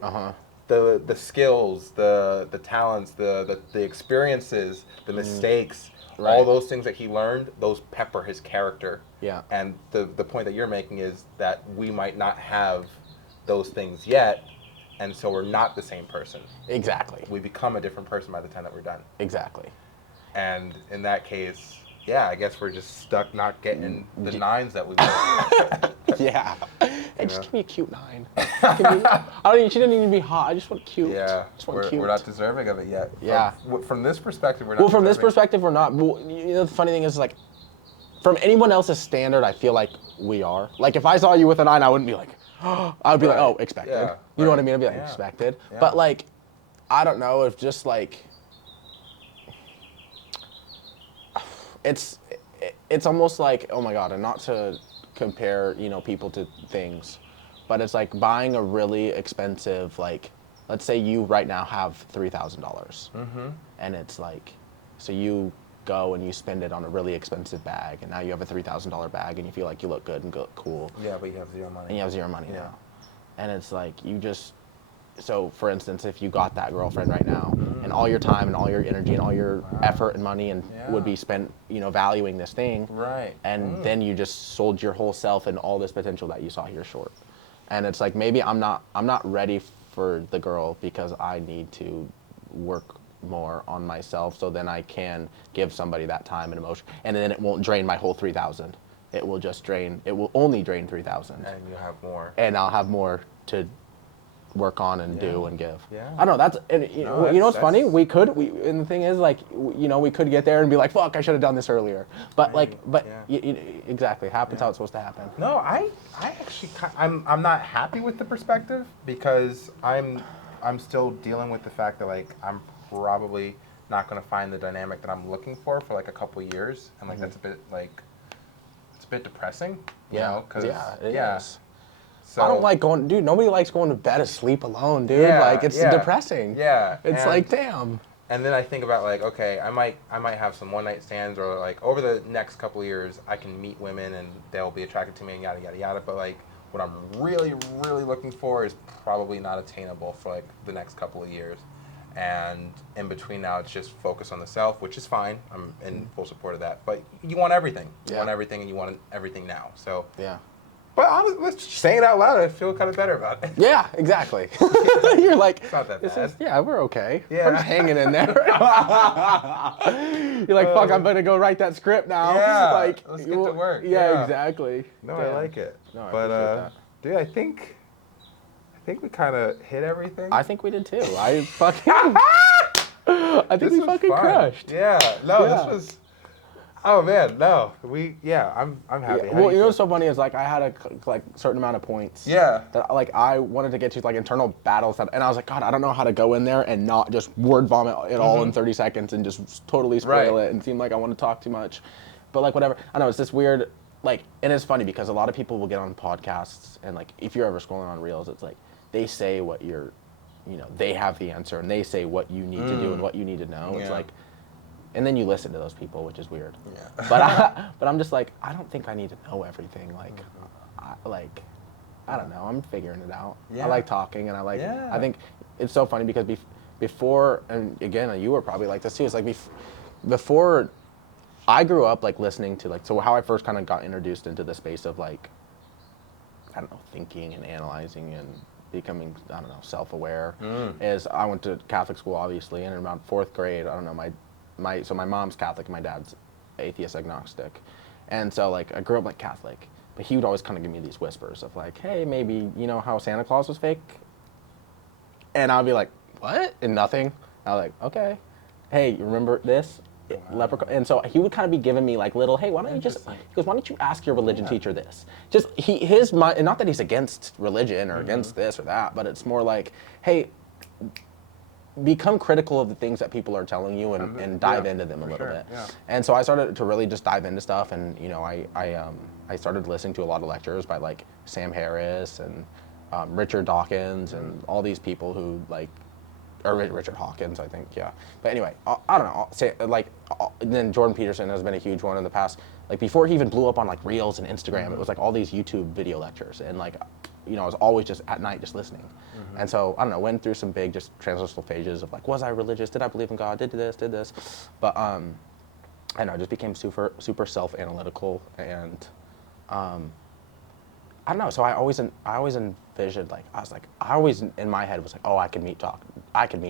The skills, the talents, the experiences, the mistakes. All those things that he learned, those pepper his character. Yeah. And the point that you're making is that we might not have those things yet, and so we're not the same person. Exactly. We become a different person by the time that we're done. Exactly. And in that case, I guess we're just stuck not getting the 9s that we want. Yeah. Hey, just give me a cute 9. She didn't even be hot. I just want cute. Yeah. We're not deserving of it yet. Yeah. From this perspective, we're not. Well, from this perspective, we're not. Well, you know, the funny thing is, like, from anyone else's standard, I feel like we are. Like, if I saw you with a 9, I wouldn't be like, I would be like, oh, expected. Yeah, You know what I right. mean? I'd be like, Yeah. expected. Yeah. But like, I don't know if just like, it's almost like, oh my God, and not to compare, people to things, but it's like buying a really expensive, like, let's say you right now have $3,000, and it's like, so you go and you spend it on a really expensive bag, and now you have a $3,000 bag, and you feel like you look good and cool, Yeah, but you have zero money. and you have zero money Yeah. now, and it's like so for instance, if you got that girlfriend right now, and all your time and all your energy and all your effort and money and would be spent, valuing this thing, Right. and then you just sold your whole self and all this potential that you saw here short, and it's like maybe I'm not ready for the girl because I need to work more on myself so then I can give somebody that time and emotion, and then it won't drain my whole 3,000. It will only drain 3,000, And you have more. and I'll have more to work on and do and give. Yeah. I don't know. What's funny? And the thing is, like, we could get there and be like, "Fuck, I should have done this earlier." But exactly, happens how it's supposed to happen. No, I actually, I'm not happy with the perspective because I'm still dealing with the fact that like I'm probably not going to find the dynamic that I'm looking for like a couple years, and like that's a bit like it's a bit depressing, you know? Cause, it is. So, I don't like going, dude. Nobody likes going to bed asleep alone, dude. Yeah, Like it's yeah, depressing. Yeah, It's like damn. And then I think about like, okay, I might have some one night stands, or like over the next couple of years, I can meet women and they'll be attracted to me and yada yada yada. But like, what I'm really really looking for is probably not attainable for like the next couple of years. And in between now, it's just focus on the self, which is fine. I'm in full support of that. But you want everything. You want everything, and you want everything now. So yeah. But honestly, let's say it out loud. I feel kind of better about it. Yeah, exactly. You're like, it's not that bad. Yeah, we're okay. Yeah. We're just hanging in there. You're like, fuck, I'm gonna go write that script now. Yeah, like, let's get to work. Yeah, exactly. No, Damn. I like it. No, I but appreciate that. dude, I think we kind of hit everything. I think we did too. I think we fucking fun. crushed. Yeah. No, this was. Oh man, no. I'm happy. Yeah. Well, what's so funny is like I had a certain amount of points. Yeah. That like I wanted to get to like internal battles and I was like, God, I don't know how to go in there and not just word vomit it all in 30 seconds and just totally spoil it and seem like I want to talk too much. But like whatever. I know it's this weird like, and it's funny because a lot of people will get on podcasts and like if you're ever scrolling on Reels, it's like they say what they have the answer and they say what you need to do and what you need to know. It's like. And then you listen to those people, which is weird. Yeah. But I'm just like, I don't think I need to know everything. Like, I don't know. I'm figuring it out. Yeah. I like talking, and I think it's so funny because before, and again, you were probably like this too. It's like before, I grew up like listening to so how I first kind of got introduced into the space of like, I don't know, thinking and analyzing and becoming, I don't know, self-aware. Is I went to Catholic school obviously, and in around 4th grade, I don't know, so my mom's Catholic and my dad's atheist agnostic, and so like I grew up like Catholic, but he would always kind of give me these whispers of like, hey, maybe you know how Santa Claus was fake, and I'll be like, what? And nothing. I was like, okay, hey, you remember this? Leprechaun. And so he would kind of be giving me like little, hey, why don't you just, he goes, why don't you ask your religion teacher this? Just his mind, and not that he's against religion or against this or that, but it's more like, hey, become critical of the things that people are telling you and dive into them a little bit. Yeah. And so I started to really just dive into stuff, and I started listening to a lot of lectures by like Sam Harris and Richard Dawkins and all these people who like, or Richard Hawkins, I think, yeah. But anyway, I don't know. I'll say like, then Jordan Peterson has been a huge one in the past. Like before he even blew up on like Reels and Instagram, it was like all these YouTube video lectures, and like, I was always just at night just listening. And so, I don't know, went through some big just transitional phases of like, was I religious? Did I believe in God? Did this? But I don't know, just became super self-analytical, and I don't know. So I always envisioned like, I always in my head was like, oh, I could meet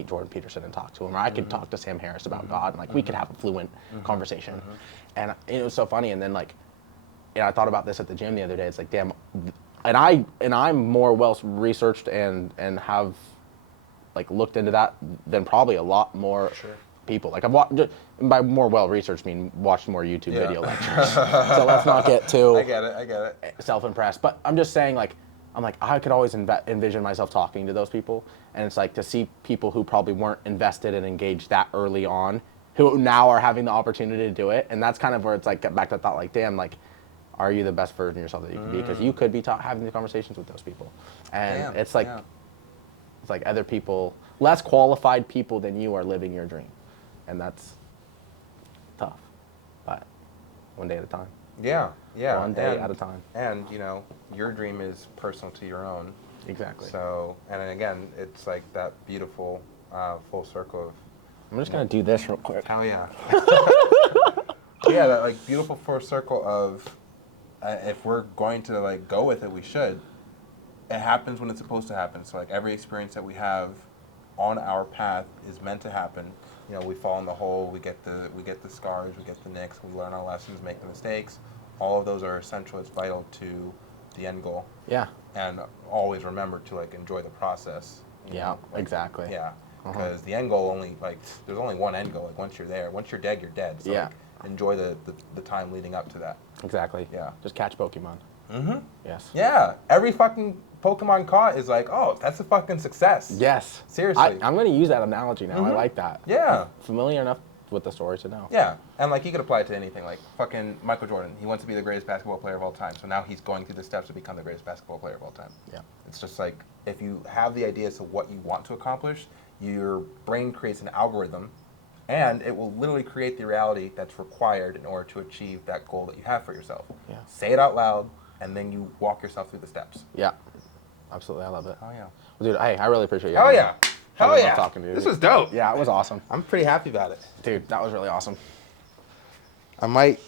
Jordan Peterson and talk to him, or I could talk to Sam Harris about God, and like we could have a fluent conversation. And it was so funny. And then like, I thought about this at the gym the other day. It's like, damn. And I'm more well researched and have like looked into that than probably a lot more people. Like I've watched, by more well researched, mean watched more YouTube video lectures. So let's not get too I get it. self-impressed. But I'm just saying like, I'm like, I could always envision myself talking to those people. And it's like to see people who probably weren't invested and engaged that early on, who now are having the opportunity to do it. And that's kind of where it's like, get back to the thought, like, damn, like, are you the best version of yourself that you can be? Because you could be having the conversations with those people. And Damn, it's like, yeah. it's like other people, less qualified people than you are living your dream. And that's tough, but one day at a time. Yeah, yeah. One day at a time. And, you know, your dream is personal to your own. Exactly. So, and then again, it's like that beautiful full circle of, I'm just going to do this real quick. hell yeah. Yeah, that like beautiful full circle of, if we're going to like go with it, we should. It happens when it's supposed to happen. So like every experience that we have on our path is meant to happen. You know, we fall in the hole, we get the scars, we get the nicks, we learn our lessons, make the mistakes. All of those are essential. It's vital to the end goal. Yeah. And always remember to like enjoy the process. Yeah, like, exactly. Yeah, because the end goal only like there's only one end goal. Like once you're there, once you're dead, you're dead. So Yeah. like, enjoy the time leading up to that. Exactly. Yeah. Just catch Pokemon. Mm-hmm. Yes. Yeah, every fucking Pokemon caught is like, oh, that's a fucking success. Yes. Seriously. I'm going to use that analogy now. I Mhm. like that. Yeah. I'm familiar enough with the story to know. Yeah, and like you could apply it to anything. Like fucking Michael Jordan, he wants to be the greatest basketball player of all time. So now he's going through the steps to become the greatest basketball player of all time. Yeah. It's just like if you have the ideas of what you want to accomplish, your brain creates an algorithm, and it will literally create the reality that's required in order to achieve that goal that you have for yourself. Yeah. Say it out loud, and then you walk yourself through the steps. Yeah. Absolutely. I love it. Oh yeah. Well, dude, hey, I really appreciate you. Hell having yeah. me. Hell Having yeah. Talking to you. This was dope. Yeah, it was awesome. I'm pretty happy about it. Dude, that was really awesome. I might